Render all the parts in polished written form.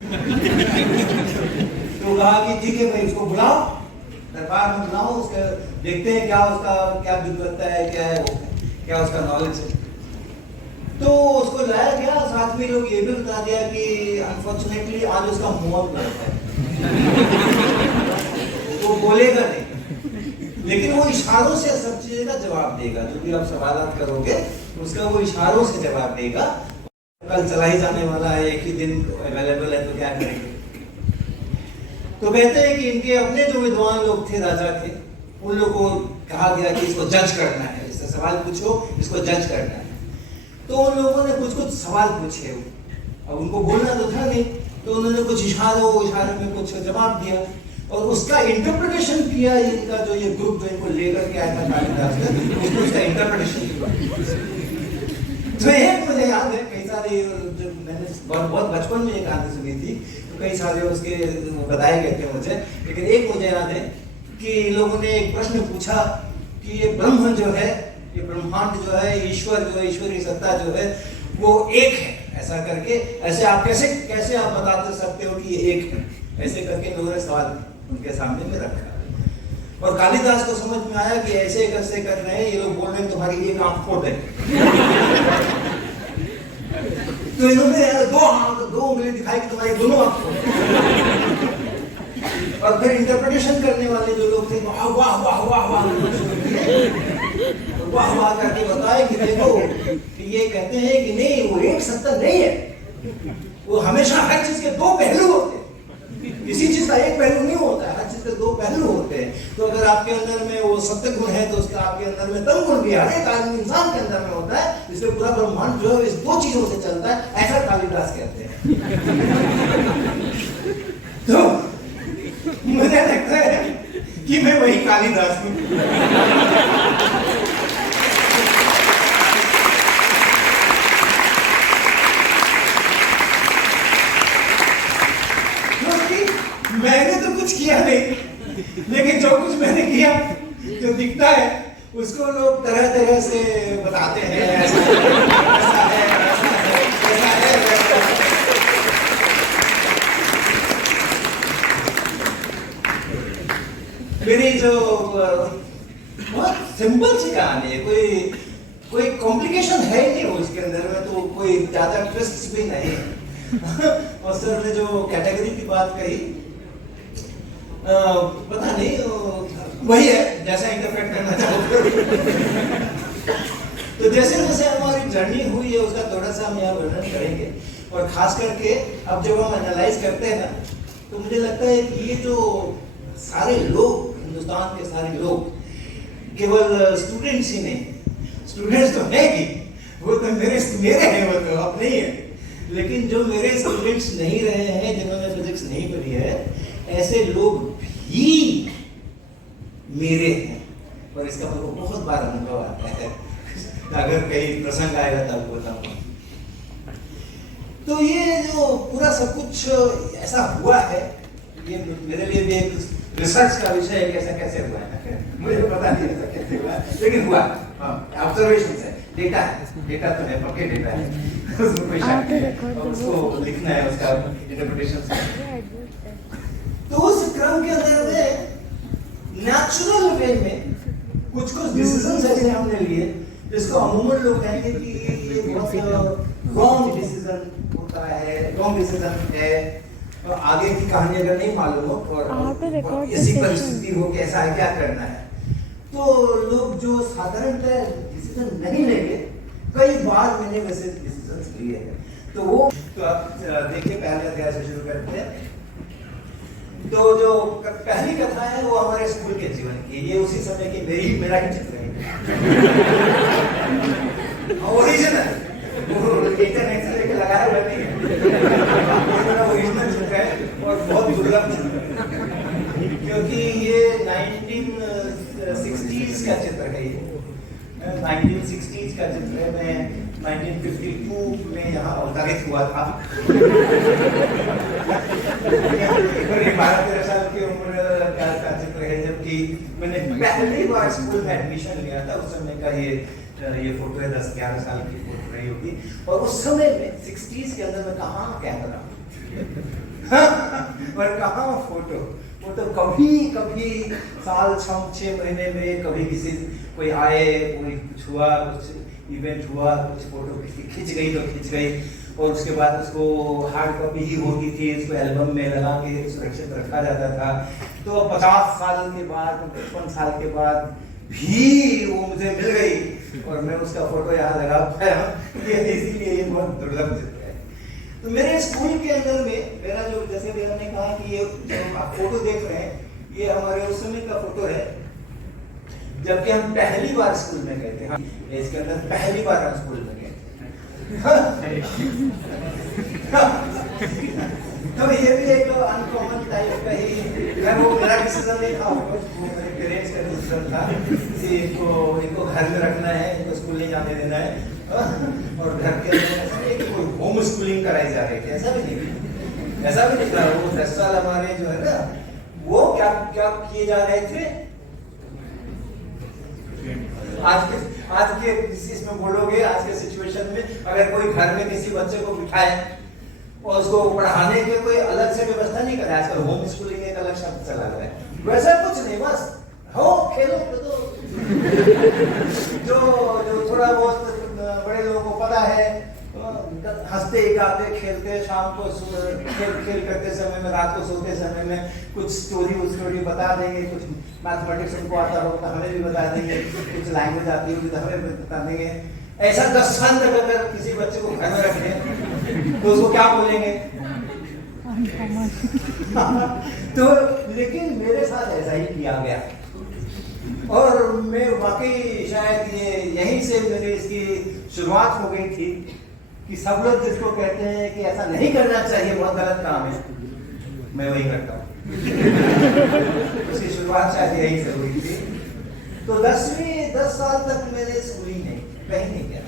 तो कहा कि ठीक है भाई, इसको बुलाओ, दरबार में बुलाओ, उसका देखते हैं क्या उसका क्या विद्वत्ता है, क्या है वो, क्या उसका नॉलेज है। तो उसको लाया गया। साथ में लोग ये भी बता दिया कि अनफॉर्चुनेटली आज उसका मुंह बंद है, वो बोलेगा नहीं, लेकिन वो इशारों से सब चीजें का जवाब देगा। जो भी आप सवालात करोगे उसका वो इशारों से जवाब देगा। कल चला ही जाने वाला है, एक ही दिन अवेलेबल है, तो क्या करेंगे। तो कहते हैं कि इनके अपने जो विद्वान लोग थे, राजा थे, उन लोगों को कहा गया कि इसको जज करना है, इससे सवाल पूछो, इसको जज करना है। तो उन लोगों ने कुछ कुछ सवाल पूछे, अब उनको बोलना तो था नहीं, तो उन्होंने कुछ इशारे में कुछ जवाब दिया और उसका इंटरप्रिटेशन किया। इनका जो ये ग्रुप जो इनको लेकर के आया था कालिदास ने, उसने उसका इंटरप्रिटेशन किया। तो एक मुझे याद है, कई सारे जो मैंने बहुत बचपन में ये कहानी सुनी थी, तो कई सारे उसके बताए गए थे मुझे, लेकिन एक मुझे याद है कि लोगों ने एक प्रश्न पूछा कि ये ब्रह्म जो है, ये ब्रह्मांड जो है, ईश्वर जो है, ईश्वरीय सत्ता जो है, वो एक है, ऐसा करके, ऐसे आप कैसे आप बता सकते हो कि ये एक है, ऐसे करके लोगों ने सवाल उनके सामने में रखा। और कालिदास को समझ में आया कि ऐसे कैसे कर रहे हैं ये लोग, बोल रहे हैं तुम्हारी एक आंख फोड़ देंगे। तो इन्होंने दो उंगली दिखाई कि तुम्हारी दोनों आंख फोड़। और फिर इंटरप्रिटेशन करने वाले जो लोग थे, वाह वाह वाह वाह वाह वाह वाह करके बताए कि देखो कि ये कहते हैं कि नहीं, वो एक सत्ता नहीं है, वो हमेशा हर चीज के दो पहलू होते हैं, किसी चीज का एक पहलू नहीं होता है, हर चीज के दो पहलू होते हैं। तो अगर आपके अंदर में वो सत्य गुण है, तो उसका आपके अंदर में तम गुण भी हर एक आदमी इंसान के अंदर में होता है, इसलिए पूरा ब्रह्मांड जो है इस दो चीजों से चलता है, ऐसा कालिदास कहते हैं। तो मुझे लगता है कि मैं वही कालिदास हूँ। मैंने तो कुछ किया नहीं, लेकिन जो कुछ मैंने किया, जो दिखता है, उसको लोग तरह तरह से बताते हैं, ऐसा है, ऐसा है। मेरी जो बहुत सिंपल सी कहानी है, कोई कॉम्प्लिकेशन है ही नहीं उसके अंदर में, तो कोई ज्यादा ट्विस्ट भी नहीं है। और सर ने जो कैटेगरी की बात कही, पता नहीं वही है जैसा इंटरप्रेट करना चाहोगे। तो जैसे जैसे हमारी जर्नी हुई है उसका थोड़ा सा हम यहाँ वर्णन करेंगे। और खास करके अब जब हम एनालाइज करते हैं ना, तो मुझे लगता है कि ये जो सारे लोग, हिंदुस्तान के सारे लोग, केवल स्टूडेंट्स ही नहीं, स्टूडेंट्स तो है कि वो तो मेरे हैं, वो तो अपने ही है, लेकिन जो मेरे स्टूडेंट्स नहीं रहे हैं, जिन्होंने फिजिक्स नहीं पढ़ी है, ऐसे लोग भी मेरे हैं। और इसका मेरे को बहुत बार अनुभव आता है, अगर कहीं प्रसंग आएगा तब बताऊंगा। तो ये जो पूरा सब कुछ ऐसा हुआ है, ये मेरे लिए भी एक रिसर्च का विषय है, कैसा कैसे हुआ है। मुझे पता नहीं ऐसा कैसे हुआ है, लेकिन हुआ, ऑब्जर्वेशन है, डेटा है, डेटा तो है, पक्के डेटा है, उसमें कोई शक नहीं है, और उसको लिखना है, उसका इंटरप्रिटेशन। तो उस क्रम के अंदर में नेचुरल वे में कुछ डिसीजंस ऐसे हमने लिए जिसको अमूमन लोग कहेंगे कि ये बहुत रॉन्ग डिसीजन होता है, रॉन्ग डिसीजन है, और आगे की कहानी अगर नहीं मालूम हो और ऐसी परिस्थिति हो कि ऐसा क्या करना है, तो लोग जो साधारणतः डिसीजन नहीं लेंगे, कई बार मैंने वैसे डिसीजन लिए हैं। तो वो तो आप देखिए, पहले अध्याय से शुरू करते हैं। तो जो पहली कथा है वो हमारे स्कूल के जीवन की, ये उसी समय की मेरा ही चित्र है, ओरिजिनल, इंटरनेट से लेकर लगाया हुआ नहीं है, ओरिजिनल चित्र है और बहुत दुर्लभ चित्र है, क्योंकि ये 1960s का चित्र है। ये 1960s का चित्र है। मैं 1952 में यहाँ अवतरित हुआ था। 12-13 साल की उम्र का चित्र है, जबकि मैंने पहली बार स्कूल में एडमिशन लिया था, उस समय का ये फोटो है, 10-11 साल की फोटो रही होगी। और उस समय में 60s के अंदर में कहाँ कैमरा और कहाँ फोटो, वो तो कभी कभी साल 6 महीने में कभी किसी कोई आए, कोई कुछ हुआ, कुछ इवेंट हुआ, कुछ फोटो खिंच गई तो खिंच गई, और उसके बाद उसको हार्ड कॉपी ही होती थी, उसको एल्बम में लगा के सुरक्षित रखा जाता था। तो 50 साल के बाद, 55 साल के बाद भी वो मुझे मिल गई और मैं उसका फोटो यहाँ लगा पाया, इसीलिए ये बहुत दुर्लभ चित्र है। तो मेरे स्कूल के अंदर में मेरा जो, जैसे भी हमने कहा कि ये जो आप फोटो देख रहे हैं, ये हमारे उस समय का फोटो है जबकि हम पहली बार स्कूल में गए थे। इसके अंदर पहली बार हम स्कूल में गए तो ये भी एक अनकॉमन टाइप का ही, वो मेरा डिसीजन नहीं था, वो मेरे पेरेंट्स का डिसीजन था कि इनको घर में रखना है, इनको स्कूल नहीं जाने देना है, और घर के अंदर कोई होम स्कूलिंग कराई जा रही थी, ऐसा भी नहीं था। वो 10 साल हमारे जो है ना, वो क्या क्या किए जा रहे थे। आज के इसमें बोलोगे, आज के सिचुएशन में अगर कोई घर में किसी बच्चे को बिठाए और उसको पढ़ाने के कोई अलग से व्यवस्था नहीं करे, आजकल होम स्कूलिंग एक अलग शब्द चला गया है, वैसा कुछ नहीं, बस हो खेलो कूदो। जो थोड़ा बहुत बड़े लोगों को पता है, हंसते गाते खेलते, शाम को खेल करते समय में, रात को सोते समय में कुछ स्टोरी बता देंगे, कुछ मैथमेटिक्स उनको आता हो तो हमें भी बता देंगे, कुछ लैंग्वेज आती होगी तो हमें भी बता देंगे। ऐसा 10 साल तक अगर किसी बच्चे को घर में रखें तो उसको क्या बोलेंगे? तो लेकिन मेरे साथ ऐसा ही किया गया, और मैं वाकई शायद ये यहीं से मेरी इसकी शुरुआत हो गई थी कि सब लोग जिसको कहते हैं कि ऐसा नहीं करना चाहिए, बहुत गलत काम है, मैं वही करता हूँ। उसकी शुरुआत शायद यहीं से हुई थी। तो 10 साल तक मैंने स्कूलिंग कहीं नहीं किया,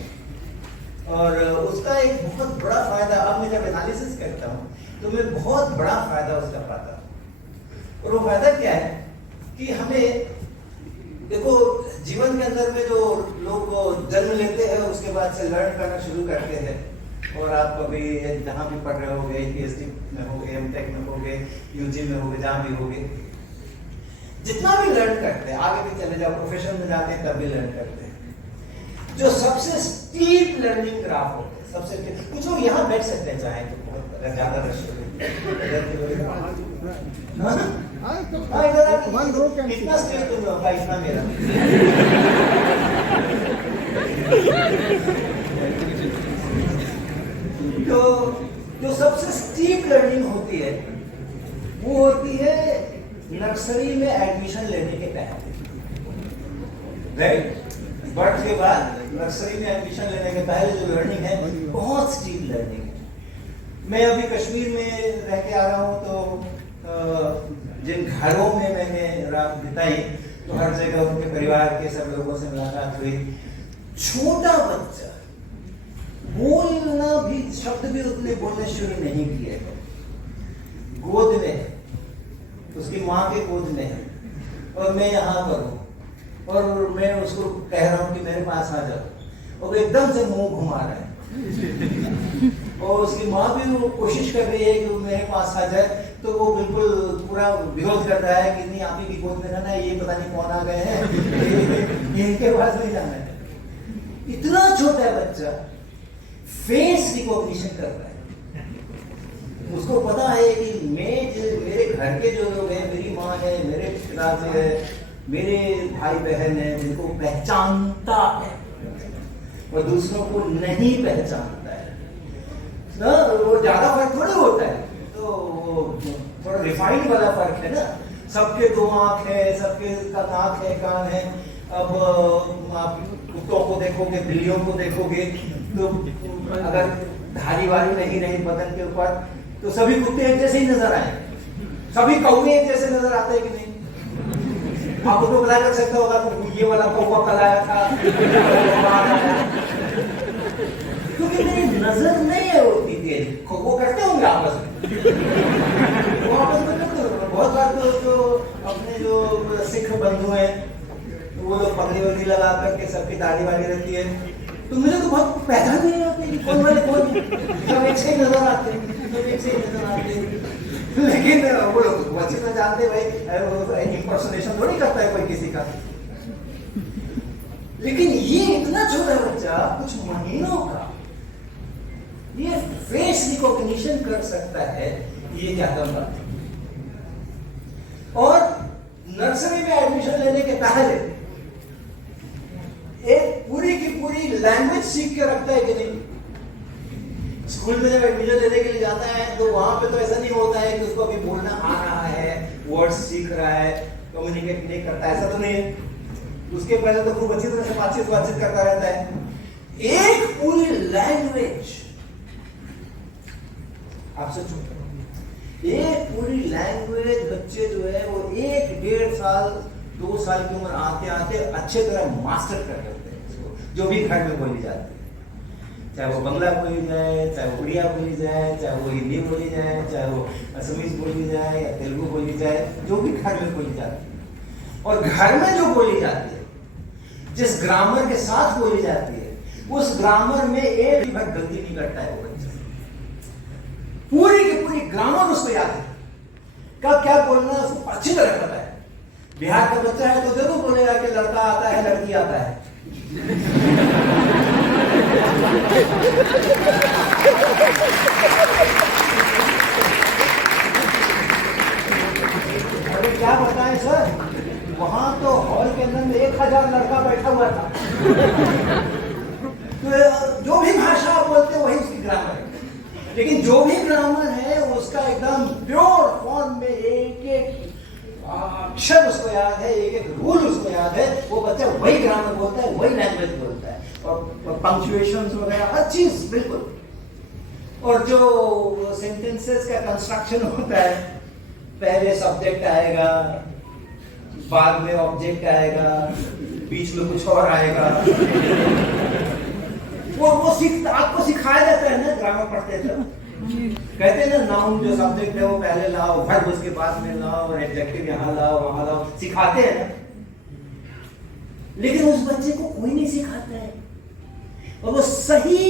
और उसका एक बहुत बड़ा फायदा, अब मैं जब एनालिसिस करता हूँ तो मैं बहुत बड़ा फायदा उसका पाता हूँ। और वो फायदा क्या है कि हमें देखो, जीवन के अंदर में जो लोग जन्म लेते हैं उसके बाद से लर्न करना शुरू करते हैं, और आप कभी जहाँ भी पढ़ रहे होगे, PhD में होगे, M.Tech में होगे, UG में होगे, जहाँ भी होगे, जितना भी लर्न करते हैं, आगे भी चले जाओ, प्रोफेशन में जाते हैं तब भी लर्न करते हैं। जो सबसे स्टीप लर्निंग ग्राफ होते हैं, सबसे कुछ लोग यहाँ बैठ सकते हैं चाहे तो, बहुत ज्यादा रश हो कितना स्टेज तुम लोग का, इतना मेरा। तो जो सबसे स्टीप लर्निंग होती है वो होती है नर्सरी में एडमिशन लेने के टाइम, राइट? बर्थ के बाद नर्सरी में एडमिशन लेने के पहले जो लर्निंग है, बहुत स्टीप लर्निंग है। मैं अभी कश्मीर में रह के आ रहा हूँ, तो जिन घरों में मैंने रात बिताई तो हर जगह उनके परिवार के सब लोगों से मुलाकात हुई। छोटा बच्चा बोलना भी, शब्द भी उतने बोलने शुरू नहीं किए, गोद में है, उसकी माँ के गोद में है, और मैं यहाँ पर हूँ, और मैं उसको कह रहा हूँ कि मेरे पास आ जाओ, और एकदम से मुंह घुमा रहा है, और उसकी माँ भी वो कोशिश कर रही है कि वो मेरे पास आ जाए, तो वो बिल्कुल पूरा विरोध कर रहा है कि नहीं, आप ही की गोद में रहना है, ये पता नहीं कौन आ गए हैं, ये इनके पास नहीं जाना है। इतना छोटा बच्चा फेस रिकॉग्निशन कर रहा है, उसको पता है कि मेरे घर के जो लोग हैं, मेरी माँ है, मेरे पिताजी है, मेरे भाई बहन है, जिनको पहचानता है और दूसरों को नहीं पहचानता है ना, वो ज्यादा फर्क थोड़ी होता है, तो थोड़ा रिफाइंड वाला फर्क है ना। सबके 2 आंख है, सबके का नाक है, कान है। अब आप कुत्तों को देखोगे, बिल्लियों को देखोगे, तो अगर धारी वाली नहीं रही बदन के ऊपर तो सभी कुत्ते एक जैसे ही नजर आए, सभी कौवे एक जैसे नजर आते हैं कि नहीं? आप उसको पता कर सकता होगा तो ये वाला कौवा कल आया था, क्योंकि मेरी नजर नहीं है होती तेज। वो करते होंगे आपस में, वो आपस में करते होंगे। बहुत बार तो अपने जो सिख बंधु हैं वो लोग पगड़ी वगड़ी लगा करके, सबकी दाढ़ी वाली रहती है, तो मुझे तो बहुत पहचान नहीं आती कौन वाले कौन, सब एक से ही नजर आते हैं, सब एक से ही नजर आते हैं। लेकिन वो लोग बच्चे तो जानते भाई इंपर्सोनेशन थोड़ी करता है कोई किसी का। लेकिन ये इतना छोटा बच्चा कुछ महीनों का ये फेस रिकॉग्निशन कर सकता है, ये क्या कर बात है। और नर्सरी में एडमिशन लेने के पहले एक पूरी की पूरी लैंग्वेज सीख के रखता है कि नहीं। स्कूल में जब एडमिशन लेने के लिए जाता है तो वहां पे तो ऐसा नहीं होता है कि उसको अभी बोलना आ रहा है, वर्ड्स सीख रहा है, कम्युनिकेट नहीं करता, ऐसा तो नहीं है। उसके पहले तो खूब अच्छी तरह से बातचीत करता रहता है। एक पूरी लैंग्वेज, आप सोचो, एक पूरी लैंग्वेज बच्चे जो है वो 1-1.5 साल 2 साल की उम्र आते आते अच्छे तरह मास्टर कर लेते हैं इसको, जो भी घर में बोली जाती है, चाहे वो बंगला बोली जाए, चाहे वो उड़िया बोली जाए, चाहे वो हिंदी बोली जाए, चाहे वो असमीज बोली जाए या तेलुगु बोली जाए, जो भी घर में बोली जाती है। और घर में जो बोली जाती है, जिस ग्रामर के साथ बोली जाती है, उस ग्रामर में एक भी बार गलती नहीं करता है वो बच्चा। पूरी की पूरी ग्रामर उसको याद है, कब क्या बोलना है उसको अच्छी तरह पता है। बिहार का बच्चा है तो जरूर बोलेगा कि लड़का आता है, लड़की आता है। अरे क्या बताएं सर, वहां तो हॉल के अंदर में 1000 लड़का बैठा हुआ था। तो जो भी भाषा आप बोलते हैं वही उसकी ग्रामर है, लेकिन जो भी ग्रामर है उसका एकदम प्योर फॉर्म में एक अक्षर उसको याद है, एक रूल उसको याद है। वो बच्चा वही ग्रामर बोलता है, वही लैंग्वेज बोलता है, और पंक्चुएशंस वगैरह हर चीज बिल्कुल। और जो सेंटेंसेस का कंस्ट्रक्शन होता है, पहले सब्जेक्ट आएगा, बाद में ऑब्जेक्ट आएगा, बीच में कुछ और आएगा। वो आपको सिखाया जाता है ना ग्रामर पढ़ते थे। कहते हैं ना, नाउन जो सब्जेक्ट है वो पहले लाओ, वर्ब उसके बाद में लाओ, और एडजेक्टिव यहाँ लाओ वहां लाओ, सिखाते हैं ना। लेकिन उस बच्चे को कोई नहीं सिखाता है, और वो सही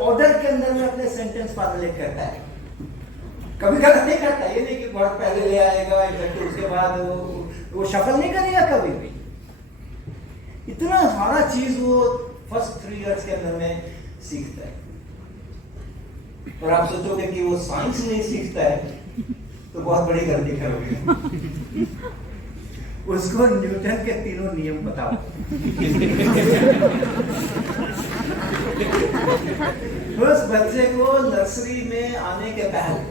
ऑर्डर के अंदर में अपने सेंटेंस फॉर्मुलेट करता है। कभी गलत नहीं करता, ये नहीं कि वर्ब पहले ले आएगा एडजेक्टिव उसके बाद वो शफल नहीं करेगा कभी भी। इतना सारा चीज वो फर्स्ट 3 इयर्स के अंदर में सीखता है। और आप सोचोगे कि वो साइंस नहीं सीखता है तो बहुत बड़ी गलती करोगे। उसको न्यूटन के 3 नियम बताओ। उस बच्चे को नर्सरी में आने के पहले,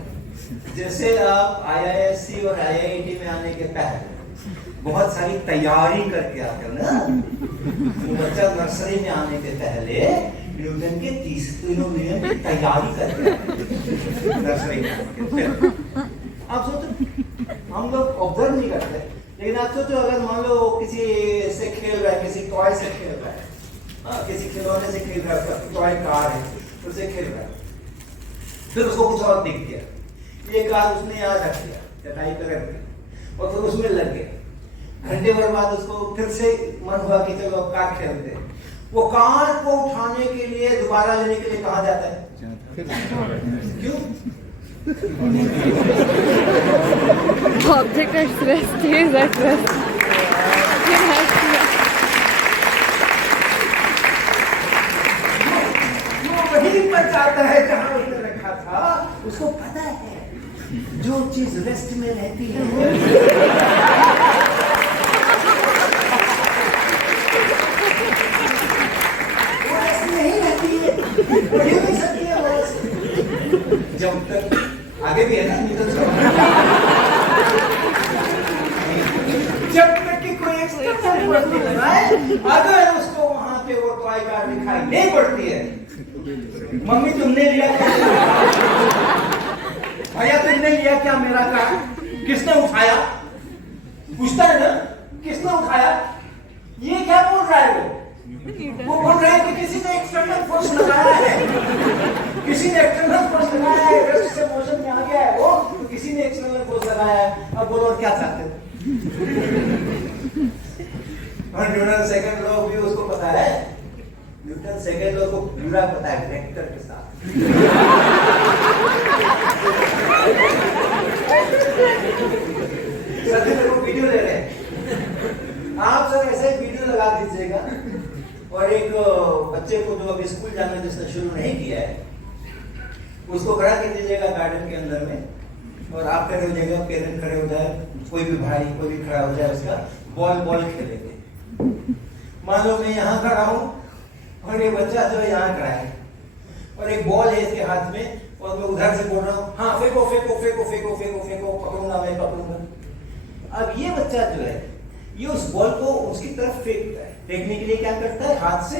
जैसे आप IISc और IIT में आने के पहले बहुत सारी तैयारी करके आते हो ना, तो बच्चा नर्सरी में आने के पहले न्यूटन के 3 नियम की तैयारी करके नर्सरी में। आप सोचो, हम लोग ऑब्जर्व नहीं करते, लेकिन आप सोचो अगर मान लो किसी से खेल रहा है, किसी टॉय से खेल रहा है, किसी खिलौने से खेल रहा है, टॉय कार है उससे खेल रहा है, फिर उसको कुछ और दिख गया, ये कार उसने याद रख दिया, चटाई पे रख दिया, और फिर उसमें लग गया। घंटे भर बाद उसको फिर से मन हुआ कि चलो अब कार खेलते हैं। वो कार को उठाने के लिए, दोबारा लेने के लिए कहाँ जाता है? क्यों? Object at rest, stays at rest. वहीं पर जाता है जहां उसने रखा था। उसको पता है जो चीज रेस्ट में रहती है वो रेस्ट में ही रहती है, वो हिल नहीं सकती है वो। जब तक आगे भी है ना, जब तक कि कोई एक्सटर्नल फोर्स नहीं लगाए, अगर उसको वहां पे वो टॉय कार दिखाई नहीं पड़ती है, मम्मी तुमने लिया क्या? भैया तुमने लिया क्या मेरा कार? किसने उठाया? पूछता है ना, किसने उठाया? ये क्या बोल रहा है वो बोल रहा है कि किसी ने एक्सटर्नल फोर्स लगाया है, किसी ने एक्सटर्नल फोर्स लगाया है, रेस्ट से मोशन में आ गया है वो, तो किसी ने एक्सटर्नल फोर्स लगाया है। अब बोलो और क्या चाहते हो? और न्यूटन सेकंड लॉ भी उसको पता है, न्यूटन सेकंड लॉ को पूरा पता है वेक्टर के साथ। लगा दीजिएगा। और एक बच्चे को जो अभी स्कूल जाना जिसने शुरू नहीं किया है, उसको खड़ा कर दीजिएगा गार्डन के अंदर में, और आप खड़े हो जाएगा, पेरेंट खड़े हो जाए, कोई भी भाई कोई भी खड़ा हो जाए, उसका बॉल खेलेंगे। मान लो मैं यहाँ खड़ा हूँ और ये बच्चा जो है यहाँ खड़ा है, और एक बॉल है इसके हाथ में, और मैं उधर से बोल रहा हूँ हाँ फेंको फेंको फेंको फेंको फेंको फेंको, पकड़ूंगा मैं पकड़ूंगा। अब ये बच्चा जो है ये उस बॉल को उसकी तरफ फेंकता है, फेंकने के लिए क्या करता है, हाथ से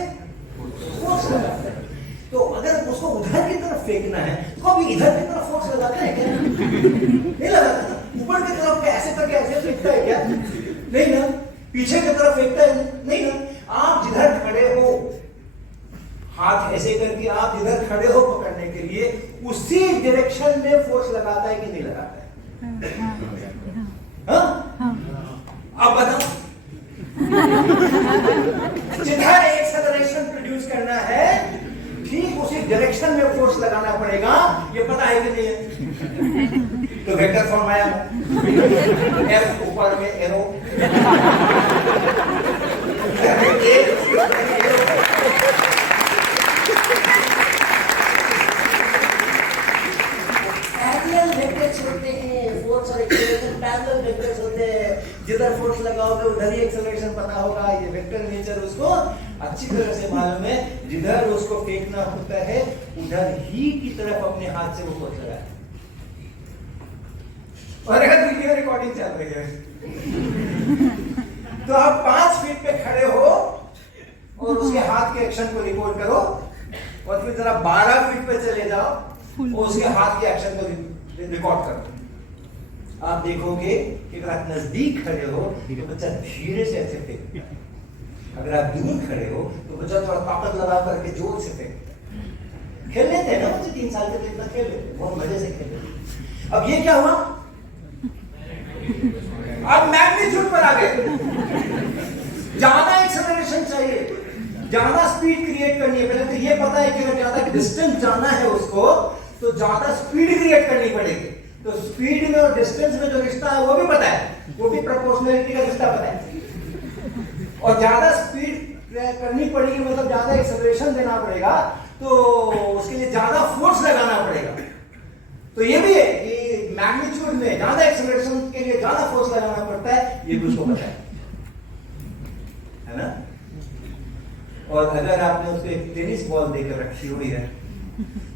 फोर्स लगाता है। तो अगर उसको उधर की तरफ फेंकना है तो अभी इधर की तरफ फोर्स लगाता है क्या? नहीं लगाता ना। ऊपर की तरफ ऐसे करके ऐसे फेंकता है क्या? नहीं ना। पीछे की तरफ फेंकता है? नहीं ना। आप जिधर खड़े हो, हाथ ऐसे करके आप जिधर खड़े हो पकड़ने के लिए, उसी डायरेक्शन में फोर्स लगाता है कि नहीं लगाता है? अब बताओ, जिधर एक्सेलरेशन प्रोड्यूस करना है ठीक उसी डायरेक्शन में फोर्स लगाना पड़ेगा। ये पता है कि नहीं है? तो वेक्टर फॉर्म आया, एफ ऊपर में एरो, जिधर फोर्स लगाओगे उधर ही एक्सेलरेशन पता होगा। ये वेक्टर नेचर उसको अच्छी तरह से मालूम है। जिधर उसको फेंकना होता है उधर ही की तरफ अपने हाथ से वो फोर्स लगाए। और अगर वीडियो रिकॉर्डिंग चल रही है तो आप 5 फीट पे खड़े हो और उसके हाथ के एक्शन को रिकॉर्ड करो, और फिर जरा 12 फीट पे चले जाओ और उसके हाथ के एक्शन को रिकॉर्ड करो। आप देखोगे कि अगर आप नजदीक खड़े हो तो बच्चा धीरे से ऐसे फेंकता है, अगर आप दूर खड़े हो तो बच्चा थोड़ा ताकत लगा करके जोर से फेंकता है। खेल लेते हैं ना बच्चे, 3 साल के तो इतना खेल लेते हैं, बहुत मजे से खेल लेते हैं। अब ये क्या हुआ, अब मैग्नीट्यूड पर आ गए। ज्यादा एक्सेलरेशन चाहिए, ज्यादा स्पीड क्रिएट करनी है। पहले तो ये पता है कि अगर ज्यादा डिस्टेंस जाना है उसको तो ज्यादा स्पीड क्रिएट करनी पड़ेगी। तो स्पीड में और डिस्टेंस में जो रिश्ता है वो भी पता है, वो भी प्रोपोर्शनलिटी का रिश्ता पता है। और ज्यादा स्पीड करनी पड़ेगी, मतलब ज्यादा एक्सेलरेशन देना पड़ेगा, तो उसके लिए ज्यादा फोर्स लगाना पड़ेगा। तो ये भी है कि मैग्नीट्यूड में ज्यादा एक्सेलरेशन के लिए ज्यादा फोर्स लगाना पड़ता है, ये भी उसको पता है ना। और अगर आपने उसको एक टेनिस बॉल देकर रखी हुई है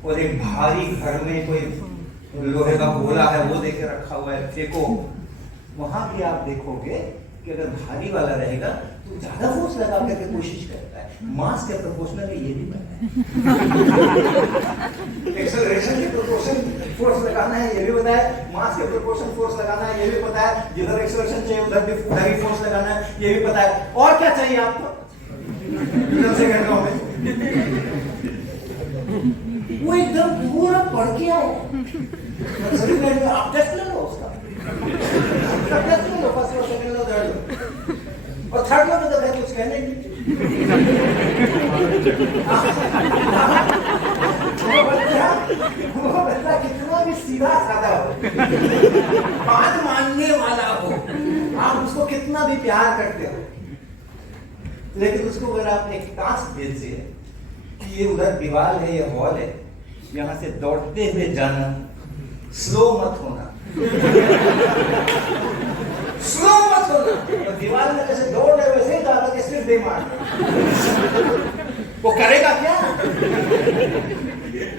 और एक भारी घर में कोई लोहे का गोला है वो देके रखा हुआ है, फेंको, वहां भी आप देखोगे कि अगर भारी वाला रहेगा तो ज्यादा फोर्स लगा करके कोशिश करता है। मास के प्रोपोर्शनल ये भी पता है। एक्सेलरेशन के प्रोपोर्शन फोर्स लगाना है ये भी पता है, मास के प्रोपोर्शन फोर्स लगाना है ये भी पता है, जिधर एक्सेलरेशन चाहिए उधर भी फोर्स लगाना है ये भी पता है। और क्या चाहिए आपको? से कह रहा हूं मैं, वो एकदम पूरा पढ़ के आया। आप टेस्ट ले लो उसका, टेस्ट ले लो, फर्स्ट लो, सेकंड लो, थर्ड लो, और थर्ड लो में तो कुछ कहने नहीं। वो बच्चा कितना भी सीधा साधा हो, बात मानने वाला हो, आप उसको कितना भी प्यार करते हो, लेकिन उसको अगर आप एक टास्क दीजिए कि ये उधर दीवार है, ये हॉल है, यहां से दौड़ते हुए जाना, स्लो मत होना, स्लो मत होना, और दीवार में जैसे दौड़ रहे वैसे ही जाता कि सिर्फ दे मार, वो करेगा क्या?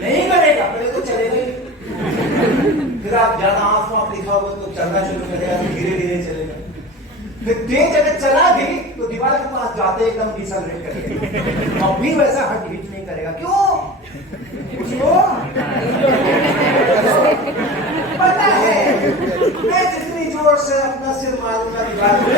नहीं करेगा, पहले तो चलेगा ही, फिर आप ज्यादा आंख दिखाओगे तो चलना शुरू करेगा, धीरे धीरे चलेगा, फिर तेज अगर चला भी तो दीवार के पास जाते एकदम डिसलरेट करेगा, और भी वैसा हट हिट नहीं करेगा। क्यों? उसको पता है मैं जितनी जोर से अपना सिर मारूंगा दीवार पे,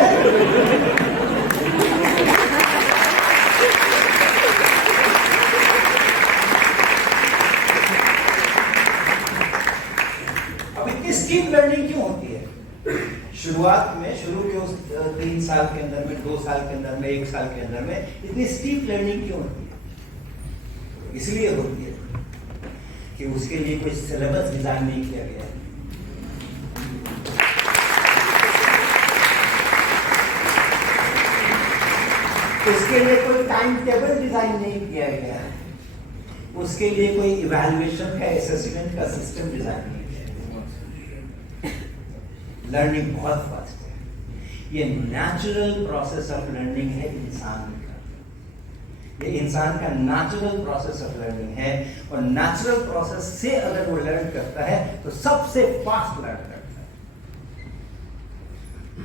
अब इतनी स्किप लर्निंग क्यों होती है? शुरुआत में, शुरू के उस 3 साल के अंदर में, 2 साल के अंदर में, 1 साल के अंदर में इतनी स्टीप लर्निंग क्यों होती है? इसलिए होती है कि उसके लिए कोई सिलेबस डिजाइन नहीं किया गया है। उसके लिए कोई टाइम टेबल डिजाइन नहीं किया गया है, उसके लिए कोई इवैल्यूएशन का असेसमेंट का सिस्टम डिजाइन नहीं किया गया। लर्निंग बहुत फास्ट है, ये नेचुरल प्रोसेस ऑफ लर्निंग है इंसान का, ये इंसान का नेचुरल प्रोसेस ऑफ लर्निंग है। और नेचुरल प्रोसेस से अगर वो लर्न करता है तो सबसे फास्ट लर्न करता है।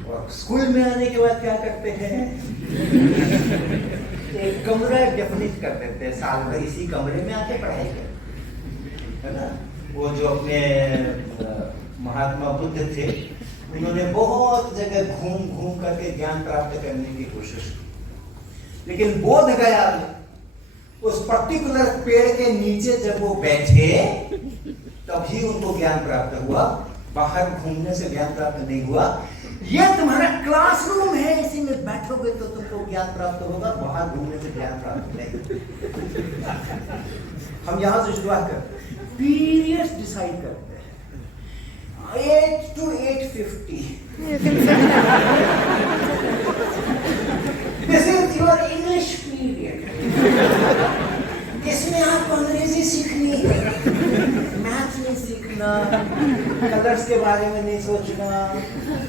और स्कूल में आने के बाद क्या करते हैं, एक कमरा डेफिनेट कर देते हैं, साल भर इसी कमरे में आके पढ़ाई करते, है ना। वो जो अपने महात्मा बुद्ध थे, उन्होंने बहुत जगह घूम घूम करके ज्ञान प्राप्त करने की कोशिश की, लेकिन बोध गया में उस पर्टिकुलर पेड़ के नीचे जब वो बैठे तभी उनको ज्ञान प्राप्त हुआ, बाहर घूमने से ज्ञान प्राप्त नहीं हुआ। ये तुम्हारा क्लासरूम है, इसी में बैठोगे तो तुमको ज्ञान प्राप्त होगा, बाहर घूमने से ज्ञान प्राप्त नहीं। हम यहां से शुरुआत करते हैं, पीरियड्स डिसाइड करते हैं, 8 to 8:50 this is your English period. इसमें आपको अंग्रेजी सीखनी है, मैथ नहीं सीखना, कलर्स के बारे में नहीं सोचना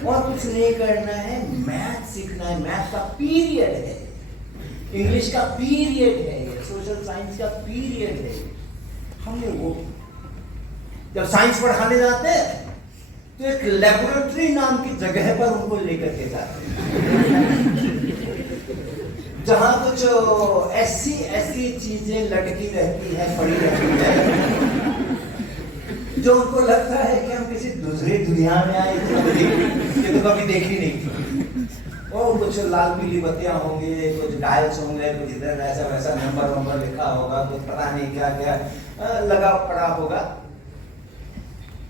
और कुछ नहीं करना है, मैथ सीखना है। मैथ का पीरियड है, इंग्लिश का पीरियड है, सोशल साइंस का पीरियड है। हमने वो जब साइंस पढ़ाने जाते हैं तो एक लेबोरेटरी नाम की जगह पर उनको लेकर के जाते हैं, जहां कुछ ऐसी चीजें लटकी रहती है, पड़ी रहती है, जो उनको लगता है कि हम किसी दूसरी दुनिया में आए, ये तो कभी देखी नहीं थी। और कुछ लाल पीली बत्तियां होंगी, कुछ डायल्स होंगे, कुछ इधर ऐसा वैसा नंबर लिखा होगा, कुछ पता नहीं क्या क्या लगा पड़ा होगा।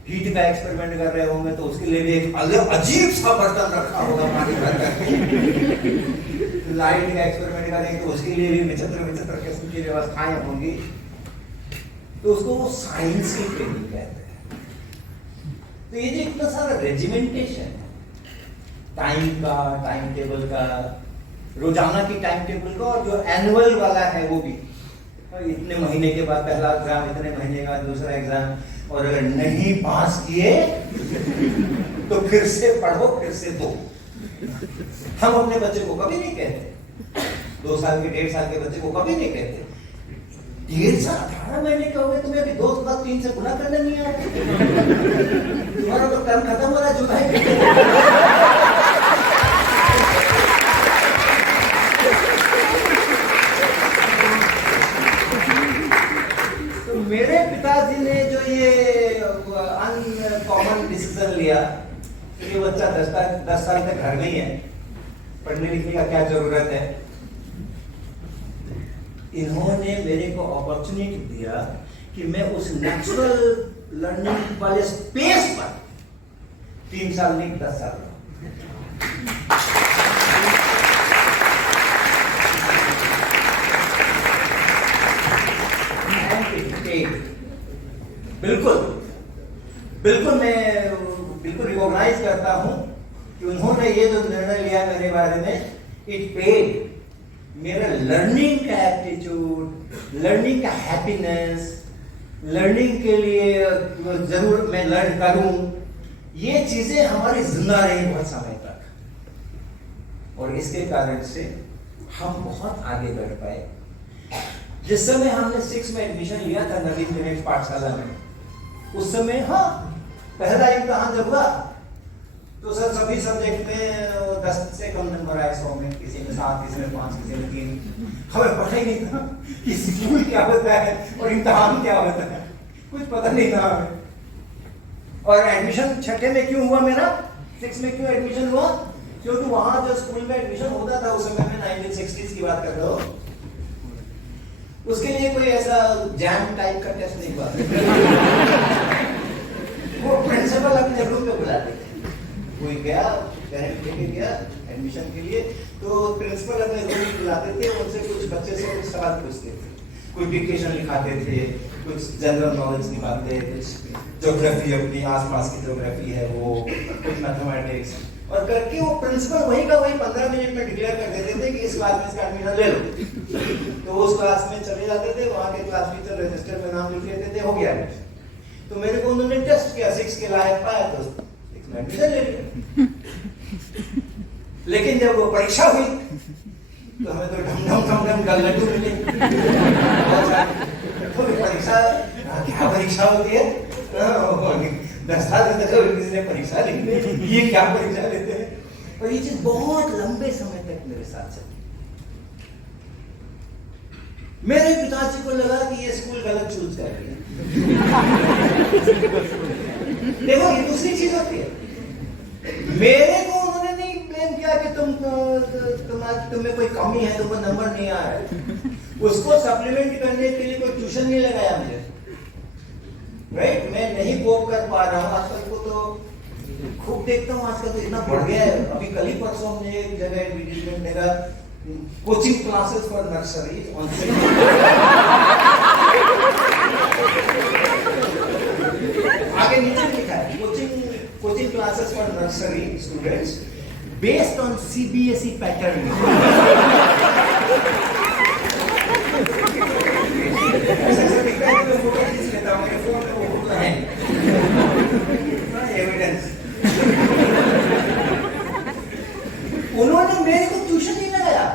हीट का एक्सपेरिमेंट कर रहे होंगे तो उसके लिए भी एक अलग अजीब सा बर्तन रखा होगा पानी भर करके। लाइट का एक्सपेरिमेंट करेंगे तो उसके लिए भी विचित्र किस्म की व्यवस्थाएं होंगी। तो उसको वो साइंस की ट्रेनिंग कहते हैं। तो ये जो इतना सारा रेजिमेंटेशन है, टाइम का, टाइम टेबल का, रोजाना की टाइम टेबल का, और जो एनुअल वाला है वो भी, इतने महीने के बाद पहला एग्जाम, इतने महीने का दूसरा एग्जाम, और अगर नहीं पास किए तो फिर से पढ़ो, फिर से दो। हम अपने बच्चे को कभी नहीं कहते, 2 साल के 1.5 साल के बच्चे को कभी नहीं कहते 1.5 साल 18 महीने का हो गए, तुम्हें अभी 2 के बाद 3 से गुना करना नहीं आता, तुम्हारा तो टर्म खत्म हो रहा है जुलाई। मेरे पिताजी ने जो ये अनकॉमन डिसीजन लिया कि ये बच्चा 10 साल तक घर में ही है, पढ़ने लिखने का क्या जरूरत है, इन्होंने मेरे को अपॉर्चुनिटी दिया कि मैं उस नेचुरल लर्निंग वाले स्पेस पर 3 साल नहीं 10 साल बिल्कुल मैं बिल्कुल रिकॉग्नाइज करता हूं कि उन्होंने ये जो निर्णय लिया मेरे बारे में, इट पेड। मेरा लर्निंग का एप्टीट्यूड, लर्निंग का हैप्पीनेस, लर्निंग के लिए जरूर मैं लर्न करूं, ये चीजें हमारी जिंदा रही बहुत समय तक, और इसके कारण से हम बहुत आगे बढ़ पाए। जिस समय हमने 6 में एडमिशन लिया था नवीन विवेक पाठशाला में, उस समय हाँ पहला इम्तिहान जब हुआ तो सर सभी सब्जेक्ट में 10 से कम नंबर आए 100 में, किसी में 7, किसी में 5, किसी में 3। हमें पता ही नहीं था कि स्कूल क्या होता है और इम्तिहान क्या होता है, कुछ पता नहीं था हमें। और एडमिशन 6ठे में क्यों हुआ मेरा, 6 में क्यों एडमिशन हुआ, क्योंकि वहां जो स्कूल में एडमिशन होता था उस समय में 1960s की बात कर रहे हो, उसके लिए कोई ऐसा जैम टाइप का टेस्ट नहीं हुआ। वो प्रिंसिपल अपने रूम में बुलाते थे, कोई गया पेरेंट लेके गया एडमिशन के लिए, तो प्रिंसिपल अपने रूम में बुलाते थे, उनसे कुछ बच्चे से कुछ सवाल पूछते थे, कोई डिक्टेशन लिखाते थे, कुछ जनरल नॉलेज निकालते, कुछ ज्योग्राफी अपनी आसपास की ज्योग्राफी है वो, कुछ मैथमेटिक्स, और करके वो प्रिंसिपल वही का वही 15 मिनट में डिक्लेयर कर देते थे कि इस क्लास में इसका एडमिशन ले लो। तो उस क्लास में चले जाते थे, वहाँ के क्लास टीचर रजिस्टर में नाम लिख लेते थे, हो गया एडमिशन। तो मेरे को उन्होंने टेस्ट किया, 6 के लायक पाया तो 6 में एडमिशन ले लिया। लेकिन जब वो परीक्षा हुई तो हमें तो ढम का लड्डू मिले। तो परीक्षा क्या परीक्षा होती है? 10 साल तक किसी ने परीक्षा ली, ये क्या परीक्षा लेते हैं? और ये चीज बहुत लंबे समय तक मेरे साथ चली। मेरे पिताजी को लगा कि ये स्कूल गलत चूज कर रही है। देखो ये दूसरी चीज होती है। मेरे को उन्होंने नहीं ब्लेम किया कि तुम्हें कोई कमी है, तुमको नंबर नहीं आ रहा है। उसको सप्लीमेंट करने के लिए कोई ट्यूशन नहीं लगाया मुझे, राइट? मैं नहीं कोप कर पा रहा हूँ आजकल को, तो खूब देखता हूँ आजकल तो इतना बढ़ गया है। अभी कल ही परसों हमने एक जगह वीडियो में मेरा coaching classes for nursery on आगे नीचे लिखा है coaching classes for nursery students based on CBSE pattern. ऐसा दिखता है कि फोटो खींच लेता हूँ, मेरे फोन में वो फोटो है एविडेंस। उन्होंने मेरे को ट्यूशन नहीं लगाया,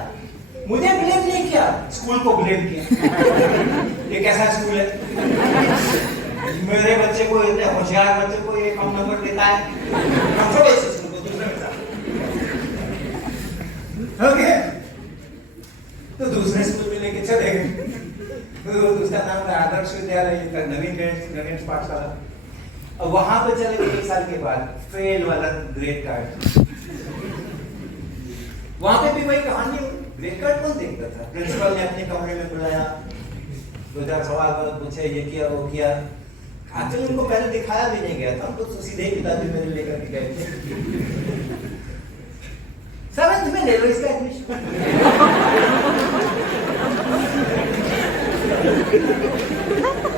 मुझे ब्लेम नहीं किया, स्कूल को ब्लेम किया। ये कैसा स्कूल है? मेरे बच्चे को, इतने होशियार बच्चे को ये कम नंबर देता है। ओके, तो दूसरे स्कूल में लेके चले गए। तो उसका नाम था आदर्श विद्यालय, नवीन गणेश पाठशाला। अब वहां पे चले गए 1 साल के बाद, फेल वाला ग्रेड कार्ड। वहां पे भी वही कहानी, ग्रेड कार्ड कौन देखता था? प्रिंसिपल ने अपने कमरे में बुलाया, 2-4 सवाल पूछे, ये किया वो किया। एक्चुअली उनको पहले दिखाया भी नहीं गया था, तो सीधे पिताजी मेरे लेकर के गए थे। 7th में ले लो इसका एडमिशन।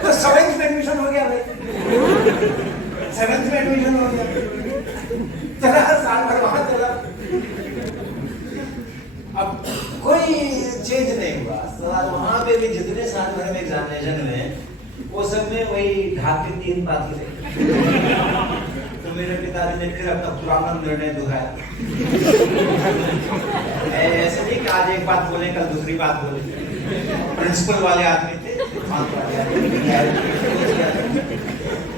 तो 7th में एडमिशन हो गया भाई, 7th में एडमिशन हो गया। चला साल भर वहां चला, अब कोई चेंज नहीं हुआ। वहां पे भी जितने साल भर में एग्जामिनेशन में, वो सब में वही ढाक के 3 बात रहे। तो मेरे पिताजी ने फिर अपना पुराना निर्णय दोहराया। ऐसे नहीं कि आज एक बात बोले कल दूसरी बात बोले। प्रिंसिपल वाले आदमी थे,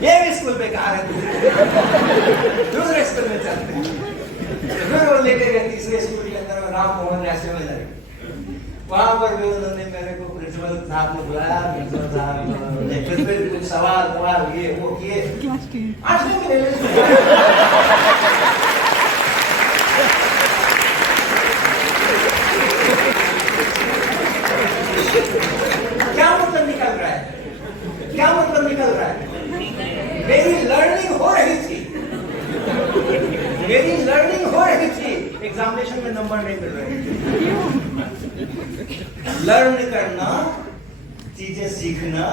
ये भी स्कूल पे कहा है, दूसरे स्कूल में चलते हैं। फिर वो लेके गए तीसरे स्कूल के अंदर, राम मोहन ऐसे में लगे। वहां पर भी उन्होंने मेरे को प्रिंसिपल साहब ने बुलाया। प्रिंसिपल साहब ने फिर कुछ सवाल ये वो किए। 8वें में ले लो। क्या मतलब निकल रहा है? क्या मतलब निकल रहा है? मेरी लर्निंग हो रही थी, मेरी लर्निंग हो रही थी, एग्जामिनेशन में नंबर नहीं मिल रहे। लर्न करना, चीजें सीखना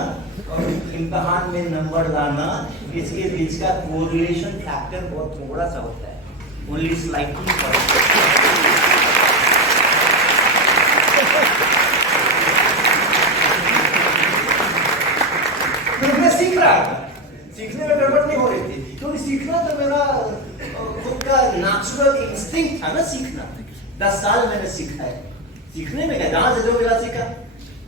और इम्तिहान में नंबर लाना, इसके बीच का कोरिलेशन फैक्टर बहुत थोड़ा सा होता है, ओनली स्लाइटली। सीख रहा था, सीखने में गड़बड़ नहीं हो रही थी, क्योंकि सीखना तो मेरा खुद का नेचुरल इंस्टिंक्ट था ना, सीखना। 10 साल मैंने सीखा है, सीखने में क्या, जहां से जो मिला सीखा।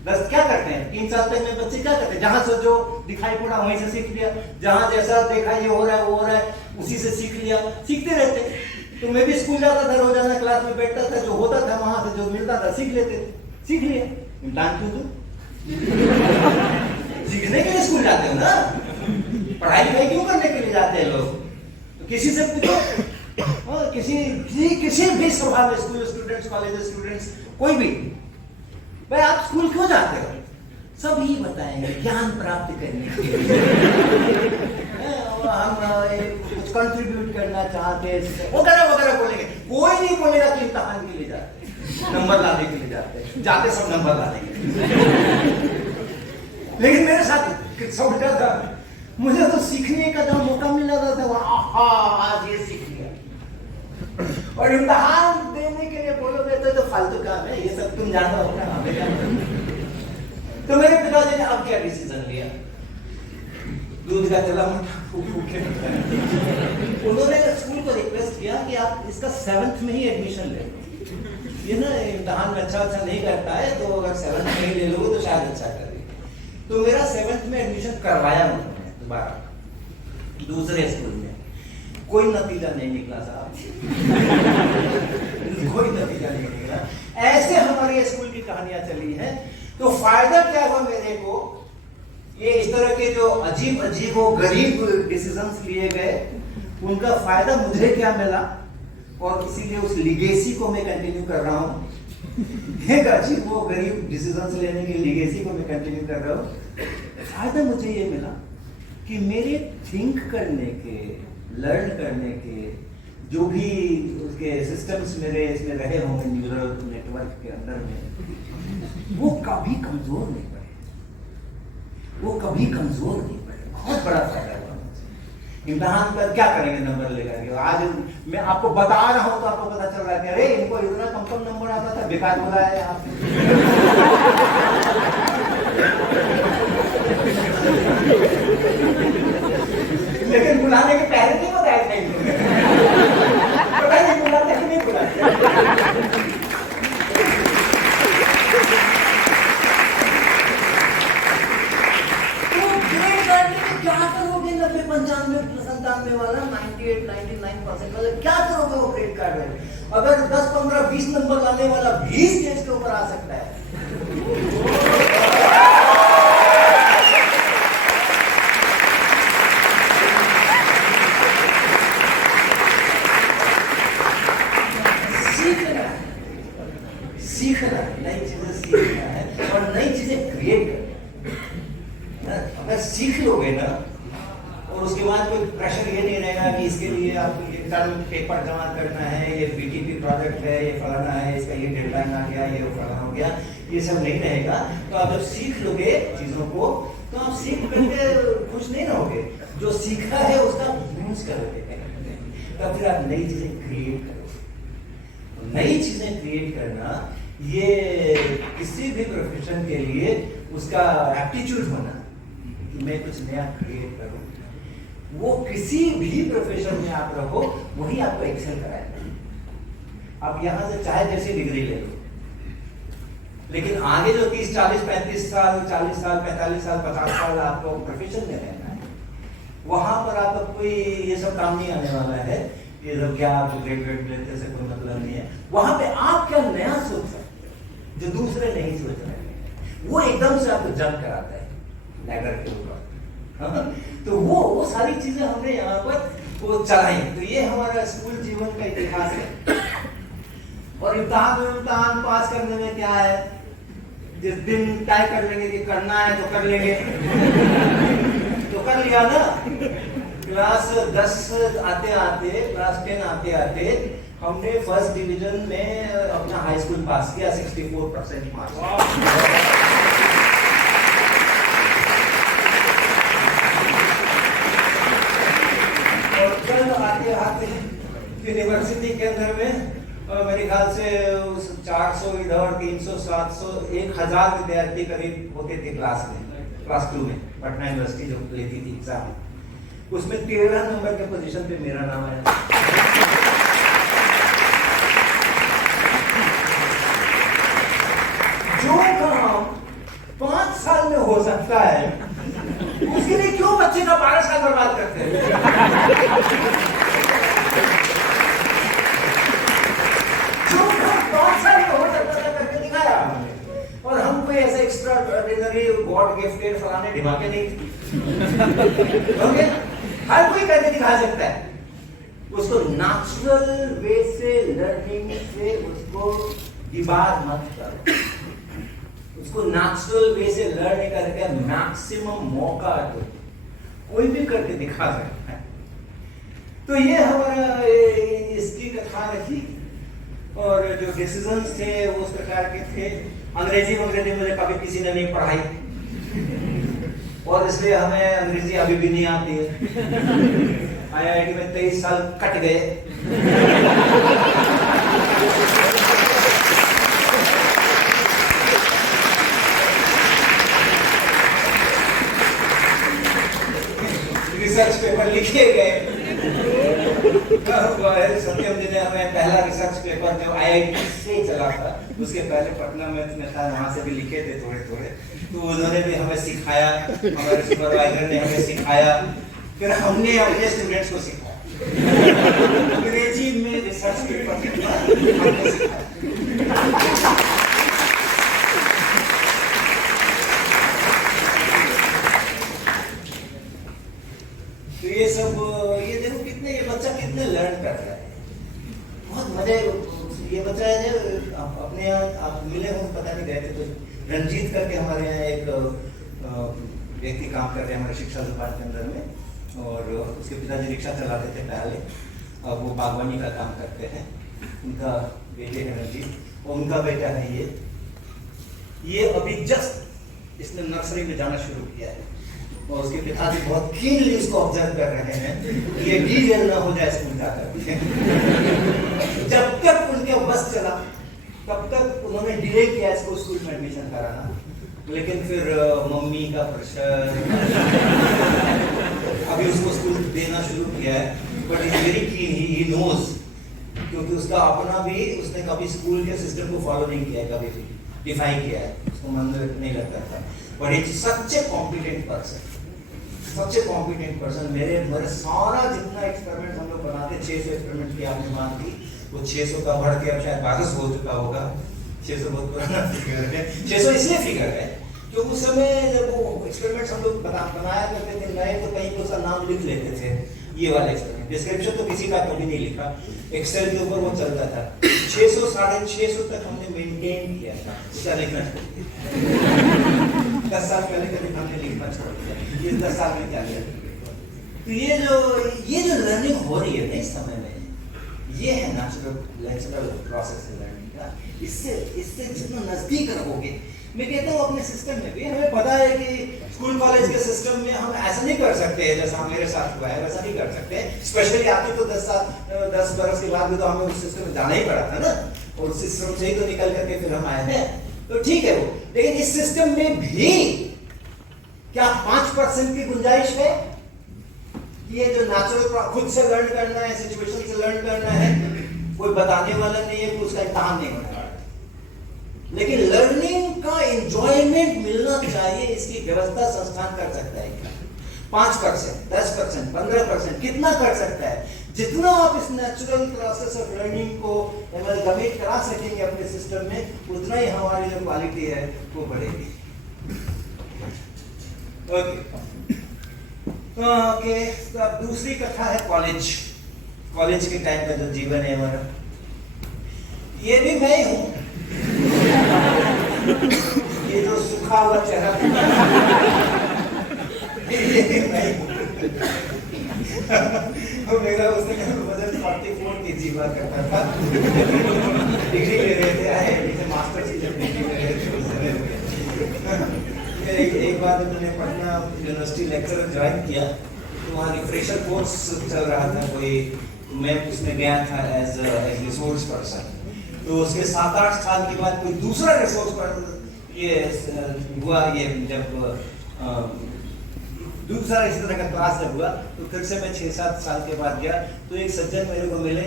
10 क्या करते हैं 3 साल तक में बच्चे क्या करते हैं? जहां से जो दिखाई पड़ा वहीं से सीख लिया, जहां जैसा देखा ये हो रहा है वो हो रहा है, उसी से सीख लिया, सीखते रहते। तो मैं भी स्कूल जाता था, रोजाना क्लास में बैठता था, जो होता था वहां से जो मिलता था सीख लेते थे, सीख लिया। इम्तिहान क्यों दो? सीखने के लिए स्कूल जाते हो ना, पढ़ाई लिखाई क्यों करने के लिए जाते हैं लोग? तो किसी से पूछो, किसी भी सभा में, स्कूल स्टूडेंट्स, कॉलेज स्टूडेंट्स, कोई भी, भाई आप स्कूल क्यों जाते हो? सब ही बताएंगे, ज्ञान प्राप्त करने के लिए। हम कुछ कंट्रीब्यूट करना चाहते हैं, वगैरह वगैरह बोलेंगे। कोई नहीं बोलेगा कि इम्तिहान के लिए जाते, नंबर लाने के लिए जाते सब नंबर लाने के लिए। लेकिन मेरे साथ सब उल्टा था, मुझे तो सीखने का जब मौका मिला था, आज ये सीख लिया। और इम्तिहान देने के लिए बोलोगे तो फालतू काम है, ये सब तुम जानो होगा, हमें क्या मालूम। तो मेरे पिताजी ने अब क्या डिसीजन लिया, दूध का चला मुठा फूक फूक के बताया। उन्होंने स्कूल को रिक्वेस्ट किया कि आप इसका 7th में ही एडमिशन ले लो, ये ना इम्तिहान में अच्छा नहीं करता है, तो अगर 7th में ही ले लोगे तो शायद अच्छा करेगा। तो मेरा 7th में एडमिशन करवाया उन्होंने दोबारा दूसरे स्कूल में। कोई नतीजा नहीं निकला साहब कोई नतीजा नहीं निकला। ऐसे हमारे स्कूल की कहानियां चली हैं। तो फायदा क्या हुआ मेरे को, ये इस तरह के जो अजीब अजीब और गरीब डिसीजंस लिए गए, उनका फायदा मुझे क्या मिला, और इसीलिए उस लिगेसी को मैं कंटिन्यू कर रहा हूं। एक अजीब वो गरीब डिसीजंस लेने की लिगेसी को मैं कंटिन्यू कर रहा हूं। फायदा मुझे ये मिला कि मेरे थिंक करने के, लर्न करने के जो भी उसके सिस्टम्स मेरे इसमें रहे होंगे न्यूरल नेटवर्क के अंदर में, वो कभी कमजोर नहीं पड़े, वो कभी कमजोर नहीं पड़े। बहुत बड़ा फायदा हुआ। इम्तिहान पर क्या करेंगे नंबर लेकर के, आज मैं आपको बता रहा हूं तो आपको पता चल रहा है कि अरे इनको इतना कम नंबर आता था, बेकार बोला है आपने। लेकिन बुलाने के पहले नहीं बताया था इनको, पता नहीं बुलाते कि नहीं बुलाते। क्या करोगे 90-95-97 वाला 98-99% वाला, क्या करोगे वो क्रेडिट कार्ड में? अगर 10-15-20 नंबर लाने वाला भी स्टेज के ऊपर आ सकता है, सीखना नई चीजें सीखना है और नई चीजें क्रिएट करना। अगर सीख लोगे ना, और उसके बाद कोई प्रेशर ये नहीं रहेगा कि इसके लिए आपको ये टर्म पेपर जमा करना है, ये बीटीपी प्रोजेक्ट है, ये फलाना है, इसका ये डेडलाइन आ गया, ये फलाना हो गया, ये सब नहीं रहेगा। तो आप जब सीख लोगे चीजों को, तो आप सीख करके खुश नहीं रहोगे, जो सीखा है उसका यूज करोगे, तब फिर आप नई चीजें क्रिएट करोगे। नई चीजें क्रिएट करना ये किसी भी प्रोफेशन के लिए उसका एप्टीट्यूड होना कि मैं कुछ नया क्रिएट करूं, वो किसी भी प्रोफेशन में आप रहो वही आपको एक्सेल कराएगा। आप यहां से चाहे जैसी डिग्री ले लो, लेकिन आगे जो 30, 40, 35 साल, 40 साल, 45 साल, 50 साल आपको प्रोफेशन में रहना है, वहां पर आपका कोई ये सब काम नहीं आने वाला है। ये सब क्या आप ग्रेजुएट लेते से कोई मतलब नहीं है। वहां पे आप क्या नया सोच सकते हैं जो दूसरे नहीं सोच रहे हैं, वो एकदम से आपको जंप कराता है लैडर के ऊपर। तो वो सारी चीजें हमने यहाँ पर वो चलाई। तो ये हमारा स्कूल जीवन का इतिहास है। और इम्तिहान पास करने में क्या है, जिस दिन तय कर लेंगे कि करना है तो कर लेंगे तो कर लिया ना। क्लास 10 आते आते, क्लास 10 आते आते हमने फर्स्ट डिवीजन में अपना हाई स्कूल पास किया, 64% मार्क्स। और फिर आते आते यूनिवर्सिटी के अंदर में मेरे ख्याल से उस 400 इधर 300 700 1000 विद्यार्थी करीब होते थे क्लास में, क्लास 2 में पटना यूनिवर्सिटी जो लेती थी एग्जाम, उसमें 13 नंबर के पोजीशन पे मेरा नाम आया। जो काम 5 साल में हो सकता है उसके लिए क्यों बच्चे का 12 साल बर्बाद करते हैं? जो काम 5 साल में हो सकता था करके दिखाया हमने, और हम कोई ऐसा एक्स्ट्रा ऑर्डिनरी गॉड गिफ्टेड फलाने ढिमाके नहीं ओके, हर कोई करके दिखा सकता है। उसको नेचुरल वे से लर्निंग से उसको डिबार मत करो, उसको नेचुरल वे से लर्न करके मैक्सिमम मौका दो, कोई भी करके दिखा सकता है। तो ये हमारा इसकी कथा रखी, और जो डिसीजंस थे वो उस प्रकार के थे। अंग्रेजी मुझे कभी किसी ने नहीं पढ़ाई, और इसलिए हमें अंग्रेजी अभी भी नहीं आती है। IIT में 23 साल कट गए रिसर्च पेपर लिखे गए। सत्यम जी ने हमें पहला रिसर्च पेपर जो IIT से चला था, उसके पहले पटना में था, वहां से भी लिखे थे थोड़े थोड़े। तो उन्होंने भी हमें सिखाया, हमारे सुपरवाइजर ने हमें सिखाया, फिर हमने अपने स्टूडेंट्स को सिखाया। अंग्रेजी में रिसर्च पेपर लिखना हमने सिखाया। तो ये सब, ये देखो कितने, ये बच्चा कितने लर्न कर रहा है, बहुत मजे। ये बच्चा है जो अपने यहाँ आप मिले हो, पता नहीं गए थे, तो रंजीत करके हमारे यहाँ एक व्यक्ति काम कर रहे हैं हमारे शिक्षा विभाग के अंदर में, और उसके पिताजी रिक्शा चलाते थे पहले, अब वो बागवानी का काम करते हैं। उनका बेटे है रंजीत, और उनका बेटा है ये अभी जस्ट इसने नर्सरी में जाना शुरू किया है, और उसके पिताजी बहुत कीनली उसको ऑब्जर्व कर रहे हैं, ये डीरेल ना हो जाए स्कूल जाकर। जब तक उनके बस चला तब तक उन्होंने डिले किया इसको स्कूल में एडमिशन कराना, लेकिन फिर मम्मी का प्रेशर, अभी उसको स्कूल देना शुरू किया है, बट इज वेरी की ही नोज, क्योंकि उसका अपना भी, उसने कभी स्कूल के सिस्टम को फॉलो नहीं किया है, कभी भी डिफाइन किया है, उसको मन में नहीं लगता था। But it such a competent person, such a competent person. मेरे सारा जितना एक्सपेरिमेंट हम लोग बनाते, 600 एक्सपेरिमेंट किया आपने मान ली, वो 600 का बढ़ के अब शायद 1200 हो चुका होगा। 600 बहुत पुराना फिगर है। 600 इसलिए फिगर है क्योंकि उस समय जब वो एक्सपेरिमेंट्स हम लोग बनाया करते थे नए, तो कहीं उसका नाम लिख लेते थे, ये वाले एक्सपेरिमेंट। डिस्क्रिप्शन तो किसी का कभी नहीं लिखा, एक्सेल के ऊपर वो चलता था। 600 650 तक हमने मेंटेन किया था, उसका लिखना छोड़ दिया। 10 साल पहले कभी हमने लिखना छोड़ दिया, ये 10 साल में क्या किया। तो ये जो लर्निंग हो रही है ना इस समय में, ये है नेचुरल प्रोसेस है लर्निंग का। इससे जितना नजदीक रहोगे, मैं कहता हूँ अपने सिस्टम में भी, हमें पता है कि स्कूल कॉलेज के सिस्टम में हम ऐसा नहीं कर सकते जैसा मेरे साथ हुआ है, वैसा नहीं कर सकते। स्पेशली आपने तो 10 बरस के बाद भी तो हमें उस सिस्टम में जाना ही पड़ा था ना, और उस सिस्टम से ही तो निकल करके फिर हम आए हैं, तो ठीक है वो। लेकिन इस सिस्टम में भी क्या 5% की गुंजाइश है? ये जो नेचुरल खुद से लर्न करना है, सिचुएशन से लर्न करना है, कोई बताने वाला नहीं है, कोई उसका इम्तिहान नहीं होने वाला। लेकिन लर्निंग का एंजॉयमेंट मिलना चाहिए, इसकी व्यवस्था संस्थान कर सकता है। 5%, 10%, 15%, कितना कर सकता है? जितना आप इस नेचुरल प्रोसेस ऑफ लर्निंग को एमलगमेट करा सकेंगे अपने सिस्टम में, उतना ही हमारी जो क्वालिटी है वो बढ़ेगी। ओके, तो अब दूसरी कथा है कॉलेज के टाइम का जो जीवन है हमारा। ये भी मैं ही हूँ, ये जो सूखा हुआ चेहरा ये भी मैं ही हूँ। तो मेरा उस समय वजन 44 kg हुआ करता था। डिग्री ले रहे थे, आए मास्टर की जब डिग्री ले रहे थे उस समय। एक बार जब मैंने पटना यूनिवर्सिटी लेक्चर ज्वाइन किया, तो वहाँ रिफ्रेशर कोर्स चल रहा था कोई, मैं उसमें गया था एज रिसोर्स पर्सन। तो उसके 7-8 साल के बाद कोई दूसरा रिसोर्स पर्सन ये हुआ, ये जब दूसरा इस तरह का क्लास जब हुआ, तो फिर से मैं 6-7 साल के बाद गया, तो एक सज्जन मेरे को मिले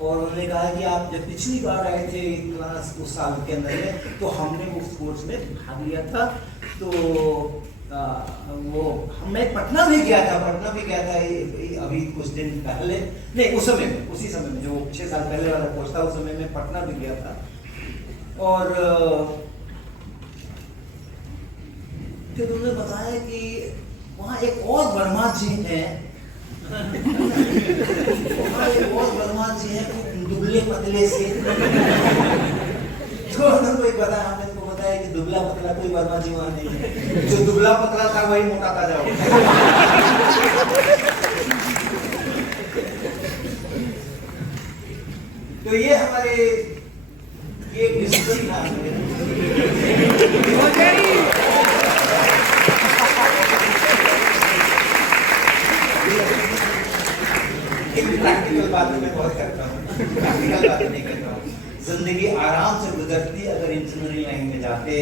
और उन्होंने कहा कि आप जब पिछली बार आए थे क्लास उस साल के अंदर में, तो हमने उस कोर्स में भाग लिया था। तो वो मैं पटना भी गया था अभी कुछ दिन पहले, नहीं उस समय में, उसी समय में जो 6 साल पहले वाला कोर्स था, उस समय में पटना भी गया था। और फिर उन्होंने बताया कि वहाँ एक और वर्मा जी है, बहुत बदमाश जी है, दुबले पतले से। तो हमको एक बताया, हमने उनको बताया कि दुबला पतला कोई वर्मा जी वहाँ नहीं है, जो दुबला पतला था वही मोटा था जाओ। तो ये हमारे ये डिस्कशन था। प्रैक्टिकल बातें मैं बहुत करता हूँ, प्रैक्टिकल बातें नहीं जिंदगी आराम से गुजरती अगर इंजीनियरिंग लाइन में जाते,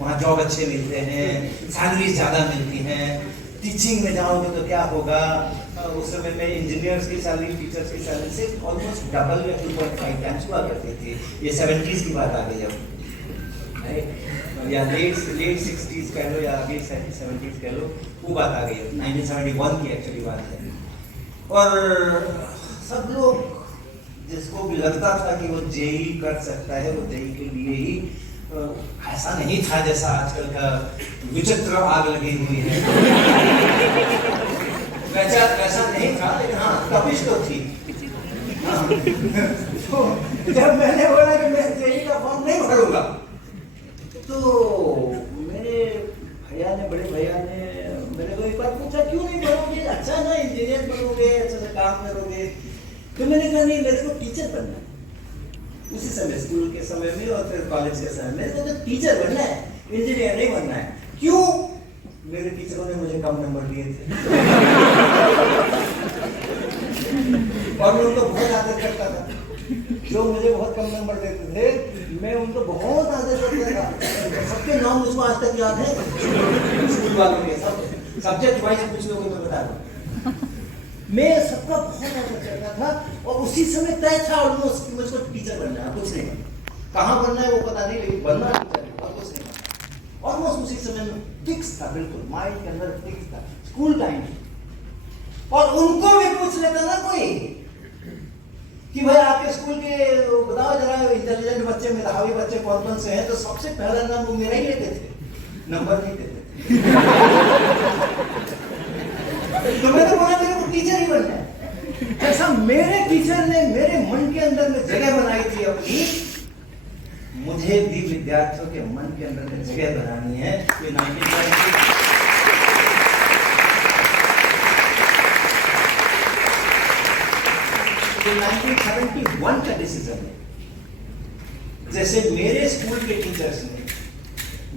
वहाँ जॉब अच्छे मिलते हैं, सैलरी ज़्यादा मिलती हैं। टीचिंग में जाओगे तो क्या होगा, उस समय में इंजीनियर्स की सैलरी टीचर्स की सैलरी से ऑलमोस्ट डबल या 2.5 टाइम्स हुआ करती थी। ये 70s की बात आ गई अब, या लेट 60s कह लो या अभी 70s कह लो, वो बात आ गई है। 1971 की एक्चुअली बात है। और सब लोग जिसको भी लगता था कि वो जेई कर सकता है, वो जेई के लिए ही, ऐसा नहीं था जैसा आजकल का विचित्र आग लगी हुई है। वैसा नहीं था, लेकिन हाँ तपिश तो थी। हाँ। तो जब मैंने बोला कि मैं जेई का फॉर्म नहीं भरूंगा, तो मेरे भैया ने, बड़े भैया ने मेरे को एक बार पूछा, क्यों नहीं भरोगे, अच्छा ना इंजीनियर बनोगे, अच्छा से काम करोगे। तो मैंने कहा नहीं, मेरे को टीचर बनना है। उसी समय स्कूल के समय में और फिर कॉलेज के समय में तो टीचर बनना है, इंजीनियर नहीं बनना है। क्यों? मेरे टीचरों ने मुझे कम नंबर दिए थे। और मैं उनको बहुत आदर करता था। जो मुझे बहुत कम नंबर देते थे, मैं उनको बहुत आदर करता था। सबके नाम मुझको आज तक याद है, स्कूल वालों के सब सब्जेक्ट वाइज पूछ लोगे तो बता दो। मैं सबका बहुत आदर करता था और उसी समय तय था ऑलमोस्ट कि मुझको टीचर बनना है, कुछ नहीं। कहाँ बनना है वो पता नहीं, लेकिन बनना टीचर है और कुछ नहीं। ऑलमोस्ट उसी समय में फिक्स था, बिल्कुल माइंड के अंदर फिक्स था, स्कूल टाइम। और उनको भी पूछ लेता ना कोई कि भाई आपके स्कूल के बताओ जरा इंटेलिजेंट बच्चे, मेधावी बच्चे कौन कौन से हैं, तो सबसे पहला नाम वो मेरा ही लेते थे, नंबर नहीं देते थे। तो मैं तो बोला मेरे को टीचर ही बनना है। ऐसा मेरे टीचर ने मेरे मन के अंदर में जगह बनाई थी अपनी, मुझे भी विद्यार्थियों के मन के अंदर में जगह बनानी है। ये 1971 का डिसीजन है। जैसे मेरे स्कूल के टीचर्स ने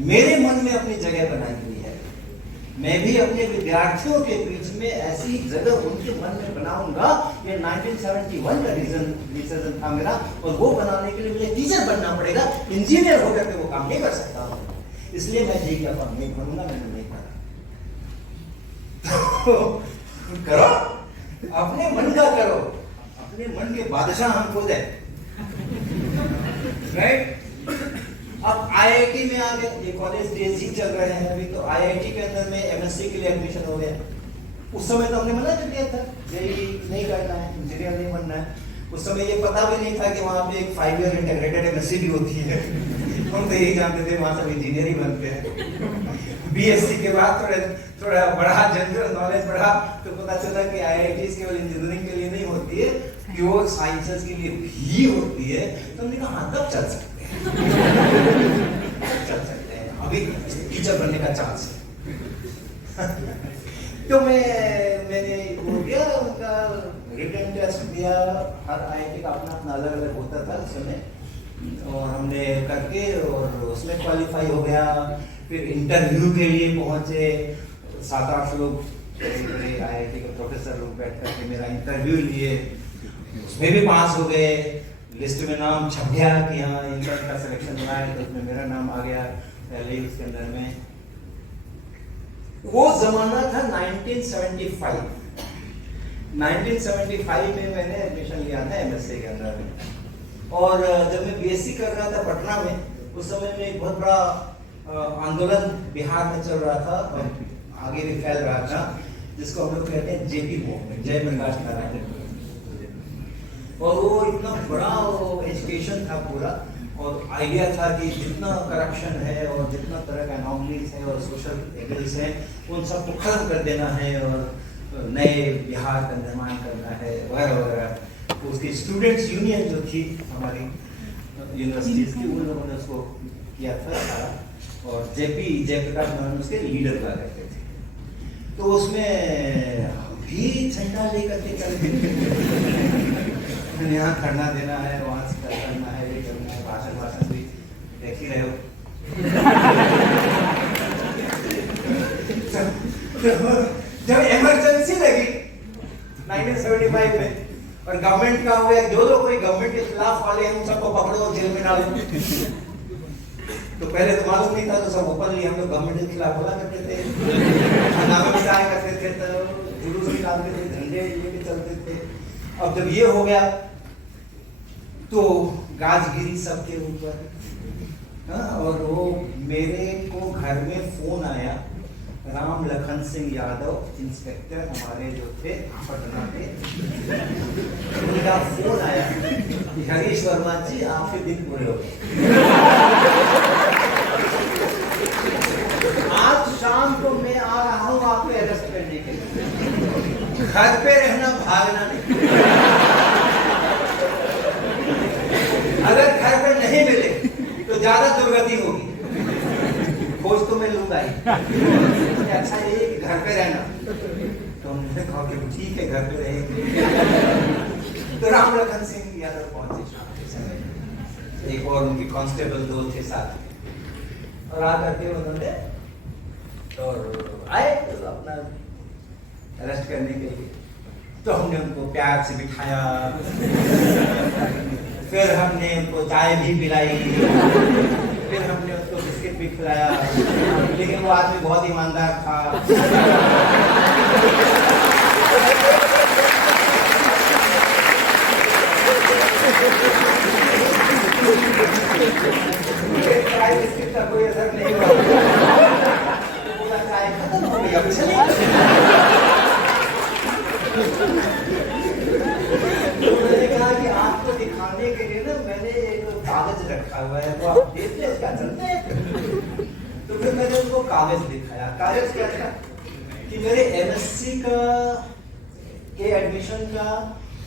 मेरे मन में अपनी जगह बनाई हुई है, मैं भी अपने विद्यार्थियों के बीच में ऐसी जगह उनके मन में बनाऊंगा। ये 1971 का डिसीजन था मेरा, और वो बनाने के लिए मुझे टीचर बनना पड़ेगा। इंजीनियर होकर के वो काम नहीं कर सकता हूं, इसलिए मैं जेई का फॉर्म नहीं भरूंगा। मैंने नहीं भरा। करो, अपने मन का करो, अपने मन के बादशाह हम खुद है, राइट? अब आईआईटी में आ गए, ये कॉलेज डेज चल रहे हैं अभी, तो आईआईटी के अंदर में एमएससी के लिए एडमिशन हो गया। उस समय तो हमने मना कर दिया था, जेई नहीं करना है, इंजीनियर नहीं बनना है। उस समय ये पता भी नहीं था कि वहाँ पे एक 5 ईयर इंटीग्रेटेड एमएससी भी होती है। हम तो यही जानते थे वहाँ सब इंजीनियर ही बनते हैं। बीएससी के बाद थोड़ा बढ़ा, जनरल नॉलेज बढ़ा, तो पता चला कि आईआईटी केवल इंजीनियरिंग के लिए नहीं होती है, प्योर साइंसेस के लिए भी होती है। तो हमने कहा हाँ, तब चल सकते हैं, चल सकते हैं, अभी टीचर बनने का चांस है। तो मैंने वो दिया, उनका रिटन टेस्ट दिया। हर आईआईटी का अपना अपना अलग अलग होता था उस समय, और हमने करके और उसमें क्वालिफाई हो गया। फिर इंटरव्यू के लिए पहुंचे, 7-8 लोग बड़े आईआईटी के प्रोफेसर लोग बैठ करके मेरा इंटरव्यू लिए, उसमें भी पास हो गए। लिस्ट में नाम छप गया कि हाँ इनका सिलेक्शन हुआ है, तो उसमें मेरा नाम आ गया पहले ही उसके अंदर में। वो जमाना था 1975। 1975 में मैंने एडमिशन लिया था एमएससी के अंदर में। और जब मैं बीएससी कर रहा था पटना में, उस समय में एक बहुत बड़ा आंदोलन बिहार में चल रहा था और आगे भी फैल रहा था, जिसको हम लोग कहते हैं जेपी मूवमेंट, जयप्रकाश नारायण। और वो इतना बड़ा एजुकेशन था पूरा, और आइडिया था कि जितना करप्शन है और जितना तरह का अनॉमलीज है और सोशल एविल्स हैं, उन सबको खत्म कर देना है और नए बिहार का निर्माण करना है वगैरह वगैरह। उसकी स्टूडेंट्स यूनियन जो थी हमारी यूनिवर्सिटीज की, उन लोगों ने उसको किया था सारा, और जयप्रकाश नारायण उसके लीडर हुआ करते थे। तो उसमें भी झंडा लेकर के चल यहाँ धरना देना है, वहाँ से करना है, ये करना है, भाषण भी देख ही रहे हो। जब इमरजेंसी लगी 1975 में और गवर्नमेंट का हो या जो कोई गवर्नमेंट के खिलाफ वाले हैं उन सबको पकड़ो और जेल में डालो। तो पहले तो मालूम नहीं था, तो सब ओपनली हम लोग गवर्नमेंट के खिलाफ बोला करते थे, हंगामा बिठाया करते थे, तो जुलूस निकालते थे, झंडे लेके चलते थे। अब जब ये हो गया तो गाजगिरी सबके ऊपर। हाँ, और वो मेरे को घर में फोन आया, राम लखन सिंह यादव इंस्पेक्टर हमारे जो थे पटना के, उनका फोन आया कि हरीश वर्मा जी आपके दिन पूरे हो गए, आज शाम को मैं आ रहा हूँ आपको अरेस्ट करने के लिए, घर पे रहना, भागना नहीं। अगर घर पे नहीं मिले तो ज्यादा दुर्गति होगी, खोज तो मैं लूंगा ही। अच्छा ये कि घर पे रहना, तो हमने कहा कि ठीक है घर पे रहेंगे। तो राम लखन सिंह यादव पहुंचे शाम के समय, एक और उनके कांस्टेबल दो थे साथ, और आ करके उन्होंने और आए तो अपना अरेस्ट करने के लिए। तो हमने उनको प्यार से बिठाया, फिर हमने उनको चाय भी पिलाई, फिर हमने उसको बिस्किट भी खिलाया, लेकिन वो आदमी बहुत ईमानदार था। चाय बिस्किट का कोई असर नहीं हुआ, पूरा चाय खत्म हो गया। मैंने कहा कि आपको दिखाने के लिए ना मैंने एक कागज रखा हुआ है, वो आप देख ले, क्या चलते हैं। तो फिर मैंने उनको कागज दिखाया। कागज क्या था कि मेरे एमएससी का के एडमिशन का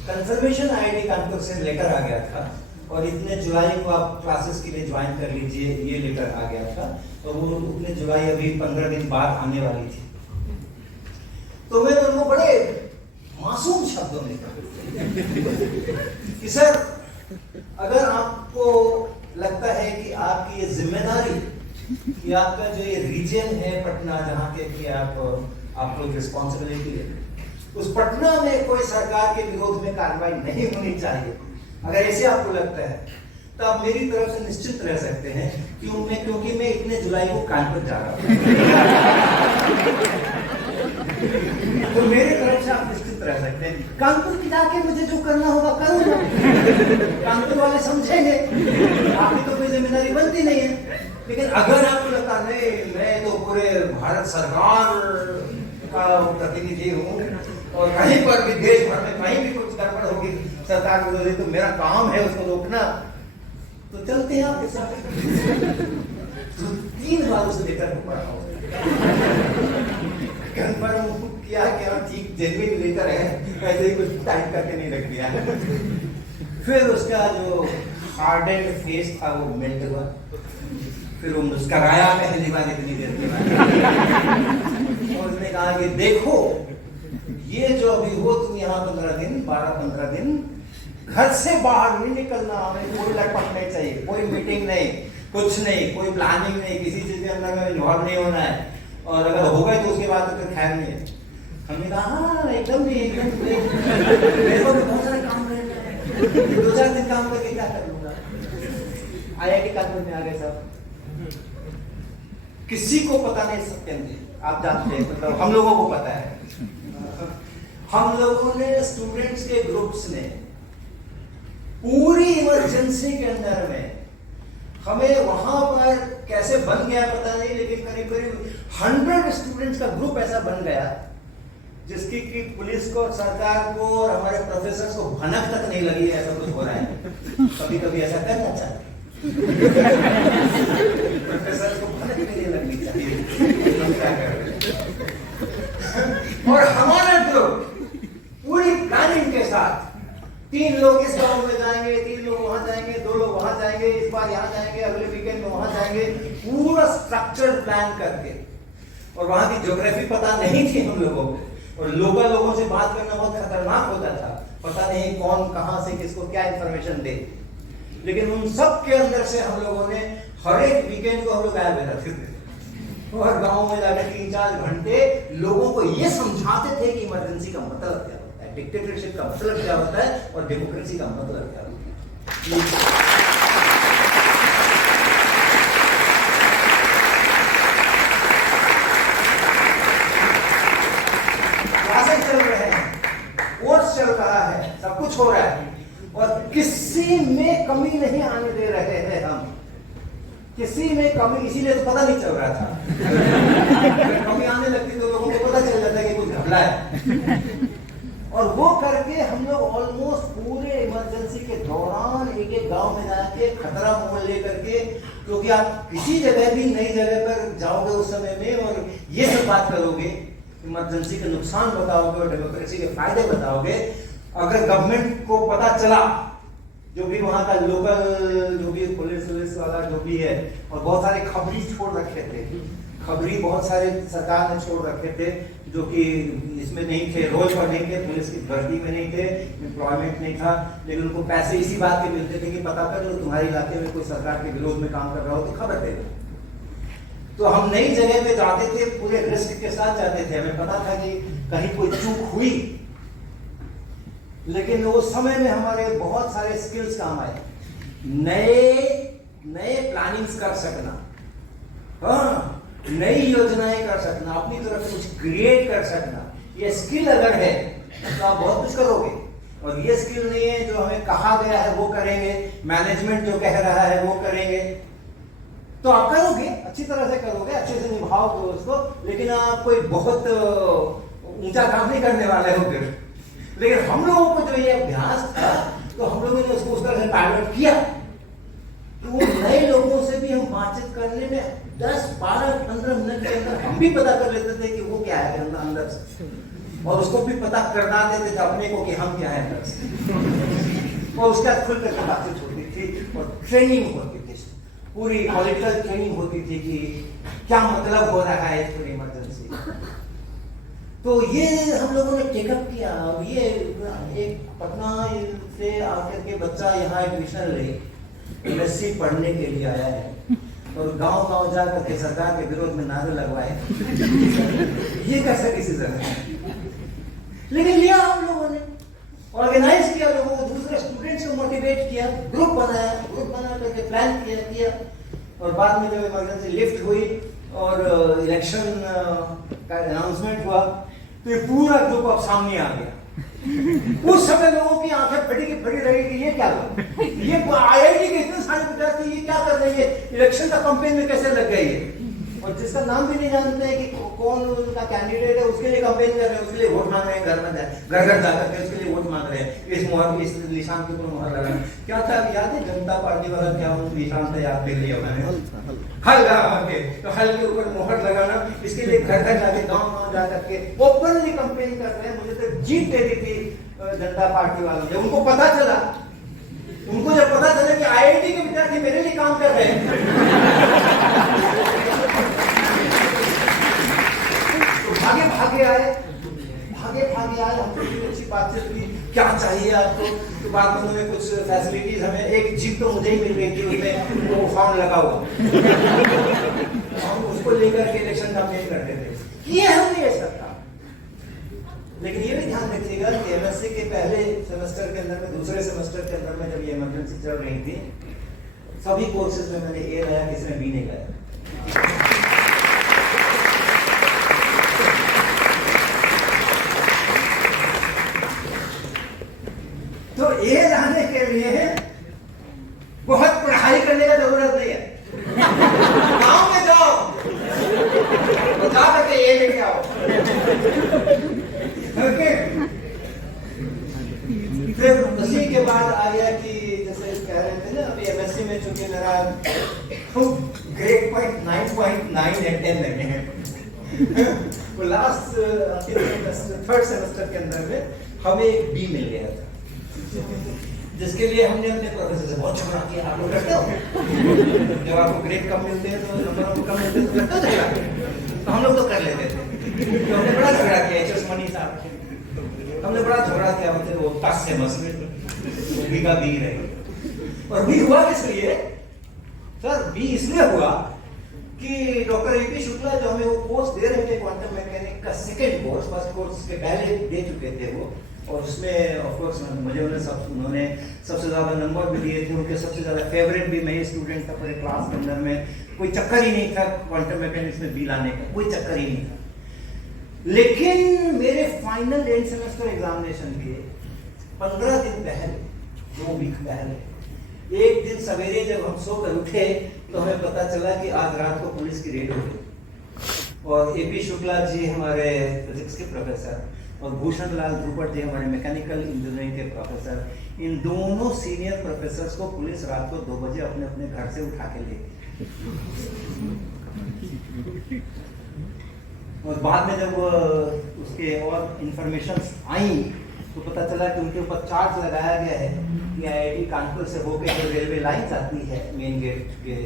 कंफर्मेशन आईडी कानपुर से लेटर आ गया था, और इतने जुलाई को आप क्लासेस के लिए ज्वाइन कर लीजिए, ये लेटर आ गया था। तो वो उतने जुलाई अभी 15 दिन बाद आने वाली थी। तो मैंने उनको बड़े मासूम शब्दों में कहा कि सर, अगर आपको लगता है कि आपकी ये जिम्मेदारी कि आपका जो ये रीजन है पटना, जहाँ के कि आप लोग रिस्पॉन्सिबिलिटी है, उस पटना में कोई सरकार के विरोध में कार्रवाई नहीं होनी चाहिए, अगर ऐसे आपको लगता है तो आप मेरी तरफ से निश्चित रह सकते हैं क्योंकि मैं इतने जुलाई को कानपुर जा रहा हूँ। तो मेरे तरफ से आप निश्चित रह सकते हैं, कानपुर की जाके मुझे जो करना होगा करूंगा, कानपुर वाले समझेंगे, आपकी तो कोई जिम्मेदारी बनती नहीं है। लेकिन अगर आपको लगता है मैं तो पूरे भारत सरकार का प्रतिनिधि हूँ और कहीं पर भी देश भर में कहीं भी कुछ गड़बड़ होगी सरकार विरोधी, तो मेरा काम है उसको रोकना, तो चलते हैं आपके साथ। तो 3 बार उसे लेकर पढ़ा हूँ, कंफर्म किया कि ठीक जेन्युइन लेटर है, ऐसे ही कुछ टाइप करके नहीं रख दिया। फिर उसका जो हार्डेंड फेस था वो मेल्ट हुआ, फिर वो मुस्कुराया पहली बार इतनी देर के बाद, और उसने कहा कि देखो ये जो अभी हो तुम यहाँ 12-15 दिन घर से बाहर नहीं निकलना, हमें कोई लटपट नहीं चाहिए, कोई मीटिंग नहीं, कुछ नहीं, कोई प्लानिंग नहीं, किसी चीज के अंदर में इन्वॉल्व नहीं होना है, और अगर हो गए तो उसके बाद तो फिर खैर नहीं है। हमने कहा हाँ एकदम नहीं, एकदम नहीं, मेरे को भी बहुत सारे काम रहता है, 2-4 दिन काम करके क्या कर लूंगा। IIT कानपुर में आ गए सब, किसी को पता नहीं, सत्यम जी आप जानते हैं, मतलब हम लोगों को पता है। हम लोगों ने स्टूडेंट्स के ग्रुप्स ने पूरी इमरजेंसी के अंदर में, हमें वहां पर कैसे बन गया पता नहीं, लेकिन करीब 100 स्टूडेंट्स का ग्रुप ऐसा बन गया जिसकी कि पुलिस को, सरकार को और हमारे प्रोफेसर को भनक तक नहीं लगी ऐसा कुछ हो रहा है। कभी कभी ऐसा करना चाहिए, प्रोफेसर को भनक नहीं लगनी चाहिए, हम क्या कर रहे हैं। और हमारा ग्रुप पूरी प्लानिंग के साथ 3 लोग इस गांव में जाएंगे, 3 लोग वहां जाएंगे, 2 लोग वहां जाएंगे, इस बार यहाँ जाएंगे, अगले वीकेंड में वहां जाएंगे, पूरा स्ट्रक्चर्ड प्लान करके। और वहां की ज्योग्राफी पता नहीं थी हम लोगों को, और लोकल लोगों से बात करना बहुत खतरनाक होता था, पता नहीं कौन कहां से किसको क्या इंफॉर्मेशन दे। लेकिन उन सब के अंदर से हम लोगों ने हर एक वीकेंड को हम लोग गायब रहते थे और गाँव में जाकर 3-4 घंटे लोगों को ये समझाते थे कि इमरजेंसी का मतलब क्या होता है, डिक्टेटरशिप का मतलब क्या होता है और डेमोक्रेसी का मतलब क्या होता है। चल रहे हैं, वोट्स चल रहा है, सब कुछ हो रहा है और किसी में कमी नहीं आने दे रहे हैं हम, किसी में कमी, इसीलिए तो पता नहीं चल रहा था। कमी आने लगती तो लोगों को पता चल जाता है कि कुछ घपला है। और वो करके हम लोग ऑलमोस्ट पूरे इमरजेंसी के दौरान एक एक गांव में जाके खतरा मोल लेकर के, क्योंकि आप किसी जगह भी नई जगह पर जाओगे उस समय में और ये सब बात करोगे, इमरजेंसी के नुकसान बताओगे और डेमोक्रेसी के फायदे बताओगे। अगर गवर्नमेंट को पता चला, जो भी वहां का लोकल जो भी पुलिस वाला जो भी है, और बहुत सारे खबरी छोड़ रखे थे, खबरी बहुत सारे सरकार ने छोड़ रखे थे जो कि इसमें नहीं थे, रोल पर नहीं थे, पुलिस की भर्ती में नहीं थे, एम्प्लॉयमेंट नहीं था, लेकिन उनको पैसे इसी बात के मिलते थे कि पता कर लो तुम्हारे इलाके में कोई सरकार के विरोध में काम कर रहा हो तो खबर दे दो। तो हम नई जगह पे जाते थे, पूरे रिस्क के साथ जाते थे, हमें पता था कि कहीं कोई चूक हुई, लेकिन उस समय में हमारे बहुत सारे स्किल्स काम आए। नए प्लानिंग्स कर सकना, हाँ, नई योजनाएं कर सकना, अपनी तरफ कुछ क्रिएट कर सकना, ये स्किल अगर है तो आप बहुत कुछ करोगे। और ये स्किल नहीं है जो हमें कहा गया है वो करेंगे, मैनेजमेंट जो कह रहा है वो करेंगे, तो आप करोगे, अच्छी तरह से करोगे, अच्छे से निभाओगे उसको, लेकिन आप कोई बहुत ऊंचा काम नहीं करने वाले हो फिर। लेकिन हम लोगों को जो ये अभ्यास था, तो हम लोगों ने उसको उस तरह से पायलट किया तो वो नए लोगों से भी हम बातचीत करने में 10, 12, 15 मिनट के अंदर हम भी पता कर लेते थे कि वो क्या है अंदर से, और उसको भी पता करना देते थे अपने को कि हम क्या है अंदर से। और उसके बाद खुल करके बातचीत होती थी और ट्रेनिंग होती थी, पूरी पॉलिटिकल ट्रेनिंग होती थी कि क्या मतलब हो रहा है पूरी इमरजेंसी। तो ये हम लोगों ने टेकअप किया। और ये एक पटना से आकर के बच्चा यहाँ एडमिशन ले MSc पढ़ने के लिए आया है और गांव-गांव जाकर के सरकार के विरोध में नारे लगवाए। ये कैसा डिसीजन है? लेकिन लिया हम लोगों ने, ऑर्गेनाइज किया, लोगों को, दूसरे स्टूडेंट्स को मोटिवेट किया, ग्रुप बना करके प्लान किया और बाद में जब इमरजेंसी लिफ्ट हुई और इलेक्शन का अनाउंसमेंट हुआ तो ये पूरा ग्रुप अब सामने आ गया। उस समय लोगों की आंखें फटी रही कि ये क्या हुआ, ये IIT के इतने सारे विद्यार्थी ये क्या कर रहे हैं, इलेक्शन का कैंपेन में कैसे लग गए ये, और जिसका नाम भी नहीं जानते हैं कि कौन उनका कैंडिडेट है, उसके लिए कैंपेन कर रहे हैं, उसके लिए वोट मांग रहे हैं, घर घर जाकर के उसके लिए वोट मांग रहे हैं, इस निशान के ऊपर मुहर लगाना। क्या था याद है, जनता पार्टी वाला क्या निशान था याद कर लिया मैंने, हल के, तो हल के ऊपर मुहर लगाना, इसके लिए घर घर जाके गांव जाकर के ओपनली कैंपेन कर रहे हैं। मुझे तो जीत दे दी थी जनता पार्टी वालों ने। उनको पता चला, उनको जब पता चला कि IIT के विद्यार्थी मेरे लिए काम कर रहे हैं, तो भागे आए, हमसे अच्छी बातचीत हुई, क्या चाहिए आपको, तो बाद में उन्होंने कुछ फैसिलिटीज, हमें एक जीप तो मुझे ही मिल गई थी, उसमें वो फॉर्म लगा हुआ, हम उसको लेकर के इलेक्शन कैंपेन करते थे। ये हमने ये सब था। लेकिन ये भी ध्यान रखिएगा कि MSc के पहले सेमेस्टर के अंदर में, दूसरे सेमेस्टर के अंदर में जब ये इमरजेंसी चल रही थी, सभी कोर्सेज में मैंने A लाया, किसी ने B नहीं लाया। तो A लाने के लिए बहुत पढ़ाई करने का जरूरत नहीं है, गांव में जाओ तो जा करके A लेके आओ। फिर उसी के बाद आ गया कि जैसे कह रहे थे ना, अभी MSc में चूंकि मेरा ग्रेड पॉइंट 9.9 या 10 लगे हैं, वो लास्ट थर्ड सेमेस्टर के अंदर में हमें एक B मिल गया था, जिसके लिए हमने अपने प्रोफेसर से बहुत झगड़ा किया। आप लोग करते हो, जब आपको ग्रेड कम मिलते हैं तो नंबर आपको कम मिलते हैं तो करते हो झगड़ा, तो हम लोग तो कर लेते थे। तो हमने बड़ा झगड़ा किया HS मनी साहब, हमने बड़ा झगड़ा किया, हमसे वो 10 से बस B का B रहे। और B हुआ किस लिए सर? B इसलिए हुआ कि डॉक्टर AP शुक्ला जो हमें वो कोर्स दे रहे थे क्वांटम मैकेनिक का सेकंड कोर्स, फर्स्ट कोर्स के पहले दे चुके थे वो, और उसमें ऑफकोर्स मुझे उन्होंने सबसे ज़्यादा नंबर भी दिए थे, उनके सबसे ज़्यादा फेवरेट भी मैं ही स्टूडेंट था पूरे क्लास के अंदर में। कोई चक्कर ही नहीं था क्वांटम मैकेनिक्स में बी लाने का, कोई चक्कर ही नहीं था। लेकिन मेरे फाइनल एंड सेमेस्टर एग्जामिनेशन के 15 दिन पहले, 2 वीक पहले, एक दिन सवेरे जब हम सोकर उठे तो हमें पता चला कि आज रात को पुलिस की रेड हो गई और एपी शुक्ला जी हमारे फिजिक्स के प्रोफेसर और भूषण लाल ध्रुपद जी हमारे मैकेनिकल इंजीनियरिंग के प्रोफेसर, इन दोनों सीनियर प्रोफेसर्स को पुलिस रात को 2 बजे अपने अपने घर से उठा के ले गई। और बाद में जब उसके और इंफॉर्मेशन आई तो पता चला कि उनके ऊपर चार्ज लगाया गया है कि आईआईटी कानपुर से होकर जो रेलवे लाइन जाती है, मेन गेट के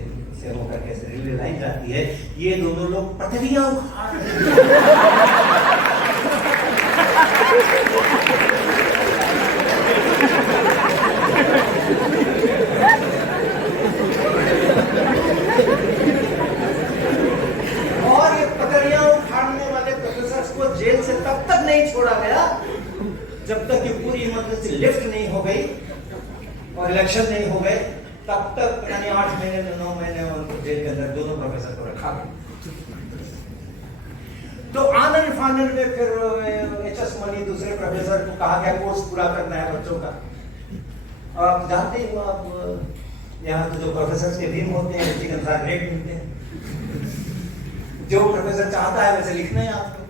से होकर कैसे रेलवे लाइन जाती है, ये दोनों लोग पटरियां उखाड़ रहे और ये पटरियां उखाड़ने वाले प्रोफेसर्स को जेल से तब तक नहीं छोड़ा गया जब तक कि पूरी इमरजेंसी लिफ्ट नहीं हो गई और इलेक्शन नहीं हो गए, तब तक पता नहीं 8 महीने 9 महीने उनको जेल के अंदर दोनों प्रोफेसर को रखा। तो आनंद फानंद में फिर एचएस मनी दूसरे प्रोफेसर को कहा गया कोर्स पूरा करना है बच्चों का। आप जानते हो, आप यहाँ तो जो प्रोफेसर के भीम होते हैं उसी के अनुसार ग्रेड मिलते हैं। जो प्रोफेसर चाहता है वैसे लिखना है आपको।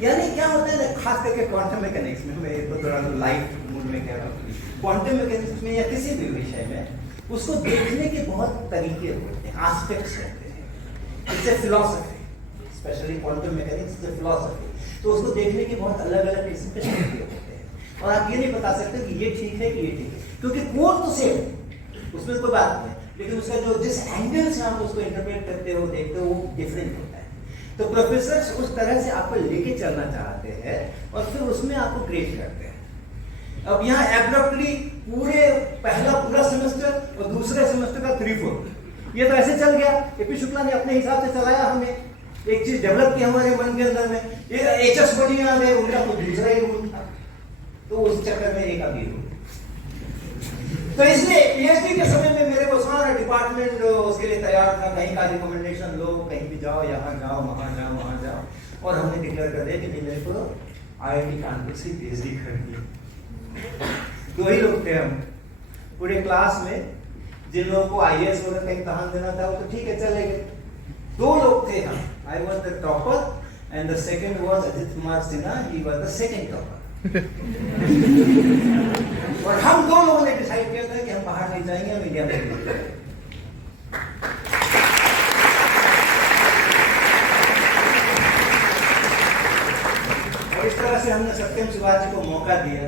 यानी क्या होता है ना, खास करके क्वांटम मैकेनिक्स में, मैं तो थोड़ा लाइट मूड में कह रहा हूँ, क्वांटम मैकेनिक्स में या किसी भी विषय में उसको देखने के बहुत तरीके होते हैं, एस्पेक्ट्स होते हैं। It's a philosophy, specially quantum mechanics is a philosophy. तो उसको देखने के बहुत अलग अलग किस्म के तरीके होते हैं और आप ये नहीं बता सकते कि ये ठीक है कि ये ठीक है, क्योंकि कोड तो सेम है, उसमें कोई बात नहीं, लेकिन उसका जो जिस एंगल से आप उसको इंटरप्रेट करते हो, देखते हो, वो डिफरेंट होता है। तो प्रोफेसर्स उस तरह से आपको लेके चलना चाहते हैं और फिर उसमें आपको ग्रेड करते हैं। अब यहाँ एब्रप्टली पहला पूरा सेमेस्टर और दूसरे सेमेस्टर का 3/4 ये तो ऐसे चल गया। एपी शुक्ला ने अपने हिसाब से चलाया, हमने एक चीज डेवलप की हमारे मन के अंदर में, ये एचएस बनी आ गए, उनका तो दूसरा ही रूल था, तो उस चक्कर में एक अभी रूल। तो इसलिए पीएचडी के समय में मेरे को सारा डिपार्टमेंट उसके लिए तैयार था, कहीं का रिकमेंडेशन लो, कहीं भी जाओ, यहाँ जाओ, वहाँ जाओ, और हमने डिक्लेयर कर दिया कि मेरे को आईआईटी कानपुर से पीएचडी करनी है। 2 ही लोग थे हम पूरे क्लास में, जिन लोगों को आईएएस वगैरह का इम्तहान देना था वो तो ठीक है चले गए। 2 लोग थे हम, I was the topper and the second was Ajit Kumar Sinha, he was the second topper. और हम 2 लोगों ने डिसाइड किया था कि हम बाहर नहीं जाएंगे, हम इंडिया में रहेंगे। और इस तरह से हमने सत्यम शिवाजी को मौका दिया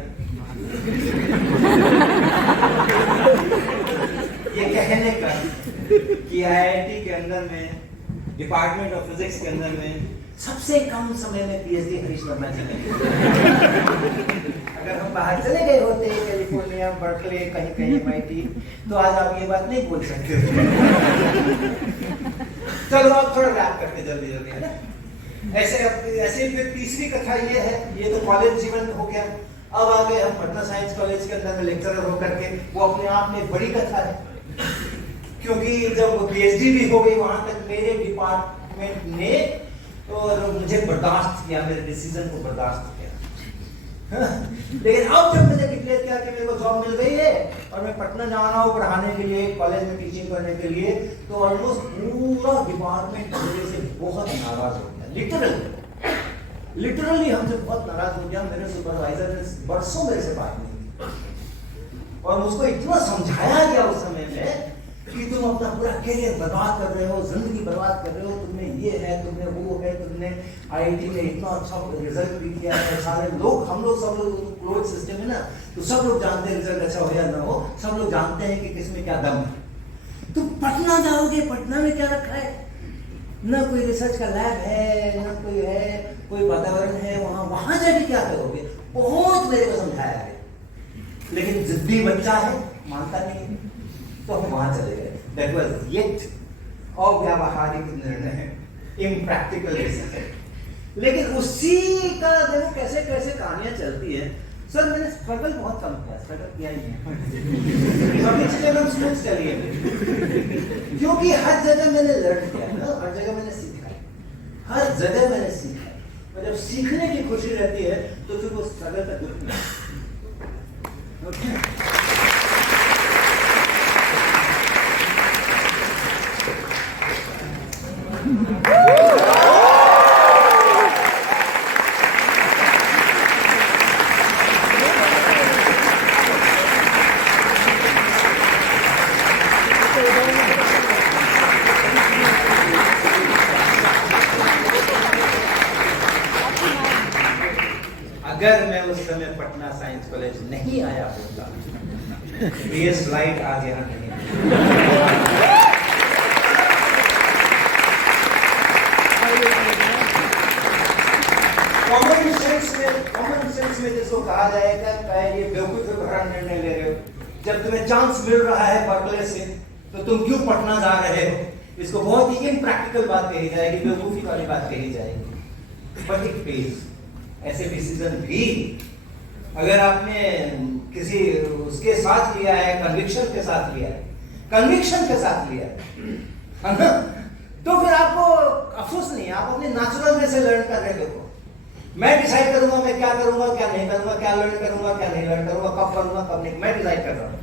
ये कहने का कि आईआईटी के अंदर में, डिपार्टमेंट ऑफ फिजिक्स के अंदर में सबसे कम समय में पीएचडी हरीश वर्मा जी ने। अगर हम बाहर चले गए होते कैलिफोर्निया, बर्कले, कहीं कहीं MIT, तो आज आप ये बात नहीं बोल सकते। चलो अब थोड़ा रैप करते जल्दी जल्दी, है ना। ऐसे फिर तीसरी कथा ये है, ये तो कॉलेज जीवन हो गया। अब आ गए हम पटना साइंस कॉलेज के अंदर में लेक्चरर होकर के, वो अपने आप में बड़ी कथा है, क्योंकि जब पीएचडी भी हो गई वहां तक मेरे डिपार्टमेंट ने और मुझे बर्दाश्त किया, मेरे डिसीजन को बर्दाश्त किया। लेकिन अब जब मैंने डिक्लेयर किया कि मेरे को जॉब मिल गई है और मैं पटना जा रहा हूँ पढ़ाने के लिए, कॉलेज में टीचिंग करने के लिए, तो ऑलमोस्ट पूरा डिपार्टमेंट मेरे से बहुत नाराज हो गया। लिटरली हमसे बहुत नाराज हो गया। मेरे सुपरवाइजर ने बरसों मेरे से बात नहीं की और मुझको इतना समझाया गया उस समय में कि तुम अपना पूरा करियर बर्बाद कर रहे हो, जिंदगी बर्बाद कर रहे हो, तुमने ये है, तुमने वो है, तुमने आईआईटी में इतना अच्छा रिजल्ट भी किया है, सारे लोग, हम लोग सब लोग क्लोज सिस्टम है ना, तो सब लोग जानते हैं रिजल्ट अच्छा हो या ना हो, सब लोग जानते हैं कि किसमें क्या दम है। तुम पटना जाओगे, पटना में क्या रखा है, ना कोई रिसर्च का लैब है, ना कोई है, कोई वातावरण है वहां जाके क्या करोगे। बहुत मेरे को समझाया है, लेकिन जिद्दी बच्चा है, मानता नहीं, तो हम वहां चले गए। दैट वाज येट अव्यावहारिक निर्णय है, इम्प्रैक्टिकल डिसीजन। लेकिन उसी का देखो कैसे कैसे कहानियां चलती है। सर मैंने स्ट्रगल बहुत कम किया, स्ट्रगल किया ही नहीं बाकी चीजें एकदम स्मूथ चली है, क्योंकि हर जगह मैंने लर्न किया ना, हर जगह मैंने सीखा, हर जगह मैंने सीखा। और जब सीखने की खुशी रहती है तो फिर वो स्ट्रगल का दुख नहीं। ओके अगर मैं उस समय पटना साइंस कॉलेज नहीं आया होता तो ये स्लाइड आज यहाँ नहीं। कॉमन सेंस में जिसको कहा जाएगा ये बेवकूफी भरा निर्णय ले रहे हो, जब तुम्हें चांस मिल रहा है बर्कले से तो तुम क्यों पटना जा रहे हो, इसको बहुत ही इम्प्रैक्टिकल बात कही जाएगी, बेवकूफी वाली बात कही जाएगी। But it pays. ऐसे डिसीजन भी अगर आपने किसी उसके साथ लिया है, कन्विक्शन के साथ लिया है, कन्विक्शन के साथ लिया है ना, तो फिर आपको अफसोस नहीं है, आप अपने नेचुरल वे से लर्न कर रहे हो। मैं डिसाइड करूंगा मैं क्या करूंगा क्या नहीं करूंगा, क्या लर्न करूंगा क्या नहीं लर्न करूंगा, कब करूंगा कब नहीं, मैं डिसाइड कर रहा हूं।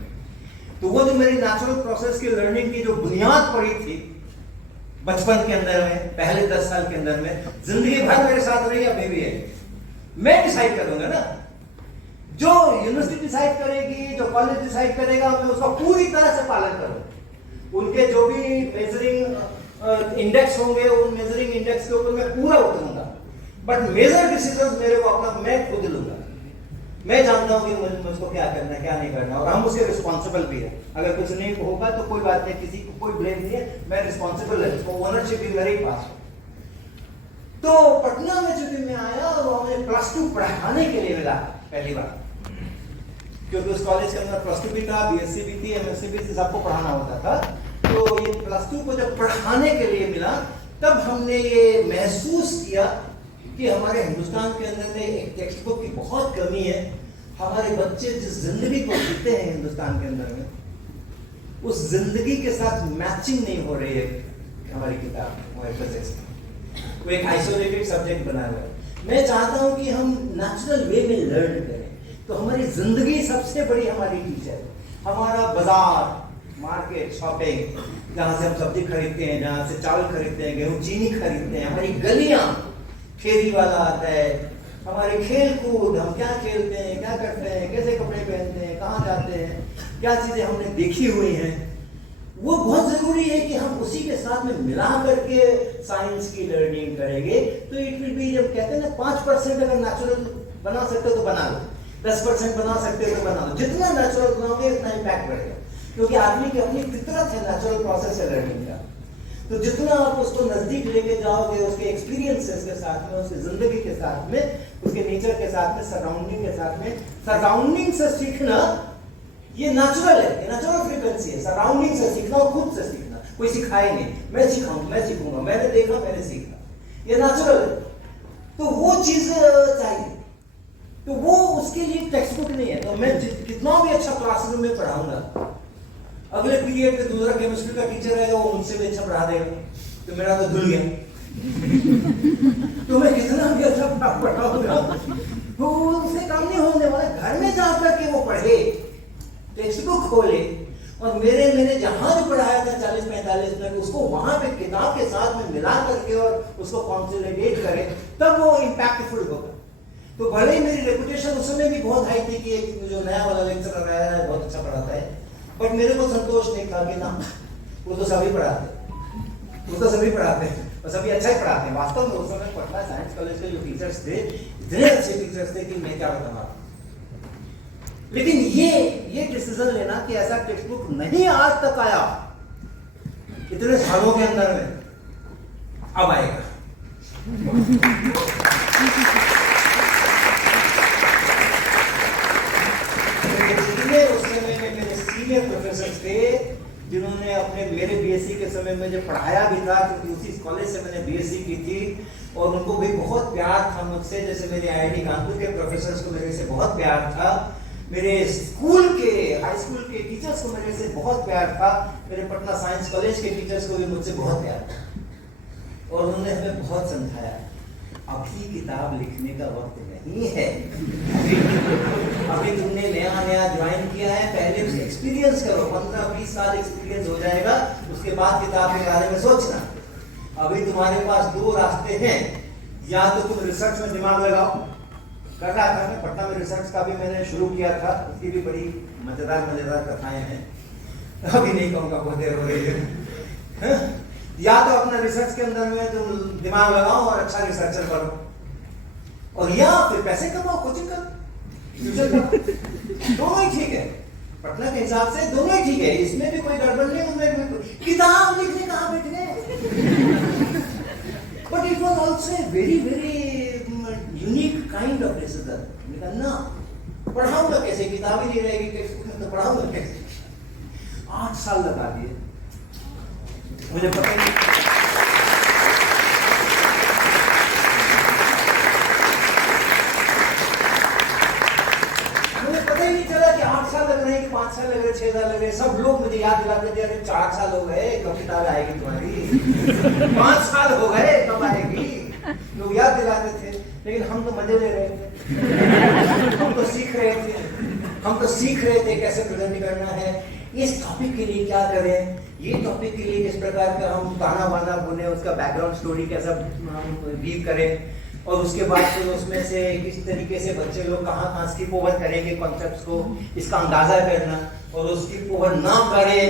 तो वो जो मेरी नेचुरल प्रोसेस की लर्निंग की जो बुनियाद पड़ी थी बचपन के अंदर में, पहले 10 साल के अंदर में, जिंदगी भर मेरे साथ रही, अभी भी है। मैं डिसाइड करूंगा ना, जो यूनिवर्सिटी डिसाइड करेगी, जो कॉलेज डिसाइड करेगा, मैं उसका पूरी तरह से पालन करूंगा। उनके जो भी मेजरिंग इंडेक्स होंगे, उन मेजरिंग इंडेक्स के ऊपर मैं पूरा उतरूंगा। बट मेजर डिसीजन मेरे को अपना मैं खुद लूंगा। मैं जानता हूं कि मुझको क्या करना है क्या नहीं करना, और हम उसके रिस्पॉन्सिबल भी है। अगर कुछ नहीं होगा तो कोई बात नहीं, किसी को कोई ब्लेम नहीं है, मैं रिस्पॉन्सिबल है, उसको ओनरशिप भी मेरे ही पास है। तो पटना में जब मैं आया और मुझे +2 पढ़ाने के लिए मिला पहली बार, क्योंकि उस कॉलेज के अंदर +2 भी था, BSc भी थी, MSc भी थी, सबको पढ़ाना होता था। तो ये +2 को जब पढ़ाने के लिए मिला तब हमने ये महसूस किया कि हमारे हिंदुस्तान के अंदर में एक टेक्स्ट बुक की बहुत कमी है। हमारे बच्चे जिस जिंदगी को जीते हैं हिंदुस्तान के अंदर में, उस जिंदगी के साथ मैचिंग नहीं हो रही है हमारी किताब, हमारे फिजिक्स। वो एक आइसोलेटेड सब्जेक्ट बना हुआ है। मैं चाहता हूं कि हम नेचुरल वे में लर्न करें, तो हमारी जिंदगी सबसे बड़ी हमारी टीचर, हमारा बाजार, मार्केट, शॉपिंग, जहां से हम सब्जी खरीदते हैं, जहां से चावल खरीदते हैं, गेहूं चीनी खरीदते हैं, हमारी गलियां, फेरी वाला आता है, हमारे खेल कूद, हम क्या खेलते हैं, क्या करते हैं, कैसे कपड़े पहनते हैं, कहाँ जाते हैं, क्या चीजें हमने देखी हुई हैं, वो बहुत जरूरी है कि हम उसी के साथ में मिला करके साइंस की लर्निंग करेंगे। तो इट विल बी, जब कहते हैं ना 5% अगर नेचुरल बना सकते हो तो बना लो, 10% बना सकते हो तो बना लो, जितना नेचुरल बनाओगे उतना इम्पैक्ट बढ़ेगा। क्योंकि आदमी की अपनी फितरत है नेचुरल प्रोसेस है लर्निंग का। तो जितना आप उसको नजदीक लेके जाओगे, उसके एक्सपीरियंसेस के साथ में, उसकी जिंदगी के साथ में, उसके नेचर के साथ में, सराउंडिंग के साथ में, सराउंडिंग से सीखना ये नेचुरल है, ये नेचुरल फ्रीक्वेंसी है। सराउंडिंग से सीखना और खुद से सीखना, कोई सिखाए नहीं, मैं सिखाऊं, मैं सीखूंगा, मैंने देखा, मैंने सीखा, ये नेचुरल है। तो वो चीज चाहिए, तो वो उसके लिए टेक्स्ट बुक नहीं है। तो मैं कितना भी अच्छा क्लासरूम में पढ़ाऊंगा, अगले पीरियड में दूसरा केमिस्ट्री का टीचर रहेगा, वो मुझसे भी अच्छा पढ़ा देगा, तो मेरा तो धुल गया। तो मैं कितना भी अच्छा पढ़ाऊंगा तो उससे काम नहीं होने वाला। घर में जाकर के वो पढ़े, टेक्स्ट बुक खोले, और मैंने जहां भी पढ़ाया था 40-45 मिनट, उसको वहां पे किताब के साथ में मिला करके और उसको कंसोलिडेट करे, तब वो इम्पैक्टफुल होगा। तो भले ही मेरी रेपुटेशन उस समय भी बहुत हाई थी कि एक जो नया वाला लेक्चरर आया है बहुत अच्छा पढ़ाता है, बट मेरे को संतोष नहीं था कि ना वो तो सभी पढ़ाते, वो तो सभी पढ़ाते हैं और सभी अच्छा ही पढ़ाते हैं। वास्तव में उस समय पटना साइंस कॉलेज के जो टीचर्स थे, इतने अच्छे टीचर्स थे कि मैं क्या बताऊं। लेकिन ये डिसीजन लेना कि ऐसा टेक्स्ट बुक नहीं आज तक आया इतने सालों के अंदर में, अब आएगा। उस समय में मेरे सीनियर प्रोफेसर थे जिन्होंने अपने मेरे बीएससी के समय में जब पढ़ाया भी था, क्योंकि उसी कॉलेज से मैंने बीएससी की थी, और उनको भी बहुत प्यार था मुझसे, जैसे मेरे आईआईटी कानपुर के प्रोफेसर्स को मेरे से बहुत प्यार था, मेरे स्कूल के हाई स्कूल के टीचर्स को मेरे से बहुत प्यार था, मेरे पटना साइंस कॉलेज के टीचर्स को भी मुझसे बहुत प्यार था, और उन्होंने हमें बहुत समझाया अभी किताब लिखने का वक्त नहीं है, अभी तुमने नया ज्वाइन किया है, पहले उसे एक्सपीरियंस करो, 15-20 साल एक्सपीरियंस हो जाएगा, उसके बाद किताब के बारे में सोचना। अभी तुम्हारे पास 2 रास्ते हैं, या तो तुम रिसर्च में दिमाग लगाओ, कर रहा था मैं पटना में रिसर्च का भी मैंने शुरू किया था, उसकी भी बड़ी मजेदार कथाएं हैं, अभी नहीं कहूँगा, बहुत देर हो रही है। या तो अपना रिसर्च के अंदर में तुम दिमाग लगाओ और अच्छा रिसर्चर बनो, और या फिर पैसे कमाओ, कोचिंग करो, फ्यूचर करो, दोनों ही ठीक है। पटना के हिसाब से दोनों ही ठीक है, इसमें भी कोई गड़बड़ नहीं, उनमें भी किताब लिखने कहाँ बैठने। But it was also very unique kind of research. निकलना पढ़ाऊंगा कैसे, किताब ही नहीं रहेगी कैसे, तो पढ़ाऊंगा कैसे। 8 साल लगा दिए, मुझे पता ही नहीं। मुझे पता ही नहीं चला कि 8 साल लग रहे हैं कि 5 साल लग रहे, 6 साल लग रहे। सब लोग मुझे याद दिलाते थे, अरे 4 साल हो गए, कब किताब आएगी तुम्हारी, 5 साल हो गए, कब आएगी, लोग याद दिलाते थे। लेकिन हम तो मजे ले रहे थे, हम तो सीख रहे थे कैसे प्रेजेंट करना है, इस टॉपिक के लिए क्या करें, ये टॉपिक के लिए किस प्रकार का हम गाना वाना बोले, उसका बैकग्राउंड स्टोरी कैसा हम वीव करें, और उसके बाद फिर उसमें से किस तरीके से बच्चे लोग कहाँ स्किप ओवर करेंगे कॉन्सेप्ट्स को, इसका अंदाजा करना, और उस स्किप ओवर ना करें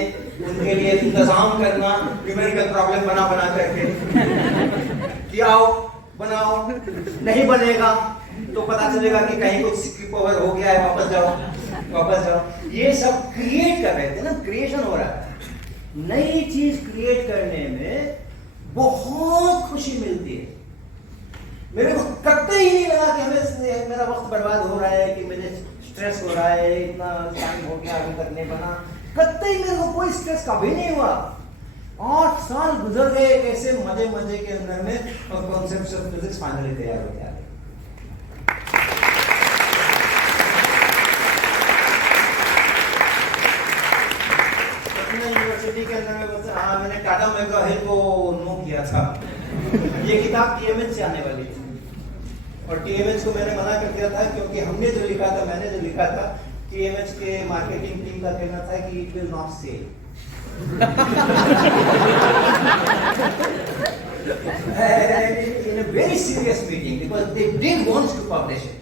उनके लिए इंतजाम करना, न्यूमेरिकल प्रॉब्लम बना करके कि आओ बनाओ, नहीं बनेगा तो पता चलेगा कि कहीं कुछ स्किप ओवर हो गया है, वापस जाओ। ये सब क्रिएट कर रहे थे ना, क्रिएशन हो रहा है। नई चीज क्रिएट करने में बहुत खुशी मिलती है। मेरे को कतई ही नहीं लगा कि हमें मेरा वक्त बर्बाद हो रहा है, कि मुझे स्ट्रेस हो रहा है, इतना टाइम हो गया अभी तक नहीं बना, कतई मेरे को कोई स्ट्रेस कभी नहीं हुआ। 8 साल गुजर गए कैसे मजे के अंदर में, और कॉन्सेप्ट्स ऑफ फिजिक्स फाइनली तैयार हो गया। यूनिवर्सिटी के अंदर में मैंने टाटा मैकग्रा-हिल को नो किया था। ये किताब टीएमएच से आने वाली थी, और टीएमएच को मैंने मना कर दिया था, क्योंकि मैंने जो लिखा था, टीएमएच के मार्केटिंग टीम का कहना था कि it will not sell. In a very serious meeting, because they did want to publish it.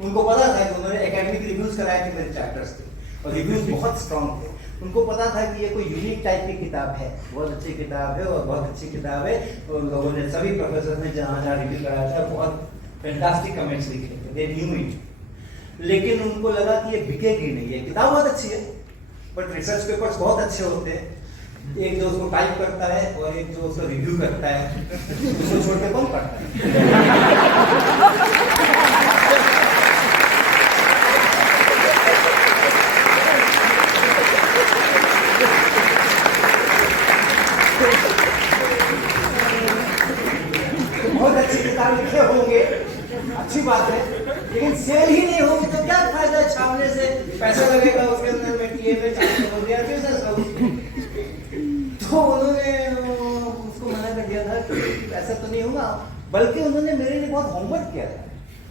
उनको पता था कि उन्होंने एकेडमिक रिव्यूज कराए थे मेरे चैप्टर्स के, और रिव्यूज बहुत स्ट्रॉन्ग थे। उनको पता था कि ये कोई यूनिक टाइप की किताब है, बहुत अच्छी किताब है, और बहुत अच्छी किताब है, और लोगों ने, सभी प्रोफेसर ने जहाँ रिव्यू कराया था, बहुत फैंटास्टिक कमेंट्स लिखे थे, दे न्यू इट। लेकिन उनको लगा कि ये बिकेगी नहीं, ये किताब बहुत अच्छी है, बट रिसर्च पेपर्स बहुत अच्छे होते हैं, एक जो उसको टाइप करता है और एक जो उसको रिव्यू करता है, उसको छोड़ के कौन पढ़ता है। बहुत अच्छी किताब लिखे होंगे, अच्छी बात है, लेकिन सेल ही नहीं होगी तो क्या फायदा छापने से, पैसा लगेगा उसके अंदर में, टीए में हो गया बिजनेस। तो उन्होंने उसको मना कर दिया था कि ऐसा तो नहीं होगा, बल्कि उन्होंने मेरे लिए बहुत होमवर्क किया था।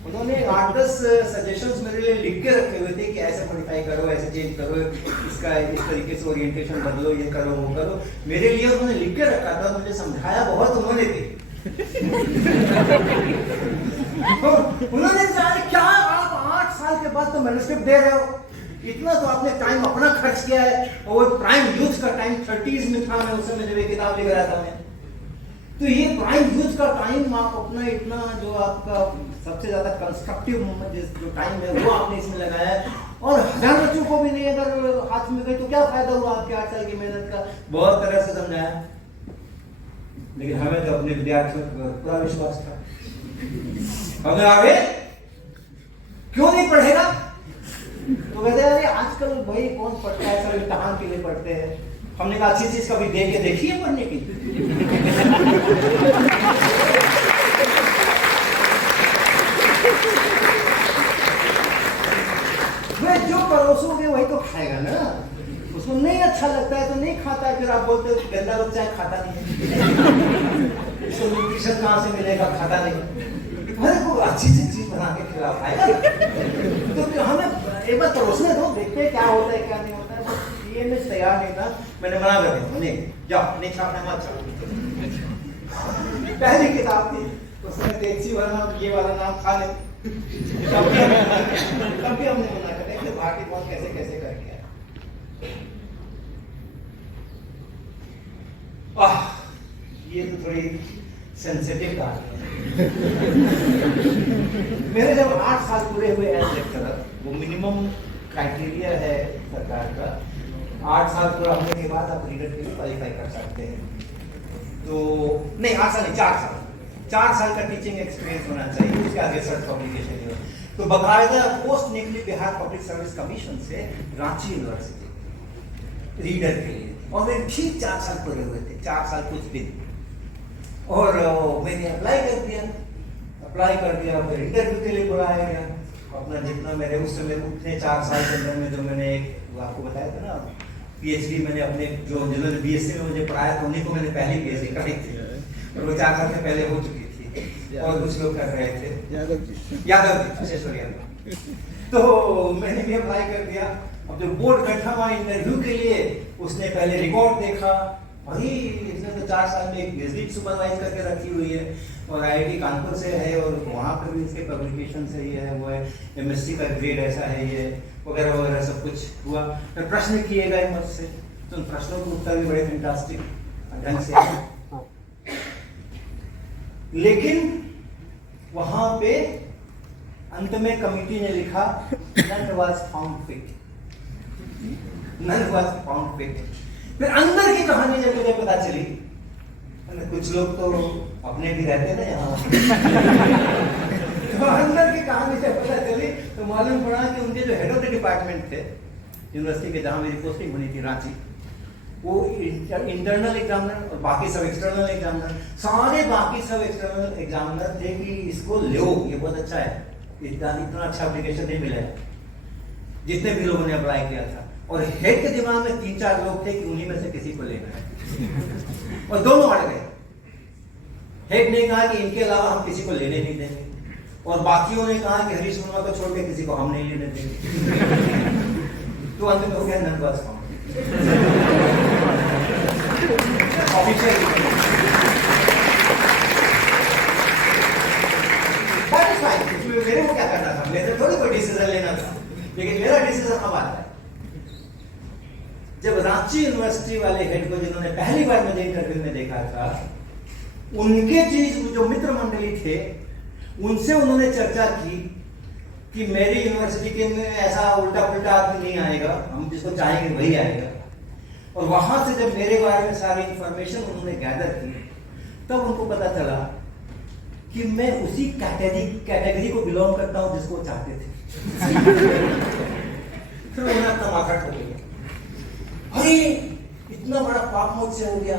उन्होंने 8-10 सजेशंस मेरे लिए लिख के रखे हुए थे कि ऐसे मॉडिफाई करो, ऐसे चेंज करो, इसका इस तरीके से ओरिएंटेशन बदलो, ये करो वो करो, मेरे लिए उन्होंने लिख के रखा था। मुझे समझाया बहुत उन्होंने भी। तो उन्होंने कहा क्या आप 8 साल के बाद तो मैन्युस्क्रिप्ट दे रहे हो, इतना तो आपने टाइम अपना खर्च किया है, और वो प्राइम यूथ का टाइम 30s में था, मैं उस समय जब ये किताब लिख रहा था मैं, तो ये प्राइम यूथ का टाइम आप अपना इतना, जो आपका सबसे ज्यादा कंस्ट्रक्टिव जो टाइम है वो आपने इसमें लगाया है, और 1000 बच्चों को भी नहीं अगर हाथ में गई तो क्या फायदा हुआ आपके 8 साल की मेहनत का। बहुत तरह से समझाया, लेकिन हमें तो अपने विद्यार्थियों पर पूरा विश्वास था। हमें आगे क्यों नहीं पढ़ेगा, तो कहते अरे आजकल भाई कौन पढ़ता है, सब इम्तिहान के लिए पढ़ते हैं, हमने कहा अच्छी चीज कभी देख के देखी है पढ़ने की? वे जो परोसोगे वही तो खाएगा ना, उसको नहीं अच्छा लगता है तो नहीं खाता है, फिर आप बोलते हो गंदा बच्चा है खाता नहीं है, इसको न्यूट्रिशन कहाँ से मिलेगा, खाता नहीं। अरे को अच्छी चीज बना के खिला खाएगा तो हमें एक बार परोसने दो, देखते हैं क्या होता है क्या नहीं होता है। बस ये मैं तैयार नहीं था, मैंने मना कर दिया, नहीं जाओ नहीं छापना मत छापो। पहली किताब थी उसमें तेजी वाला ये वाला नाम खा ले, तब भी हमने मना कर दिया, भारतीय बहुत कैसे कैसे करके ये तो थोड़ी सेंसिटिव बात है। मेरे जब 8 साल पूरे हुए एज लेक्चरर, वो मिनिमम क्राइटेरिया है सरकार का, 8 साल पूरा होने के बाद आप रीडर के लिए क्वालिफाई कर सकते हैं। तो नहीं 8 साल नहीं 4 साल का टीचिंग एक्सपीरियंस होना चाहिए, उसके आगे सर्च पब्लिकेशन हो। तो बकायदा पोस्ट निकली बिहार पब्लिक सर्विस कमीशन से रांची यूनिवर्सिटी रीडर के लिए, और मेरे ठीक 4 साल पूरे हुए थे, 4 साल कुछ दिन। और मैंने अप्लाई कर दिया, फिर इंटरव्यू के लिए बुलाया गया। अपना जितना मेरे उस समय उतने 4 साल के अंदर में जो मैंने आपको बताया था ना, पीएचडी मैंने अपने जो जिन्होंने बीएससी में मुझे पढ़ाया था उन्हीं को मैंने पहली पीएचडी कराई थी, और वो 4 साल से पहले हो चुकी थी, और कुछ लोग कर रहे थे, यादव जी। तो मैंने भी अप्लाई कर दिया। अब जो बोर्ड बैठा हुआ इंटरव्यू के लिए, उसने पहले रिकॉर्ड देखा, भाई इसने तो 4 साल में एक विजिट सुपरवाइज करके रखी हुई है, और आईआईटी कानपुर से है, और वहाँ पर भी इसके पब्लिकेशन से ही है, वो है एमएससी का ग्रेड ऐसा है, ये वगैरह वगैरह सब कुछ हुआ। फिर प्रश्न किए गए मुझसे, तो उन प्रश्नों के उत्तर भी बड़े फैंटास्टिक ढंग से, लेकिन वहाँ पे अंत में कमिटी ने लिखा none was found fit। फिर अंदर की कहानी जब मुझे पता चली, कुछ लोग तो अपने भी रहते ना यहाँ तो अंदर की कहानी जब पता चली तो मालूम पड़ा कि उनके जो हेड ऑफ द डिपार्टमेंट थे यूनिवर्सिटी के, जहाँ मेरी पोस्टिंग बनी थी रांची, वो इंटरनल एग्जामिनर और बाकी सब एक्सटर्नल एग्जामिनर, सारे बाकी सब एक्सटर्नल एग्जामिनर थे कि इसको लो, ये बहुत अच्छा है, इतना अच्छा एप्लीकेशन नहीं मिलेगा, जितने भी लोगों ने अप्लाई किया था। और हेड के दिमाग में 3-4 लोग थे कि उन्हीं में से किसी को लेना है, और दोनों अड़ गए। हेड ने कहा कि इनके अलावा हम किसी को लेने नहीं देंगे, और बाकियों ने कहा कि हरीश वर्मा को छोड़ के किसी को हम नहीं लेने देंगे। तो अंत में हो गया नन वाज फाउंड। ऑफिशियल मेरे को क्या करना था, मेरे थोड़ी कोई डिसीजन लेना था, लेकिन मेरा डिसीजन अब आता है जब रांची यूनिवर्सिटी वाले हेड को, जिन्होंने पहली बार मुझे इंटरव्यू में देखा था, उनके चीज जो मित्र मंडली थे, उनसे उन्होंने चर्चा की कि मेरी यूनिवर्सिटी के में ऐसा उल्टा पुल्टा आदमी नहीं आएगा, हम जिसको चाहेंगे वही आएगा। और वहां से जब मेरे बारे में सारी इंफॉर्मेशन उन्होंने गैदर की, तब उनको पता चला कि मैं उसी कैटेगरी को बिलोंग करता हूं जिसको चाहते थे। फिर उन्हें अपना माथा ठोक लिया, अरे इतना बड़ा पाप मुझसे हो गया,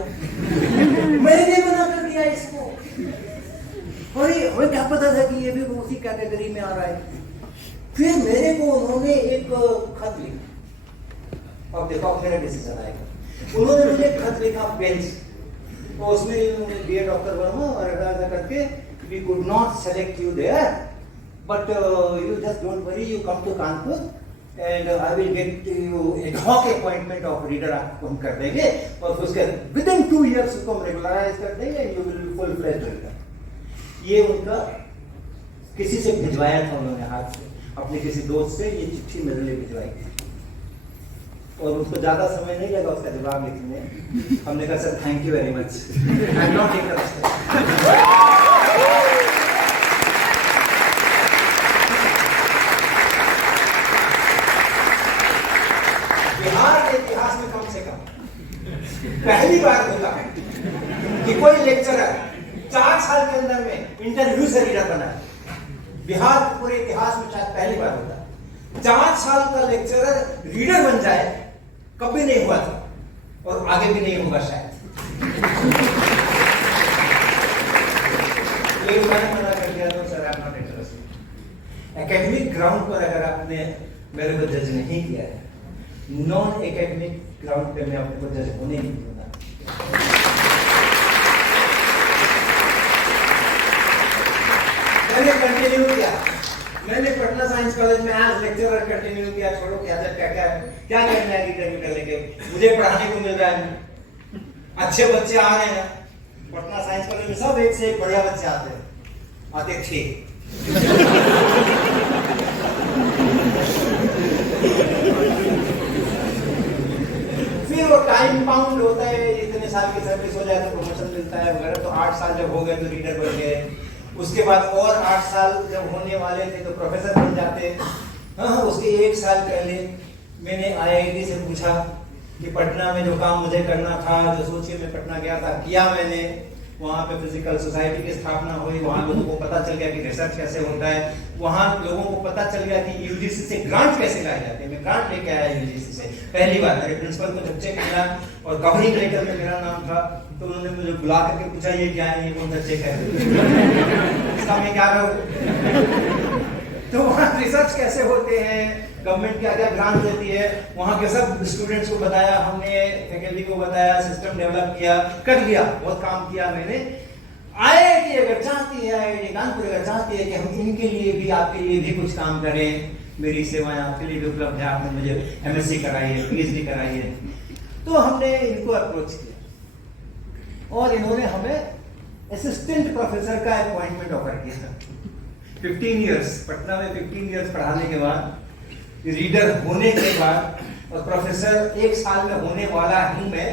मैंने मना कर दिया इसको, अरे हमें क्या पता था कि ये भी उसी कैटेगरी में आ रहा है। फिर मेरे को उन्होंने एक खत लिखा, अब देखो अब मेरा डिसीजन आएगा। उन्होंने मुझे एक खत लिखा बेंच, तो उसमें डियर डॉक्टर वर्मा और ऐसा करके, we could not select you there, but you just don't worry, you come to Kanpur and I will get you ad hoc appointment of reader, आपको हम कर देंगे, और उसके within 2 years उसको हम रेगुलराइज कर देंगे, you will be full fledged reader। ये उनका किसी से भिजवाया था उन्होंने, हाथ से अपने किसी दोस्त से ये चिट्ठी मेरे लिए भिजवाई थी, और उसको ज्यादा समय नहीं लगा उसका जवाब लिखने में। हमने कहा sir thank you very much, I am not interested. Bihar के इतिहास में कम से कम पहली बार होता है कि कोई लेक्चरर 4 साल के अंदर में इंटरव्यू से रीडर बना है। बिहार के पूरे इतिहास में शायद पहली बार होता है 4 साल का लेक्चरर रीडर बन जाए, कभी नहीं हुआ था। और आगे भी नहीं होगा शायद। एक बार मना कर दिया तो सर आप नॉट इंटरेस्टेड। एकेडमिक ग्राउंड पर अगर आपने मेरे को जज नहीं किया है, नॉन एकेडमिक ग्राउंड पे मैं अपने को जज होने नहीं दूंगा। मैंने कंटिन्यू किया, मैंने पटना साइंस कॉलेज में आज लेक्चरर कंटिन्यू किया। छोड़ो क्या क्या करना है रीटर लेके, मुझे पढ़ाने को मिल रहा है, अच्छे बच्चे आ रहे हैं। पटना साइंस कॉलेज में सब एक से एक बढ़िया बच्चे आते थे। फिर वो टाइम बाउंड होता है, इतने साल की सर्विस हो जाए तो प्रमोशन मिलता है वगैरह। तो 8 साल जब हो गए तो रीडर बन गए, उसके बाद और 8 साल जब होने वाले थे तो प्रोफेसर बन जाते। हाँ, उसके 1 साल पहले मैंने IIT से पूछा कि पटना में जो काम मुझे करना था, जो सोच के मैं पटना गया था, किया मैंने। वहाँ पे फिजिकल सोसाइटी की स्थापना हुई, वहाँ लोगों को पता चल गया कि रिसर्च कैसे होता है, वहाँ लोगों को पता चल गया कि UGC से ग्रांट कैसे लाए जाते हैं। मैं ग्रांट लेके आया UGC से पहली बार। मेरे प्रिंसिपल को जब चेक मिला और कवरिंग लेटर में मेरा नाम था तो उन्होंने मुझे बुला करके पूछा ये क्या है, ये कौन सा चेक है, इसका मैं क्या करूँ। तो वहाँ रिसर्च कैसे होते हैं, गवर्नमेंट क्या क्या ग्रांट देती है, वहाँ के सब स्टूडेंट्स को बताया हमने, फैकल्टी को बताया, सिस्टम डेवलप किया, कर लिया, बहुत काम किया मैंने। IIT अगर चाहती है, IIT कानपुर अगर चाहती है कि हम इनके लिए भी, आपके लिए भी कुछ काम करें, मेरी सेवाएं आपके लिए भी उपलब्ध है, आपने मुझे MSc कराई है, PhD कराई है, तो हमने इनको अप्रोच किया और इन्होंने हमें असिस्टेंट प्रोफेसर का अपॉइंटमेंट ऑफर किया। 15 इयर्स पटना में 15 इयर्स पढ़ाने के बाद, रीडर होने के बाद और प्रोफेसर 1 साल में होने वाला ही मैं,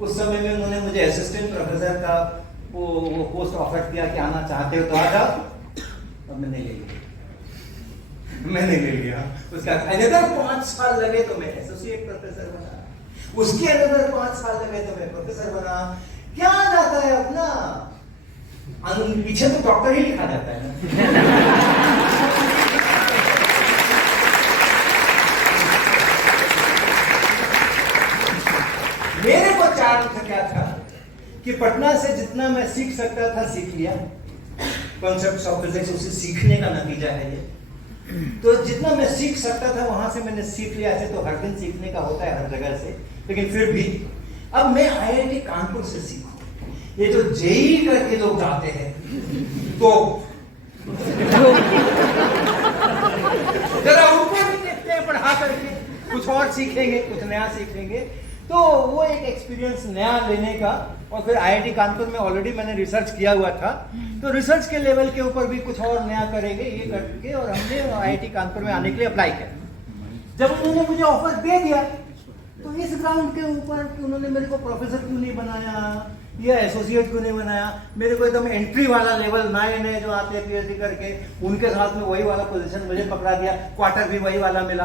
उस समय में उन्होंने मुझे असिस्टेंट प्रोफेसर का वो पोस्ट ऑफर किया कि आना चाहते हो तो आ जाओ। और मैंने ले लिया। उसका अनदर 5 साल लगे तो मैं एसोसिएट प्रोफेसर बना, उसके अनदर 5 साल लगे तो मैं प्रोफेसर बना। क्या जाता है अपना, पीछे तो डॉक्टर ही लिखा जाता है ना। मेरे को चार्ज क्या था कि पटना से जितना मैं सीख सकता था सीख लिया। कॉन्सेप्ट्स ऑफ फिजिक्स उसे सीखने का नतीजा है ये। तो जितना मैं सीख सकता था वहां से मैंने सीख लिया। ऐसे तो हर दिन सीखने का होता है हर जगह से, लेकिन फिर भी अब मैं IIT कानपुर से सीखूं। ये जो JEE करके लोग जाते हैं तो जरा ऊपर भी देखते हैं पढ़ा करके, कुछ और सीखेंगे, कुछ नया सीखेंगे। तो वो एक एक्सपीरियंस नया लेने का। और फिर IIT कानपुर में ऑलरेडी मैंने रिसर्च किया हुआ था, तो रिसर्च के लेवल के ऊपर भी कुछ और नया करेंगे ये करके, और हमने IIT कानपुर में आने के लिए अप्लाई किया। जब उन्होंने मुझे ऑफर दे दिया तो इस ग्राउंड के ऊपर कि उन्होंने मेरे को प्रोफेसर क्यों नहीं बनाया या एसोसिएट क्यों नहीं बनाया, मेरे को एकदम एंट्री वाला लेवल नए जो आते हैं PhD करके, उनके साथ में वही वाला पोजीशन मुझे पकड़ा दिया। क्वार्टर भी वही वाला मिला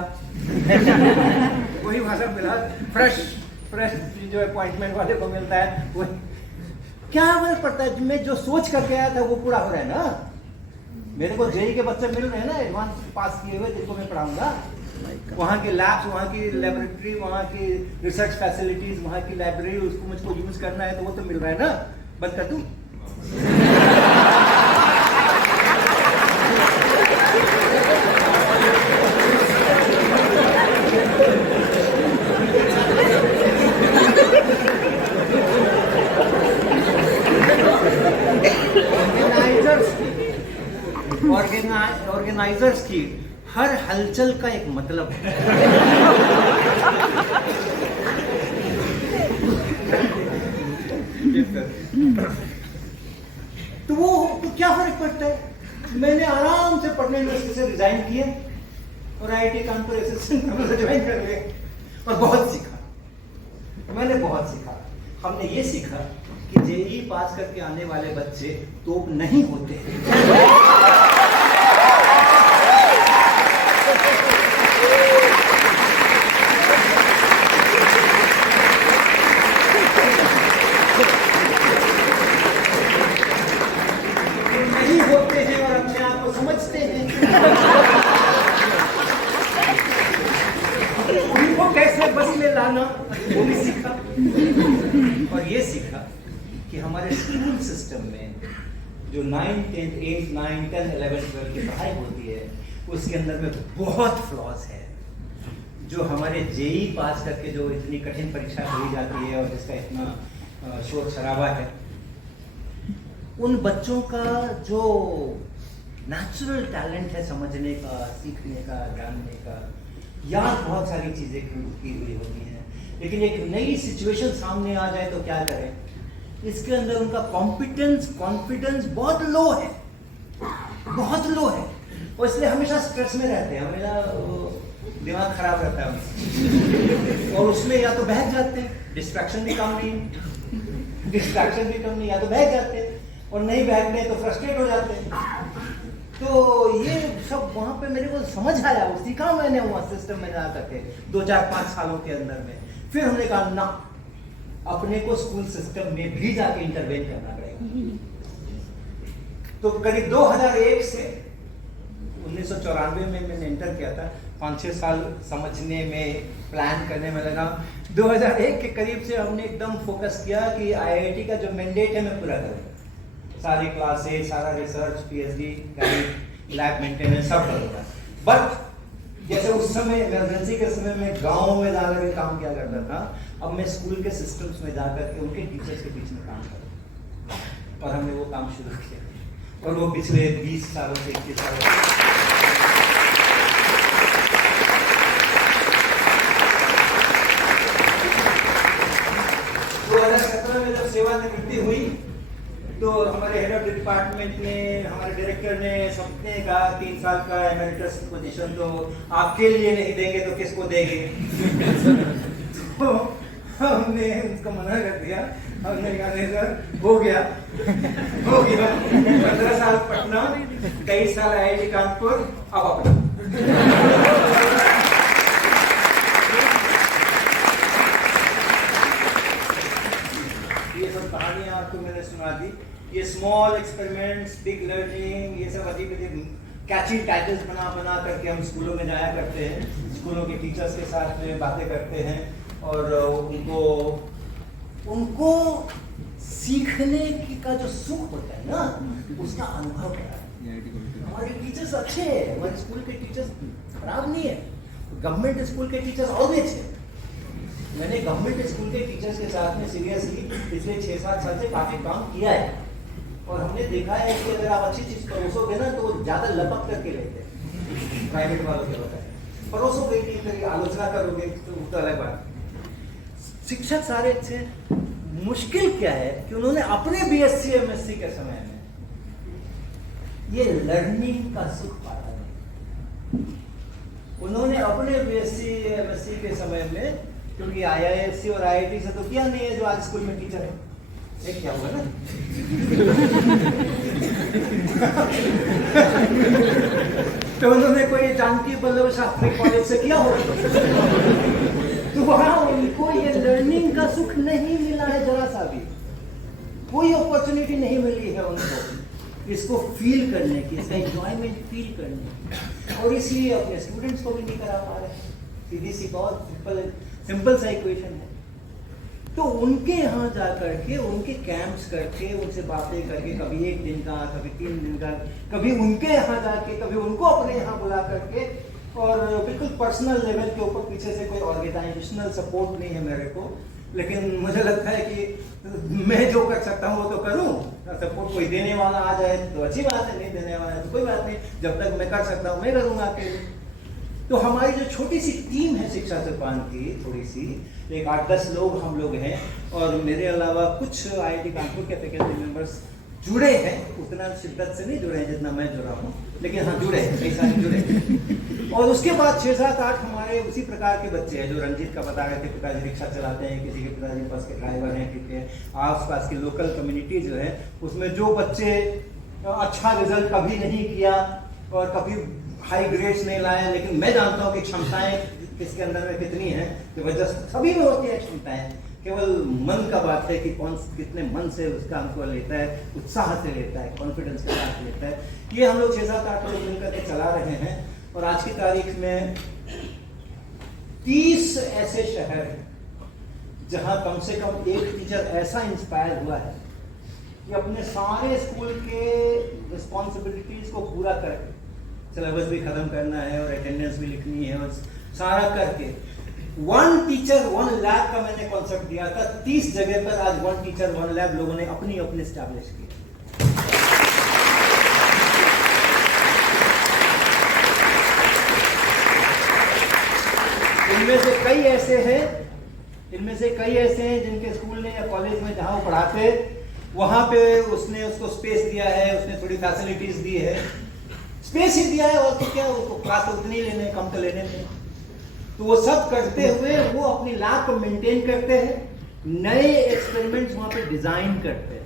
वही वाला मिला, फ्रेश जो अपॉइंटमेंट वाले को मिलता है वो। क्या फर्क पड़ता है, मैं जो सोच करके आया था वो पूरा हो रहा है ना। मेरे को JEE के बच्चे मिल रहे हैं ना, एडवांस पास किए हुए, जिनको मैं पढ़ाऊंगा। वहाँ के लैब्स, वहाँ की लेबोरेटरी, वहाँ की रिसर्च फैसिलिटीज, वहाँ की लाइब्रेरी, उसको मुझको यूज करना है तो वो तो मिल रहा है ना। बंद कर दूं? ऑर्गेनाइजर्स की हर हलचल का एक मतलब है। तो वो तो क्या फर्क पड़ता है। मैंने आराम से पटना यूनिवर्सिटी से रिजाइन किया और IIT Kanpur assistant professor join कर लिए और बहुत सीखा। मैंने बहुत सीखा। हमने ये सीखा कि JEE पास करके आने वाले बच्चे तोप नहीं होते हैं। उनको कैसे बस में लाना वो भी सीखा। स्कूल सिस्टम में जो 9, 10, 8, 9, 10, 11, 12 की पढ़ाई होती है उसके अंदर में बहुत फ्लॉज है। जो हमारे जेई पास करके जो इतनी कठिन परीक्षा दी जाती है और जिसका इतना शोर शराबा है, उन बच्चों का जो नेचुरल टैलेंट है समझने का, सीखने का, जानने का, याद बहुत सारी चीज़ें की हुई होती हैं, लेकिन एक नई सिचुएशन सामने आ जाए तो क्या करें? इसके अंदर उनका कॉन्फिडेंस बहुत लो है, बहुत लो है, और इसलिए हमेशा स्ट्रेस में रहते हैं, हमेशा दिमाग खराब रहता है उनका। और उसमें या तो बहक जाते हैं, डिस्ट्रैक्शन भी कम नहीं, या तो बहक जाते हैं, और नहीं बहकते तो फ्रस्ट्रेट हो जाते हैं। तो ये सब वहाँ पे मेरे को समझ आया, वो सीखा मैंने वहाँ सिस्टम में जा करके 2, 4, 5 सालों के अंदर में। फिर हमने कहा ना, अपने को स्कूल सिस्टम में भी जाके इंटरवेन करना पड़ेगा। तो करीब 2001 से 1994 में मैंने एंटर किया था। 5-6 साल समझने में, प्लान करने में लगा। 2001 के करीब से हमने एकदम फोकस किया कि आईआईटी का जो मैंडेट है मैं पूरा करूँ, सारी क्लासेस, सारा रिसर्च, पीएचडी, लैब मेंटेनेंस सब करूँगा। बट जैसे उस समय इमरजेंसी के समय में गाँव में जाकर के काम किया करता था, अब मैं स्कूल के सिस्टम्स में जाकर के उनके टीचर्स के बीच में काम करूँ, और हमने वो काम शुरू किया, और वो पिछले 20 सालों से 21 सालों से 2017 में जब सेवानिवृत्ति हुई तो हमारे हेड ऑफ डिपार्टमेंट ने, हमारे डायरेक्टर ने, सबने कहा 3 साल का एमेरिटस पोजीशन तो आपके लिए नहीं देंगे तो किसको देंगे? तो हमने उसको मना कर दिया। हमने कहा नहीं सर, हो गया 15 साल पटना, 23 साल आईआईटी कानपुर, अब अपना। ये सब कहानियां आपको मैंने सुना दी। ये स्मॉल एक्सपेरिमेंट्स, बिग लर्निंग, ये सब अजीब अजीब कैची टाइटल्स बना करके हम स्कूलों में जाया करते हैं, स्कूलों के टीचर्स के साथ में बातें करते हैं, और उनको सीखने का जो सुख होता है ना, उसका अनुभव कराया। हमारे टीचर्स अच्छे हैं, हमारे स्कूल के टीचर्स खराब नहीं है, गवर्नमेंट स्कूल के टीचर्स और भी अच्छे हैं। मैंने गवर्नमेंट स्कूल के टीचर्स के साथ में सीरियसली पिछले 6-7 साल से काफी काम किया है, और हमने देखा है कि अगर आप अच्छी चीज परोसोगे ना तो ज्यादा लपक करके लेते हैं। प्राइवेट वालों के होता है, परोसोगे कि फिर आलोचना करोगे तो अलग बात। शिक्षक सारे अच्छे, मुश्किल क्या है कि उन्होंने अपने बीएससी एमएससी के समय में ये लर्निंग का सुख पाया नहीं। उन्होंने अपने बीएससी एमएससी के समय में, क्योंकि आईआईएससी और आईआईटी से तो किया नहीं है जो आज स्कूल में टीचर है, एक क्या हुआ ना तो उन्होंने कोई जानकी बल्लभ शास्त्री कॉलेज से किया होगा, तो वहां उनको ये लर्निंग का सुख नहीं मिला है, जरा सा भी कोई अपॉर्चुनिटी नहीं मिली है उनको इसको फील करने की, इसका एंजॉयमेंट फील करने की, और इसलिए अपने स्टूडेंट्स को भी नहीं करा पा रहे। सीधी सी बहुत सिंपल सा इक्वेशन है। तो उनके यहाँ जा करके, उनके कैंप्स करके, उनसे बातें करके, कभी 1 दिन का, कभी 3 दिन का, कभी उनके यहाँ जाके, कभी उनको अपने यहाँ बुला करके, और बिल्कुल पर्सनल लेवल के ऊपर, पीछे से कोई ऑर्गेनाइजेशनल सपोर्ट नहीं है मेरे को, लेकिन मुझे लगता है कि मैं जो कर सकता हूँ वो तो करूँ। सपोर्ट कोई देने वाला आ जाए तो अच्छी बात है, नहीं देने वाला है तो कोई बात नहीं, जब तक मैं कर सकता हूँ मैं करूँगा अकेले। तो हमारी जो छोटी सी टीम है शिक्षा सोपान की, थोड़ी सी, एक 8-10 लोग हम लोग हैं, और मेरे अलावा कुछ आईआईटी कानपुर के फैकल्टी मेंबर्स जुड़े हैं, उतना शिद्दत से नहीं जुड़े हैं जितना मैं जुड़ा हूँ, लेकिन हाँ जुड़े हैं, कई सारे जुड़े हैं। और उसके बाद 6-7-8 हमारे उसी प्रकार के बच्चे हैं जो रंजीत का बता रहे थे, पिताजी रिक्शा चलाते हैं, किसी के पिताजी बस के ड्राइवर हैं, ठीक है। आस पास की लोकल कम्युनिटी जो है उसमें जो बच्चे अच्छा रिजल्ट कभी नहीं किया और कभी हाई ग्रेड्स नहीं लाए, लेकिन मैं जानता हूँ कि क्षमताएं किसके अंदर में कितनी हैं, जबरदस्त सभी में होती है क्षमताएं, केवल मन का बात है कि कौन कितने मन से उस काम को लेता है, उत्साह से लेता है, कॉन्फिडेंस के साथ लेता है। ये हम लोग 6-7-8 लोग मिलकर के चला रहे हैं, और आज की तारीख में 30 ऐसे शहर हैं जहां कम से कम एक टीचर ऐसा इंस्पायर हुआ है कि अपने सारे स्कूल के रिस्पॉन्सिबिलिटीज को पूरा करें, सिलेबस भी खत्म करना है और अटेंडेंस भी लिखनी है और सारा करके 1 टीचर 1 लैब का मैंने कॉन्सेप्ट दिया था। 30 जगह पर आज 1 टीचर 1 लैब लोगों ने अपनी अपनी एस्टैब्लिश की। इनमें से कई ऐसे हैं जिनके स्कूल ने या कॉलेज में जहां वो पढ़ाते वहां पे उसने उसको स्पेस दिया है, उसने थोड़ी फैसिलिटीज दी है, स्पेस ही दिया है और तो क्या, उसको क्लास उतनी लेने कम तो लेने नहीं। तो वो सब करते हुए वो अपनी लैब को मेंटेन करते हैं, नए एक्सपेरिमेंट्स वहां पे डिजाइन करते हैं।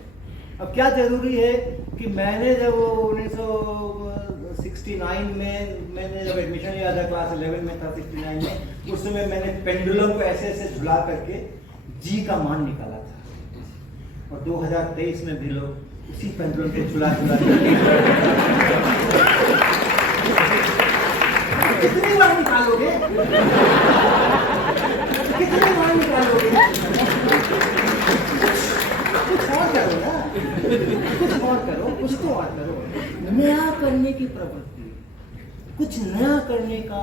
अब क्या जरूरी है कि मैंने जब 1969 में मैंने जब एडमिशन लिया था, क्लास 11 में था 69 में, उस समय मैंने पेंडुलम को ऐसे ऐसे झुला करके जी का मान निकाला था। और 2023 में भी लोग उसी पेंडुलम को झुला झुला कितनी बार निकालोगे? कितनी बार निकालोगे? कुछ और करो ना, कुछ और करो, कुछ तो और करो। नया करने की प्रवृत्ति, कुछ नया करने का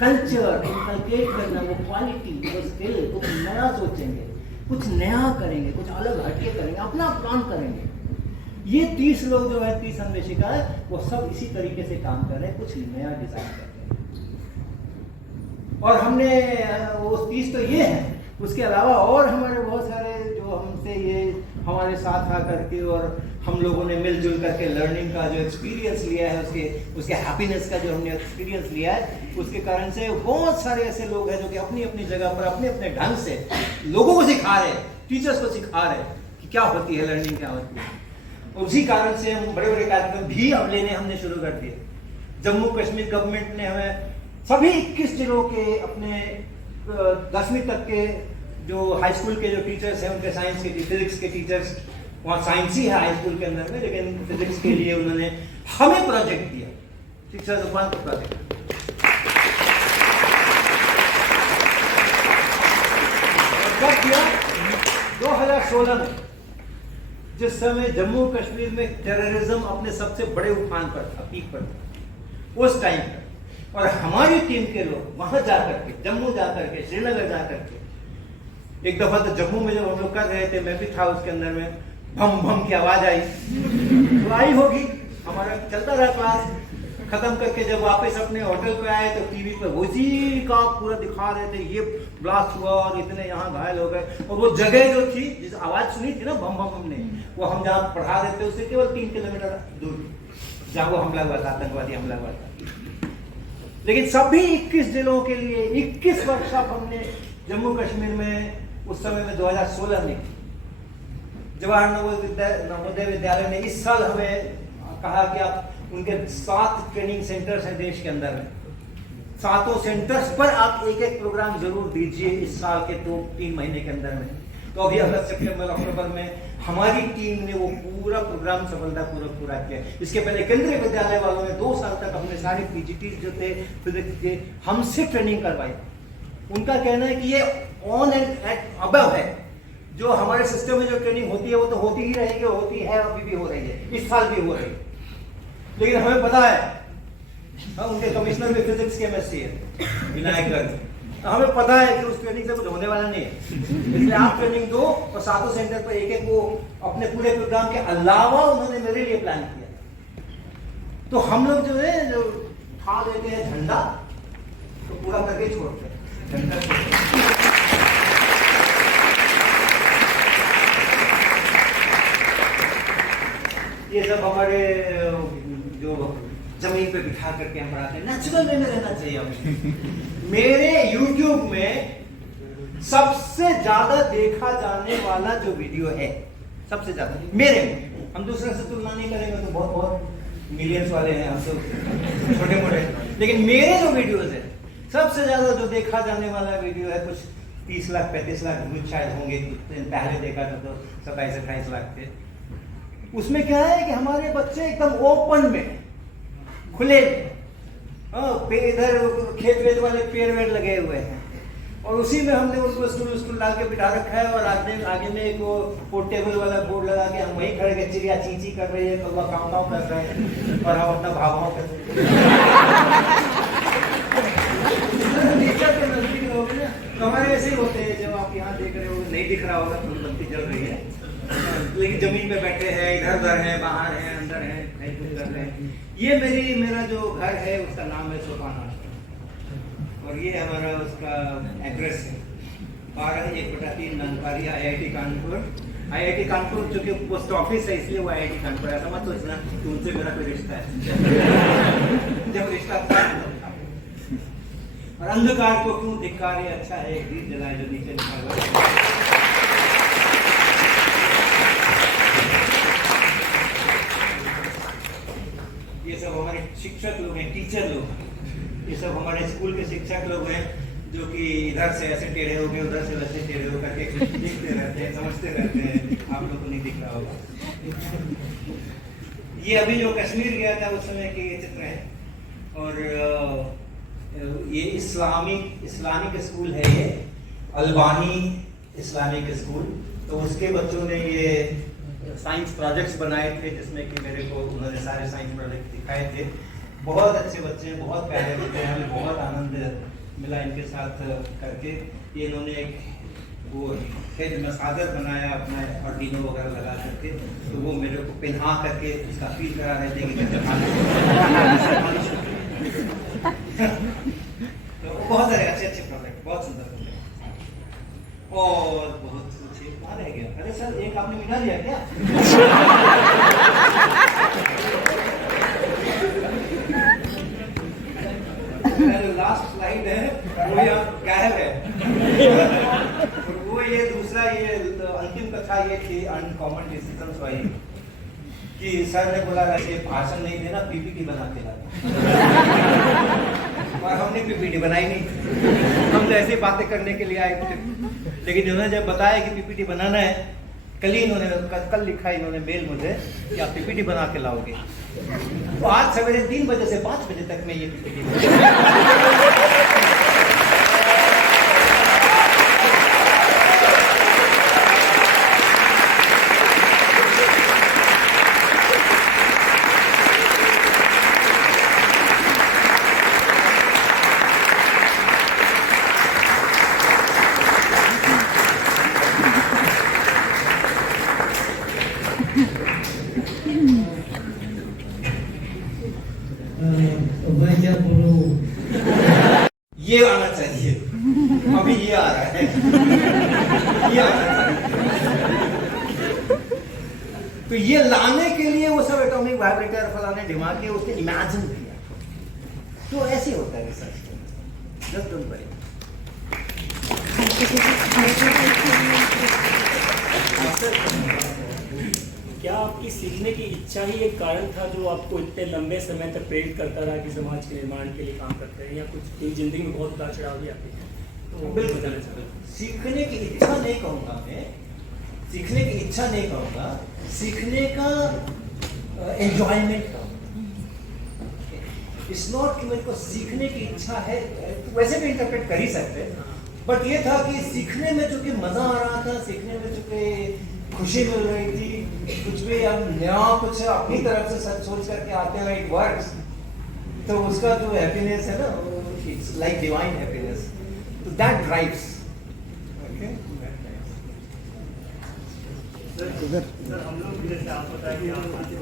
कल्चर इनकलकेट करना, वो क्वालिटी, वो स्किल, कुछ नया सोचेंगे, कुछ नया करेंगे, कुछ अलग हटके करेंगे, अपना प्लान करेंगे। ये 30 लोग जो है, 30 अन्वेषिका है, वो सब इसी तरीके से काम कर रहे हैं, कुछ नया डिजाइन कर रहे हैं। और हमने वो 30 तो ये हैं, उसके अलावा और हमारे बहुत सारे जो हमसे ये हमारे साथ आ करके और हम लोगों ने मिलजुल करके लर्निंग का जो एक्सपीरियंस लिया है, उसके हैप्पीनेस का जो हमने एक्सपीरियंस लिया है, उसके कारण से बहुत सारे ऐसे लोग हैं जो कि अपनी अपनी जगह पर अपने अपने ढंग से लोगों को सिखा रहे हैं, टीचर्स को सिखा रहे हैं कि क्या होती है लर्निंग, क्या होती है। और उसी कारण से हम बड़े बड़े कार्यक्रम भी अब लेने हमने शुरू कर दिए। जम्मू कश्मीर गवर्नमेंट ने हमें सभी 21 जिलों के अपने 10वीं तक के जो हाई स्कूल के जो टीचर्स हैं, उनके साइंस के फिजिक्स के टीचर्स, वहाँ साइंस ही है हाई स्कूल के अंदर में, लेकिन फिजिक्स के लिए उन्होंने हमें प्रोजेक्ट दिया, टीचर्स ऑफ मंथ प्रोजेक्ट। कब किया? 2016 में, जिस समय जम्मू कश्मीर में टेररिज्म अपने सबसे बड़े उफान पर था, पीक पर था, उस टाइम पर। और हमारी टीम के लोग वहां जाकर के, जम्मू जाकर के, श्रीनगर जाकर के, एक दफा तो जम्मू में जब हम लोग कर रहे थे, मैं भी था उसके अंदर में, भम भम की आवाज आई, तो आई होगी, हमारा चलता रहा क्लास, खत्म करके जब वापस अपने होटल पे आए तो टीवी पे उसी का पूरा दिखा रहे थे, ये ब्लास्ट हुआ और इतने यहाँ घायल हो गए। और वो जगह जो थी, जिस आवाज सुनी थी ना बम बम हमने, वो हम जहाँ पढ़ा रहे थे उससे केवल 3 किलोमीटर दूर जहाँ वो हमला हुआ था, आतंकवादी हमला हुआ था। लेकिन सभी 21 जिलों के लिए 21 वर्कशॉप हमने जम्मू कश्मीर में उस समय में 2016 में जवाहर नवोदय विद्यालय ने इस साल हमें कहा कि आप उनके 7 ट्रेनिंग सेंटर्स हैं देश के अंदर में, 7 सेंटर्स पर आप एक एक प्रोग्राम जरूर दीजिए इस साल के 2-3 महीने के अंदर में। तो अभी अगस्त सितंबर अक्टूबर में हमारी टीम ने वो पूरा प्रोग्राम सफलतापूर्वक पूरा किया। इसके पहले केंद्रीय विद्यालय वालों ने 2 साल तक अपने सारे पीजीटीज जो थे फिजिक्स के हमसे ट्रेनिंग करवाई। उनका कहना है कि ये ऑन एंड अबव है, जो हमारे सिस्टम में जो ट्रेनिंग होती है वो तो होती ही रहेगी, होती है, अभी भी हो रही है, इस साल भी हो रही है। लेकिन हमें पता है, उनके कमिश्नर भी फिजिक्स केमिस्ट्री है विनायक गर्ग, हमें पता है कि उस ट्रेनिंग से कुछ होने वाला नहीं है। इसलिए आप ट्रेनिंग दो और 7 सेंटर पर एक एक वो अपने पूरे प्रोग्राम के अलावा उन्होंने मेरे लिए प्लान किया। तो हम लोग जो है जो उठा देते हैं झंडा, तो पूरा करके छोड़ते हैं झंडा। ये सब हमारे जो जमीन पे बिठा करके हम पढ़ाते हैं, नेचुरल वे में रहना चाहिए हमें। मेरे YouTube में सबसे ज्यादा देखा जाने वाला जो वीडियो है, सबसे ज्यादा मेरे में, हम दूसरे से तुलना नहीं करेंगे तो बहुत बहुत मिलियंस वाले हैं हम तो छोटे मोटे, लेकिन मेरे जो वीडियोस है सबसे ज्यादा जो देखा जाने वाला वीडियो है, कुछ 30 लाख 35 लाख व्यूज शायद होंगे, कुछ दिन पहले देखा था तो 27-28 लाख थे। उसमें क्या है कि हमारे बच्चे एकदम ओपन में, खुले, इधर खेत वेत वाले पेड़ वेड़ लगे हुए हैं, और उसी में हमने उनको स्टूल डाल के बिठा रखा है और आगे में एक वो पोर्टेबल वाला बोर्ड लगा के हम वहीं खड़े के चिड़िया चींची कर रही है, कौवा काँव काँव कर रहे हैं और हम अपना भाव भाव कर रहे हैं। तो हमारे ऐसे ही होते हैं, जब आप यहाँ देख रहे हो नहीं दिख रहा होगा तो बत्ती जल रही है, लेकिन जमीन पे बैठे हैं, इधर उधर हैं, बाहर हैं, अंदर हैं, कहीं कुछ कर रहे हैं। ये मेरा जो घर है उसका नाम है सोपाना और ये हमारा उसका एड्रेस है 12/1/3 नंदपारी IIT कानपुर। IIT कानपुर जो कि पोस्ट ऑफिस है इसलिए वो IIT कानपुर है, ऐसा मत सोचना कि उनसे मेरा कोई रिश्ता है। जब रिश्ता था और अंधकार को क्यों धिक्कार, ये अच्छा है एक दीप जलाए जो नीचे लिखा हुआ है। ये सब हमारे शिक्षक लोग हैं, टीचर लोग हैं, ये सब हमारे स्कूल के शिक्षक लोग हैं जो कि इधर से ऐसे टेढ़े हो गए, उधर से वैसे टेढ़े हो करके लिखते रहते हैं, समझते रहते हैं। आप लोग को नहीं दिख रहा होगा। ये अभी जो कश्मीर गया था उस समय के ये चित्र है और ये इस्लामिक स्कूल है, ये अल्बानी इस्लामिक स्कूल। तो उसके बच्चों ने ये साइंस प्रोजेक्ट्स बनाए थे जिसमें कि मेरे को उन्होंने सारे साइंस प्रोजेक्ट दिखाए थे। बहुत अच्छे बच्चे हैं, बहुत प्यारे बच्चे हैं, हमें बहुत आनंद मिला इनके साथ करके। ये इन्होंने एक वो हेड मसाजर बनाया अपना आर्डिनो वगैरह लगा करके, तो वो मेरे को पहना करके उसका फील करा रहे थे कि कैसे तो बहुत सारे अच्छे प्रोजेक्ट, बहुत सुंदर प्रोजेक्ट और बहुत कुछ कहाँ रह गया। अरे सर एक आपने मिटा दिया क्या? लास्ट स्लाइड है वो यहाँ गायब है। वो ये दूसरा ये अंतिम कथा ये थी अनकॉमन डिसीजंस वाली कि सर ने बोला ऐसे भाषण नहीं देना, PPT बना के लाना। और हमने PPT बनाई नहीं, हम तो ऐसी बातें करने के लिए आए थे। लेकिन उन्होंने जब बताया कि PPT बनाना है, कल लिखा इन्होंने मेल मुझे कि आप PPT बना के लाओगे। तो आज सवेरे 3 बजे से 5 बजे तक मैं ये PPT मैं क्या बोलूं, ये आना चाहिए। अभी ये आ रहा है, ये आना चाहिए। तो ये लाने के लिए वो सब एटॉमिक वाइब्रेटर फलाने दिमाग के उसने इमेजिन किया। तो ऐसे होता है रिसर्च। Just don't worry. क्या आपकी सीखने की इच्छा ही एक कारण था जो आपको इतने लंबे समय तक प्रेरित करता रहा कि समाज के निर्माण के लिए काम करते हैं, या कुछ जिंदगी में बहुत उतार चढ़ाव भी आते हैं? तो बिल्कुल बताना चाहूँगा। सीखने की इच्छा नहीं कहूँगा मैं, सीखने की इच्छा नहीं कहूँगा, सीखने का एंजॉयमेंट कहूँगा। इट्स नॉट कि मेरे को सीखने की इच्छा है, वैसे भी इंटरप्रेट कर ही सकते, बट ये था कि सीखने में जो कि मजा आ रहा था, सीखने में जो कि खुशी मिल रही थी, कुछ भी हम नया कुछ अपनी तरफ से सोच करके आते हैं, इट वर्क्स, तो उसका जो हैप्पीनेस है ना, इट्स लाइक डिवाइन हैप्पीनेस, तो दैट ड्राइव्स। ओके सर हम लोग जैसे आप बताया कि आप अपने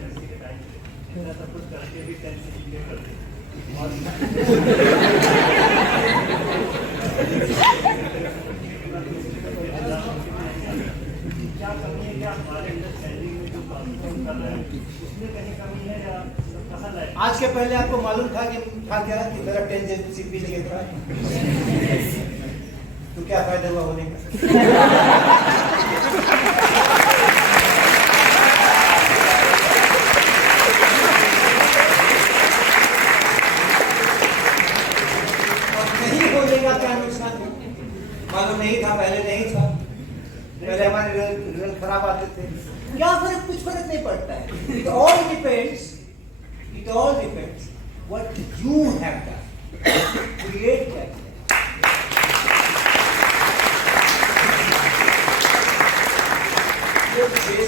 लड़की के टाइम इतना सब कुछ करके भी 10 से चीजें करते हैं और क्या कमी है, क्या हमारे अंडरस्टैंडिंग में जो काम कर रहे हैं उसमें कहीं कमी है या पसंद है? आज के पहले आपको मालूम था कि था क्या कि मेरा 10 CP लेके था, तो क्या फायदा हुआ होने का? नहीं होने का क्या नुकसान? मालूम नहीं था, पहले नहीं था, पहले हमारे रिजल्ट खराब आते थे, क्या फर्क, कुछ फर्क नहीं पड़ता है। It all depends what you have done, create that।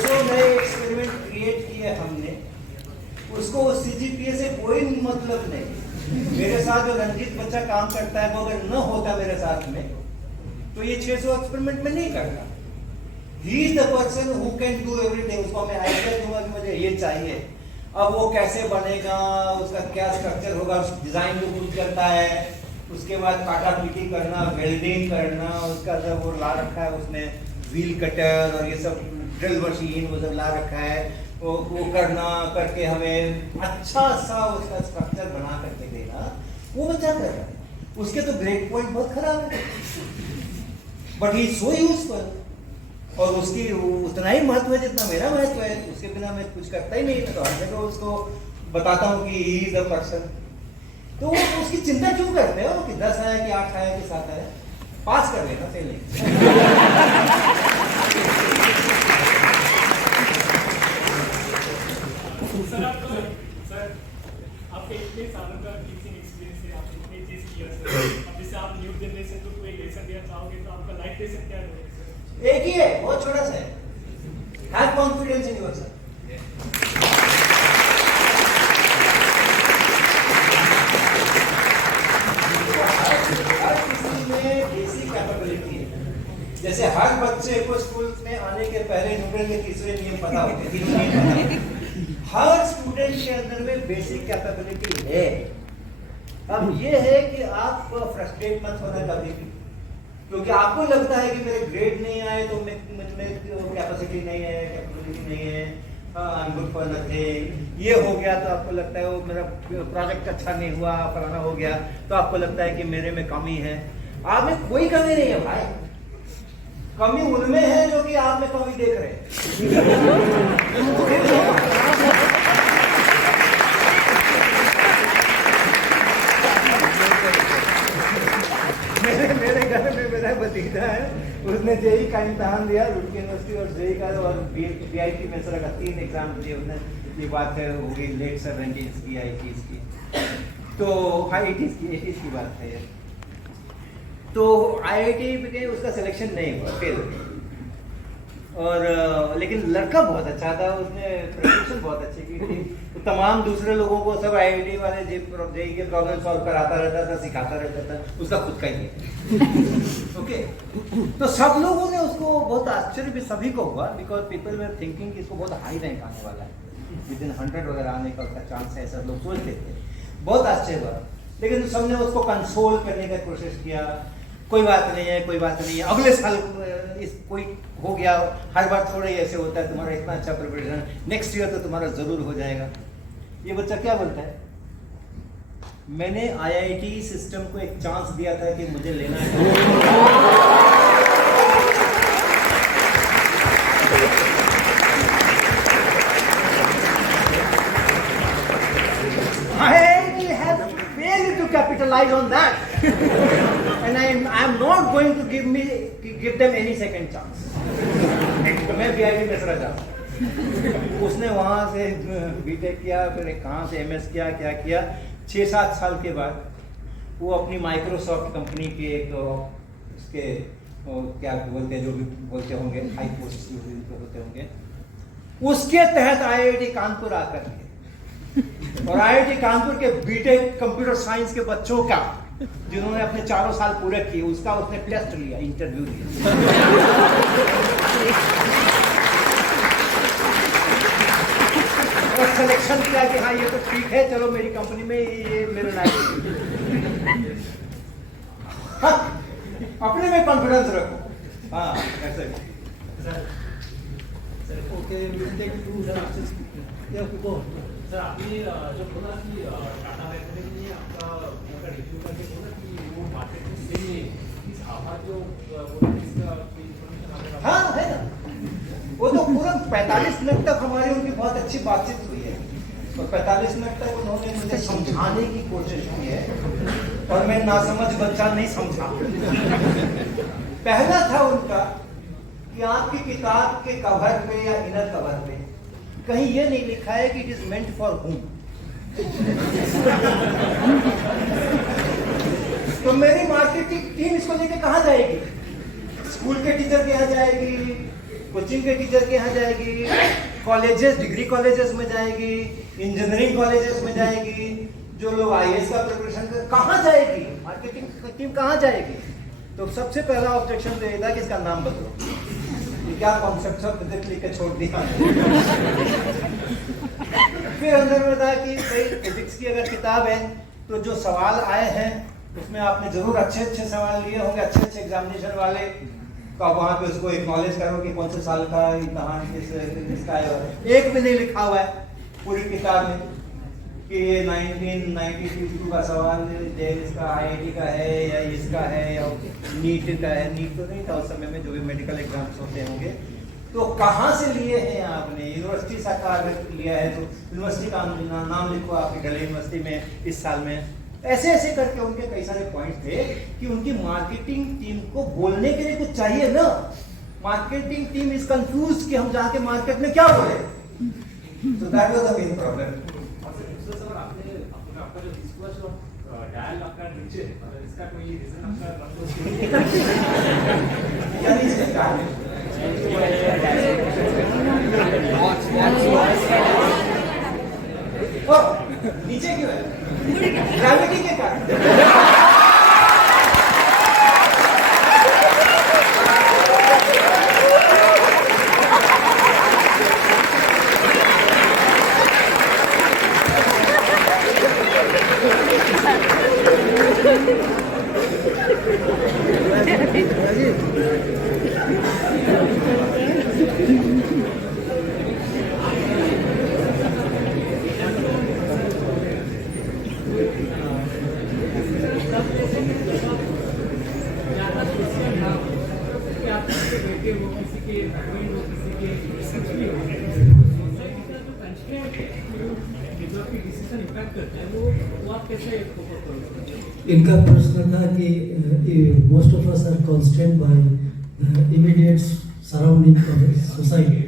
600 नए एक्सपेरिमेंट क्रिएट किए हमने, उसको CGPA से कोई मतलब नहीं। मेरे साथ जो रंजीत बच्चा काम करता है वो अगर न होता मेरे साथ में तो ये 600 एक्सपेरिमेंट में नहीं करता। He is the person who can do everything. उसको मैं आइडिया दूंगा कि मुझे ये चाहिए, अब वो कैसे बनेगा, उसका क्या स्ट्रक्चर होगा, डिजाइन भी खुद करता है, उसके बाद काटा पीटी करना, वेल्डिंग करना, उसका सब वो ला रखा है उसने, व्हील कटर और ये सब ड्रिल मशीन वो सब ला रखा है, वो करना करके हमें अच्छा सा उसका स्ट्रक्चर बना करके देगा। वो बच्चा कर रहा है, उसके तो ग्रेड पॉइंट बहुत खराब है, बट ही सो यूजफुल, और उसकी उतना ही महत्व है जितना मेरा महत्व है। उसके बिना मैं कुछ करता ही नहीं। मैं तो हर जगह उसको बताता हूँ कि ही इज अ पर्सन। तो उसकी चिंता क्यों करते हो कि 10 आया कि 8 आया कि 7 आया, पास कर लेना, फेल नहीं। सर आपके इतने सालों का टीचिंग एक्सपीरियंस है, आपने इतनी चीज किया सर, अब जैसे आप न्यू जनरेशन को कोई लेसन देना चाहोगे तो आपका लाइफ लेसन क्या है? एक ही है, बहुत छोटा सा है, हैव कॉन्फिडेंस इन योरसेल्फ। हर किसी में बेसिक कैपेबिलिटी है। जैसे हर बच्चे को स्कूल में आने के पहले न्यूटन के तीसरे नियम पता होते हैं, तीनों नियम पता होते हैं। हर स्टूडेंट के अंदर में बेसिक कैपेबिलिटी है। अब ये है कि आप फ्रस्ट्रेट मत होना कभी भी, क्योंकि आपको लगता है कि मेरे ग्रेड नहीं आए तो मुझ में कैपेसिटी नहीं है, कैपेबिलिटी नहीं है, I am good for nothing. ये हो गया तो आपको लगता है वो मेरा प्रोजेक्ट अच्छा नहीं हुआ, फलाना हो गया तो आपको लगता है कि मेरे में कमी है। आप में कोई कमी नहीं है भाई, कमी उनमें है जो कि आप में कमी देख रहे हैं। मेरे घर में मेरा भतीजा है, उसने जेई का इम्तहान दिया, रुड़की यूनिवर्सिटी और जेई का, और बीआईटी में सर का 3 एग्जाम दिए उसने। ये बात है हो गई लेट 70s की, 80s की, तो 80s की बात है। तो IIT में उसका सिलेक्शन नहीं हुआ, फेल हो गया। और लेकिन लड़का बहुत अच्छा था, उसने प्रेजेंटेशन बहुत अच्छी की थी, तो तमाम दूसरे लोगों को सब IIT वाले जेई के प्रॉब्लम सॉल्व कराता रहता था, सिखाता रहता था, उसका खुद का ही है। ओके, तो सब लोगों ने उसको बहुत आश्चर्य भी सभी को हुआ, बिकॉज पीपल वर थिंकिंग कि इसको बहुत हाई रैंक आने वाला है, विदिन 100 वगैरह आने का उसका चांस है, सब लोग सोचते थे। बहुत आश्चर्य हुआ, लेकिन सबने उसको कंसोल करने का कोशिश किया, कोई बात नहीं है, कोई बात नहीं है, अगले साल इस कोई हो गया, हर बार थोड़ा ही ऐसे होता है, तुम्हारा इतना अच्छा प्रिपरेशन, नेक्स्ट ईयर तो तुम्हारा जरूर हो जाएगा। ये बच्चा क्या बोलता है, मैंने IIT सिस्टम को एक चांस दिया था कि मुझे लेना है। IIT has failed to capitalize on that. And I am not going to give them any second chance. तो मैं BIT में चला जाता। उसने वहाँ से बीटेक किया, फिर कहाँ से MS किया, क्या किया। 6-7 साल के बाद वो अपनी माइक्रोसॉफ्ट कंपनी के एक उसके क्या बोलते हैं, जो भी बोलते होंगे, हाई पोस्ट होते होंगे, उसके तहत IIT कानपुर आकर के, और IIT कानपुर के बीटेक कंप्यूटर साइंस के बच्चों का, जिन्होंने अपने 4 साल पूरे किए, उसका उसने टेस्ट लिया, इंटरव्यू लिया। और सिलेक्शन किया कि हाँ ये तो ठीक है, चलो मेरी कंपनी में ये मेरे लायक। हाँ, अपने में कॉन्फिडेंस रखो। हाँ ऐसे Okay, we'll take 2 questions. Yeah, go. Sir आपने जो बोला कि टाटा मैकने ने आपका रिव्यू करके बोला कि वो मार्केट में सही है, इस आवाज जो बोला इसका इंफॉर्मेशन। हाँ है ना, वो तो पूरा 45 मिनट तक हमारी उनकी बहुत अच्छी बातचीत हुई है, और 45 मिनट तक उन्होंने मुझे समझाने की कोशिश की है, और मैं नासमझ बच्चा नहीं समझा। पहला था उनका कि आपकी किताब के कवर पे या इनर कवर पे कहीं ये नहीं लिखा है कि it is meant for home. तो मेरी मार्केटिंग टीम इसको लेके कहाँ जाएगी? स्कूल के टीचर के यहाँ जाएगी, कोचिंग के टीचर के यहाँ जाएगी, कॉलेजेस, डिग्री कॉलेजेस में जाएगी, इंजीनियरिंग कॉलेजेस में जाएगी, जो लोग आईएएस का प्रिपरेशन कर, कहाँ जाएगी? मार्केटिंग टीम कहाँ जाएगी? तो सबसे पहला ऑब्जेक्शन तो ये था कि इसका नाम बदलो। ये क्या कॉन्सेप्ट सब फिजिक्स लिख के छोड़ दिया। फिर अंदर में था कि भाई फिजिक्स की अगर किताब है तो जो सवाल आए हैं उसमें आपने जरूर अच्छे अच्छे सवाल लिए होंगे, अच्छे अच्छे एग्जामिनेशन वाले, तो आप वहाँ पे उसको एक्नॉलेज करो कि कौन से साल का, कहाँ किसका है। एक भी नहीं लिखा हुआ है पूरी किताब में कि ये 1992 का सवाल इसका आईआईटी का है या इसका है या नीट का है। नीट तो नहीं था उस समय में, जो भी मेडिकल एग्जाम्स होते होंगे। तो कहाँ से लिए हैं आपने? यूनिवर्सिटी से अगर लिया है तो यूनिवर्सिटी का नाम लिखो आपकी दिल्ली यूनिवर्सिटी में इस साल में। ऐसे ऐसे करके उनके कई सारे पॉइंट थे कि उनकी मार्केटिंग टीम को बोलने के लिए कुछ चाहिए ना। मार्केटिंग टीम इज कंफ्यूज कि हम जाके मार्केट में क्या बोले। तो that was the main problem. आपका जो डिस्कोर्स और डायल आपका नीचे, मतलब इसका कोई रीजन आपका यानी इसका कारण नीचे क्यों है? ग्रेविटी के कारण। इनका प्रश्न था कि most of us are constant by immediate surrounding society.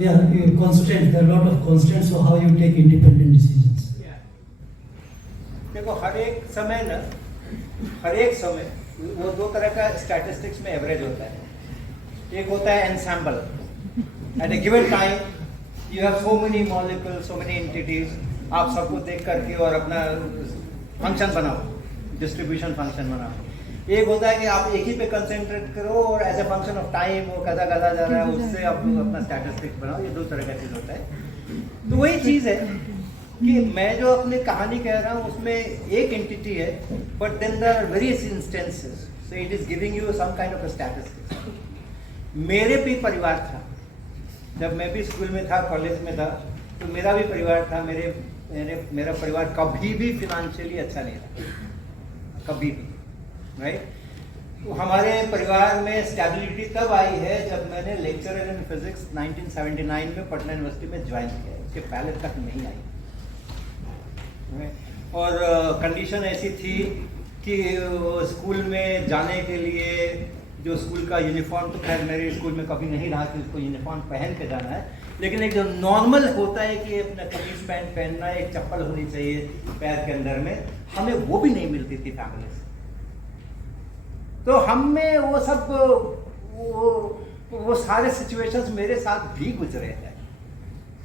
Yeah, constant. There are a lot of constants. So how you take independent decisions? देखो हर एक समय वो दो तरह का स्टैटिस्टिक्स में एवरेज होता है। एक होता है ensemble. At a given time you have so many molecule, so many entities, आप सबको देख करके और अपना फंक्शन बनाओ, डिस्ट्रीब्यूशन फंक्शन बनाओ। एक होता है कि आप एक ही पे कंसेंट्रेट करो और as a function of time वो कदा जा रहा है, उससे आप अपना स्टैटिस्टिक्स बनाओ। ये दो तरह का चीज होता है। तो वही चीज है कि मैं जो अपनी कहानी कह रहा हूँ उसमें एक एंटिटी है, but then there are various instances, so it is giving you some kind of a statistics. मेरे भी परिवार था, जब मैं भी स्कूल में था, कॉलेज में था, तो मेरा भी परिवार था। मेरा परिवार कभी भी फिनेंशियली अच्छा नहीं रहा, कभी भी, राइट। तो हमारे परिवार में स्टेबिलिटी तब आई है जब मैंने लेक्चरर इन फिजिक्स 1979 में पटना यूनिवर्सिटी में ज्वाइन किया। उसके पहले तक नहीं आई। और कंडीशन ऐसी थी कि स्कूल में जाने के लिए जो स्कूल का यूनिफॉर्म, तो खैर मेरे स्कूल में कभी नहीं रहा कि उसको यूनिफॉर्म पहन के जाना है, लेकिन एक जो नॉर्मल होता है कि अपना कमीज पैंट पहनना है, एक चप्पल होनी चाहिए पैर के अंदर में, हमें वो भी नहीं मिलती थी फैमिली से। तो हम में वो सब वो सारे सिचुएशंस मेरे साथ भी गुजरे हैं।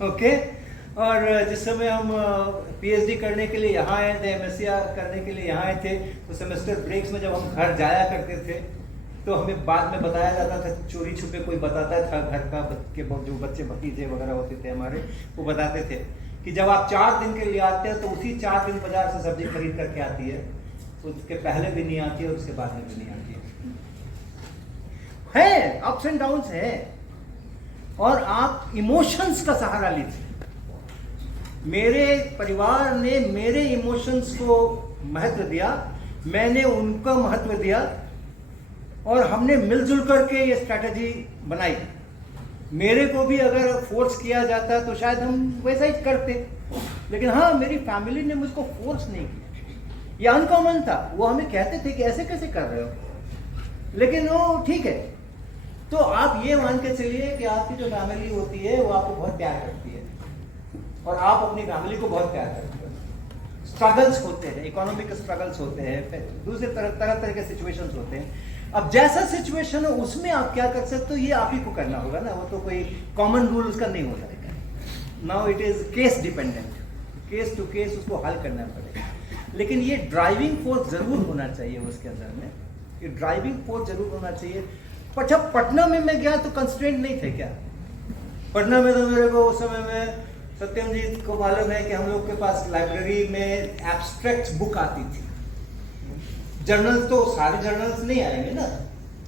ओके। और जिस समय हम पीएचडी करने के लिए यहाँ आए थे, एमएससी करने के लिए यहाँ आए थे, तो सेमेस्टर ब्रेक्स में जब हम घर जाया करते थे तो हमें बाद में बताया जाता था, चोरी छुपे कोई बताता था घर का के जो बच्चे भतीजे वगैरह होते थे हमारे, वो बताते थे कि जब आप 4 दिन के लिए आते हैं तो उसी 4 दिन बाजार से सब्जी खरीद करके आती है, उसके पहले भी नहीं आती है और उसके बाद में भी नहीं आती है। अप्स एंड डाउन्स है और आप इमोशंस का सहारा लीजिए। मेरे परिवार ने मेरे इमोशंस को महत्व दिया, मैंने उनका महत्व दिया और हमने मिलजुल करके ये स्ट्रैटेजी बनाई। मेरे को भी अगर फोर्स किया जाता तो शायद हम वैसा ही करते, लेकिन हाँ, मेरी फैमिली ने मुझको फोर्स नहीं किया। ये अनकॉमन था। वो हमें कहते थे कि ऐसे कैसे कर रहे हो, लेकिन वो ठीक है। तो आप ये मान के चलिए कि आपकी जो फैमिली होती है वो आपको बहुत प्यार करती है और आप अपनी फैमिली को बहुत प्यार करते हो। स्ट्रगल्स होते हैं, इकोनॉमिक स्ट्रगल्स होते हैं, दूसरे तरह के सिचुएशंस होते हैं। अब जैसा सिचुएशन हो उसमें आप क्या कर सकते हो, ये आप ही को करना होगा ना, वो तो कोई कॉमन रूल उसका नहीं हो सकता। Now it is case dependent, case to case उसको हल करना पड़ेगा। लेकिन ये ड्राइविंग फोर्स जरूर होना चाहिए उसके अंदर में, ये ड्राइविंग फोर्स जरूर होना चाहिए। पर जब पटना में मैं गया तो कंस्ट्रेंट नहीं थे क्या? पटना में तो मेरे को उस समय में सत्यम जी को मालूम है कि हम लोग के पास लाइब्रेरी में एब्स्ट्रैक्ट बुक आती थी। जर्नल्स तो सारे जर्नल्स नहीं आएंगे ना,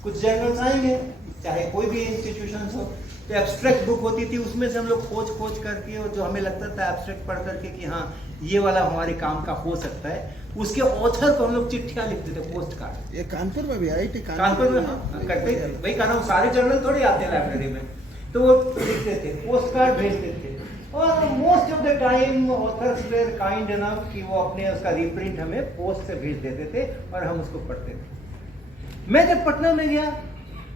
कुछ जर्नल्स आएंगे चाहे कोई भी इंस्टीट्यूशन हो, तो एब्स्ट्रैक्ट बुक होती थी, उसमें से हम लोग खोज करके, और जो हमें लगता था एब्स्ट्रैक्ट पढ़ करके कि हाँ ये वाला हमारे काम का हो सकता है, उसके ऑथर को हम लोग चिट्ठियां लिखते थे, पोस्ट कार्ड। ये कानपुर में भी IIT कानपुर में हाँ करते थे, वही कहा हूँ, सारे जर्नल थोड़ी आते हैं लाइब्रेरी में, तो वो लिखते थे, पोस्ट कार्ड भेजते थे। और most of the time authors were kind enough कि वो अपने उसका रीप्रिंट हमें पोस्ट से भेज देते थे और हम उसको पढ़ते थे। मैं जब पटना में गया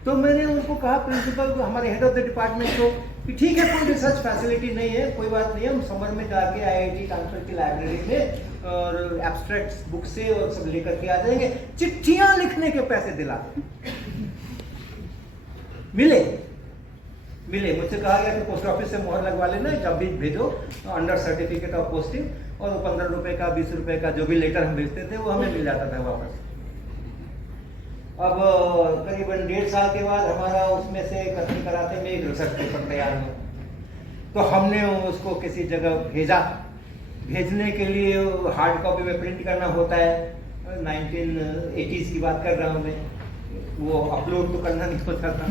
तो मैंने उनको कहा, प्रिंसिपल को, हमारे हेड ऑफ द डिपार्टमेंट को, कि ठीक है कोई रिसर्च फैसिलिटी नहीं है, कोई बात नहीं है, हम समर में जाके IIT कानपुर की लाइब्रेरी में और एब्स्ट्रैक्ट बुक से और सब लेकर के आ जाएंगे, चिट्ठियां लिखने के पैसे दिला मिले। मुझसे कहा गया कि पोस्ट ऑफिस से मोहर लगवा लेना, जब भी भेजो अंडर सर्टिफिकेट ऑफ पोस्टिंग, और वो 15 रुपए का 20 रुपए का जो भी लेटर हम भेजते थे वो हमें मिल जाता था वापस। अब करीबन 1.5 साल के बाद हमारा उसमें से कथन कराते में एक रिसर्च पेपर तैयार हुआ, तो हमने उसको किसी जगह भेजा। भेजने के लिए हार्ड कॉपी में प्रिंट करना होता है, 1980s की बात कर रहा हूँ मैं, वो अपलोड तो करना नहीं होता था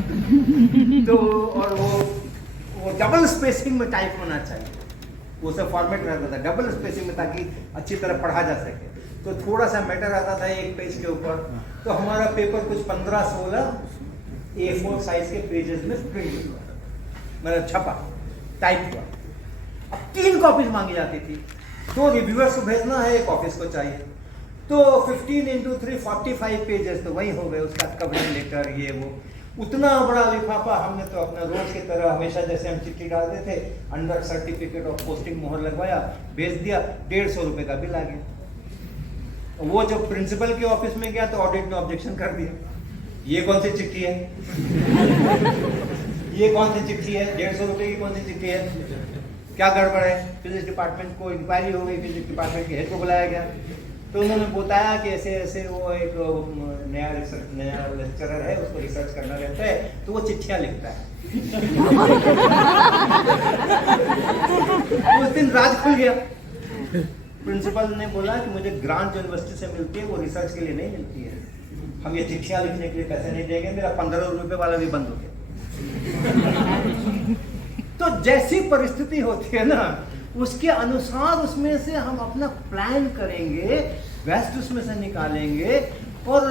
तो, और वो डबल स्पेसिंग में टाइप होना चाहिए, वो सब फॉर्मेट रहता था डबल स्पेसिंग में, ताकि अच्छी तरह पढ़ा जा सके। तो थोड़ा सा मैटर आता था एक पेज के ऊपर, तो हमारा पेपर कुछ 15-16 A4 साइज के पेजेस में प्रिंट हुआ, मतलब छपा, टाइप हुआ। अब 3 कॉपीज मांगी जाती थी, 2 रिव्यूअर्स को भेजना है, 1 ऑफिस को चाहिए, तो 15 × 3 45 पेजेस तो वही हो गए, उसका कवरिंग लेटर ये वो, उतना बड़ा लिफाफा। हमने तो अपना रोज की तरह हमेशा जैसे हम चिट्ठी डालते थे, अंडर सर्टिफिकेट ऑफ पोस्टिंग मोहर लगवाया, भेज दिया, 150 रुपए का बिल आ गया। वो जो प्रिंसिपल के ऑफिस में गया तो ऑडिट ने ऑब्जेक्शन कर दिया, ये कौन सी चिट्ठी है ये कौन सी चिट्ठी है, 150 रुपए की कौन सी चिट्ठी है, क्या गड़बड़ है। फिजिक्स डिपार्टमेंट को इंक्वायरी हो गई, फिजिक्स डिपार्टमेंट के हेड को बुलाया गया, तो उन्होंने बताया कि ऐसे ऐसे वो एक नया लेक्चरर है, उसको रिसर्च करना रहता है, तो वो चिट्ठियां लिखता है उस दिन राज खुल गया। प्रिंसिपल ने बोला कि मुझे ग्रांट यूनिवर्सिटी से मिलती है, वो रिसर्च के लिए नहीं मिलती है, हम ये चिट्ठियां लिखने के लिए पैसे नहीं देंगे। मेरा 15 रुपए वाला भी बंद हो गया तो जैसी परिस्थिति होती है ना, उसके अनुसार उसमें से हम अपना प्लान करेंगे, बेस्ट उसमें से निकालेंगे और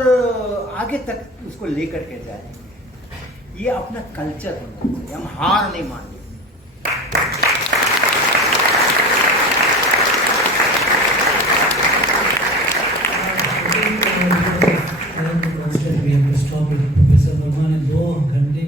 आगे तक उसको लेकर के जाएंगे। ये अपना कल्चर होना चाहिए, हम हार नहीं मानेंगे। We have to stop it. Professor Verma ने 2 घंटे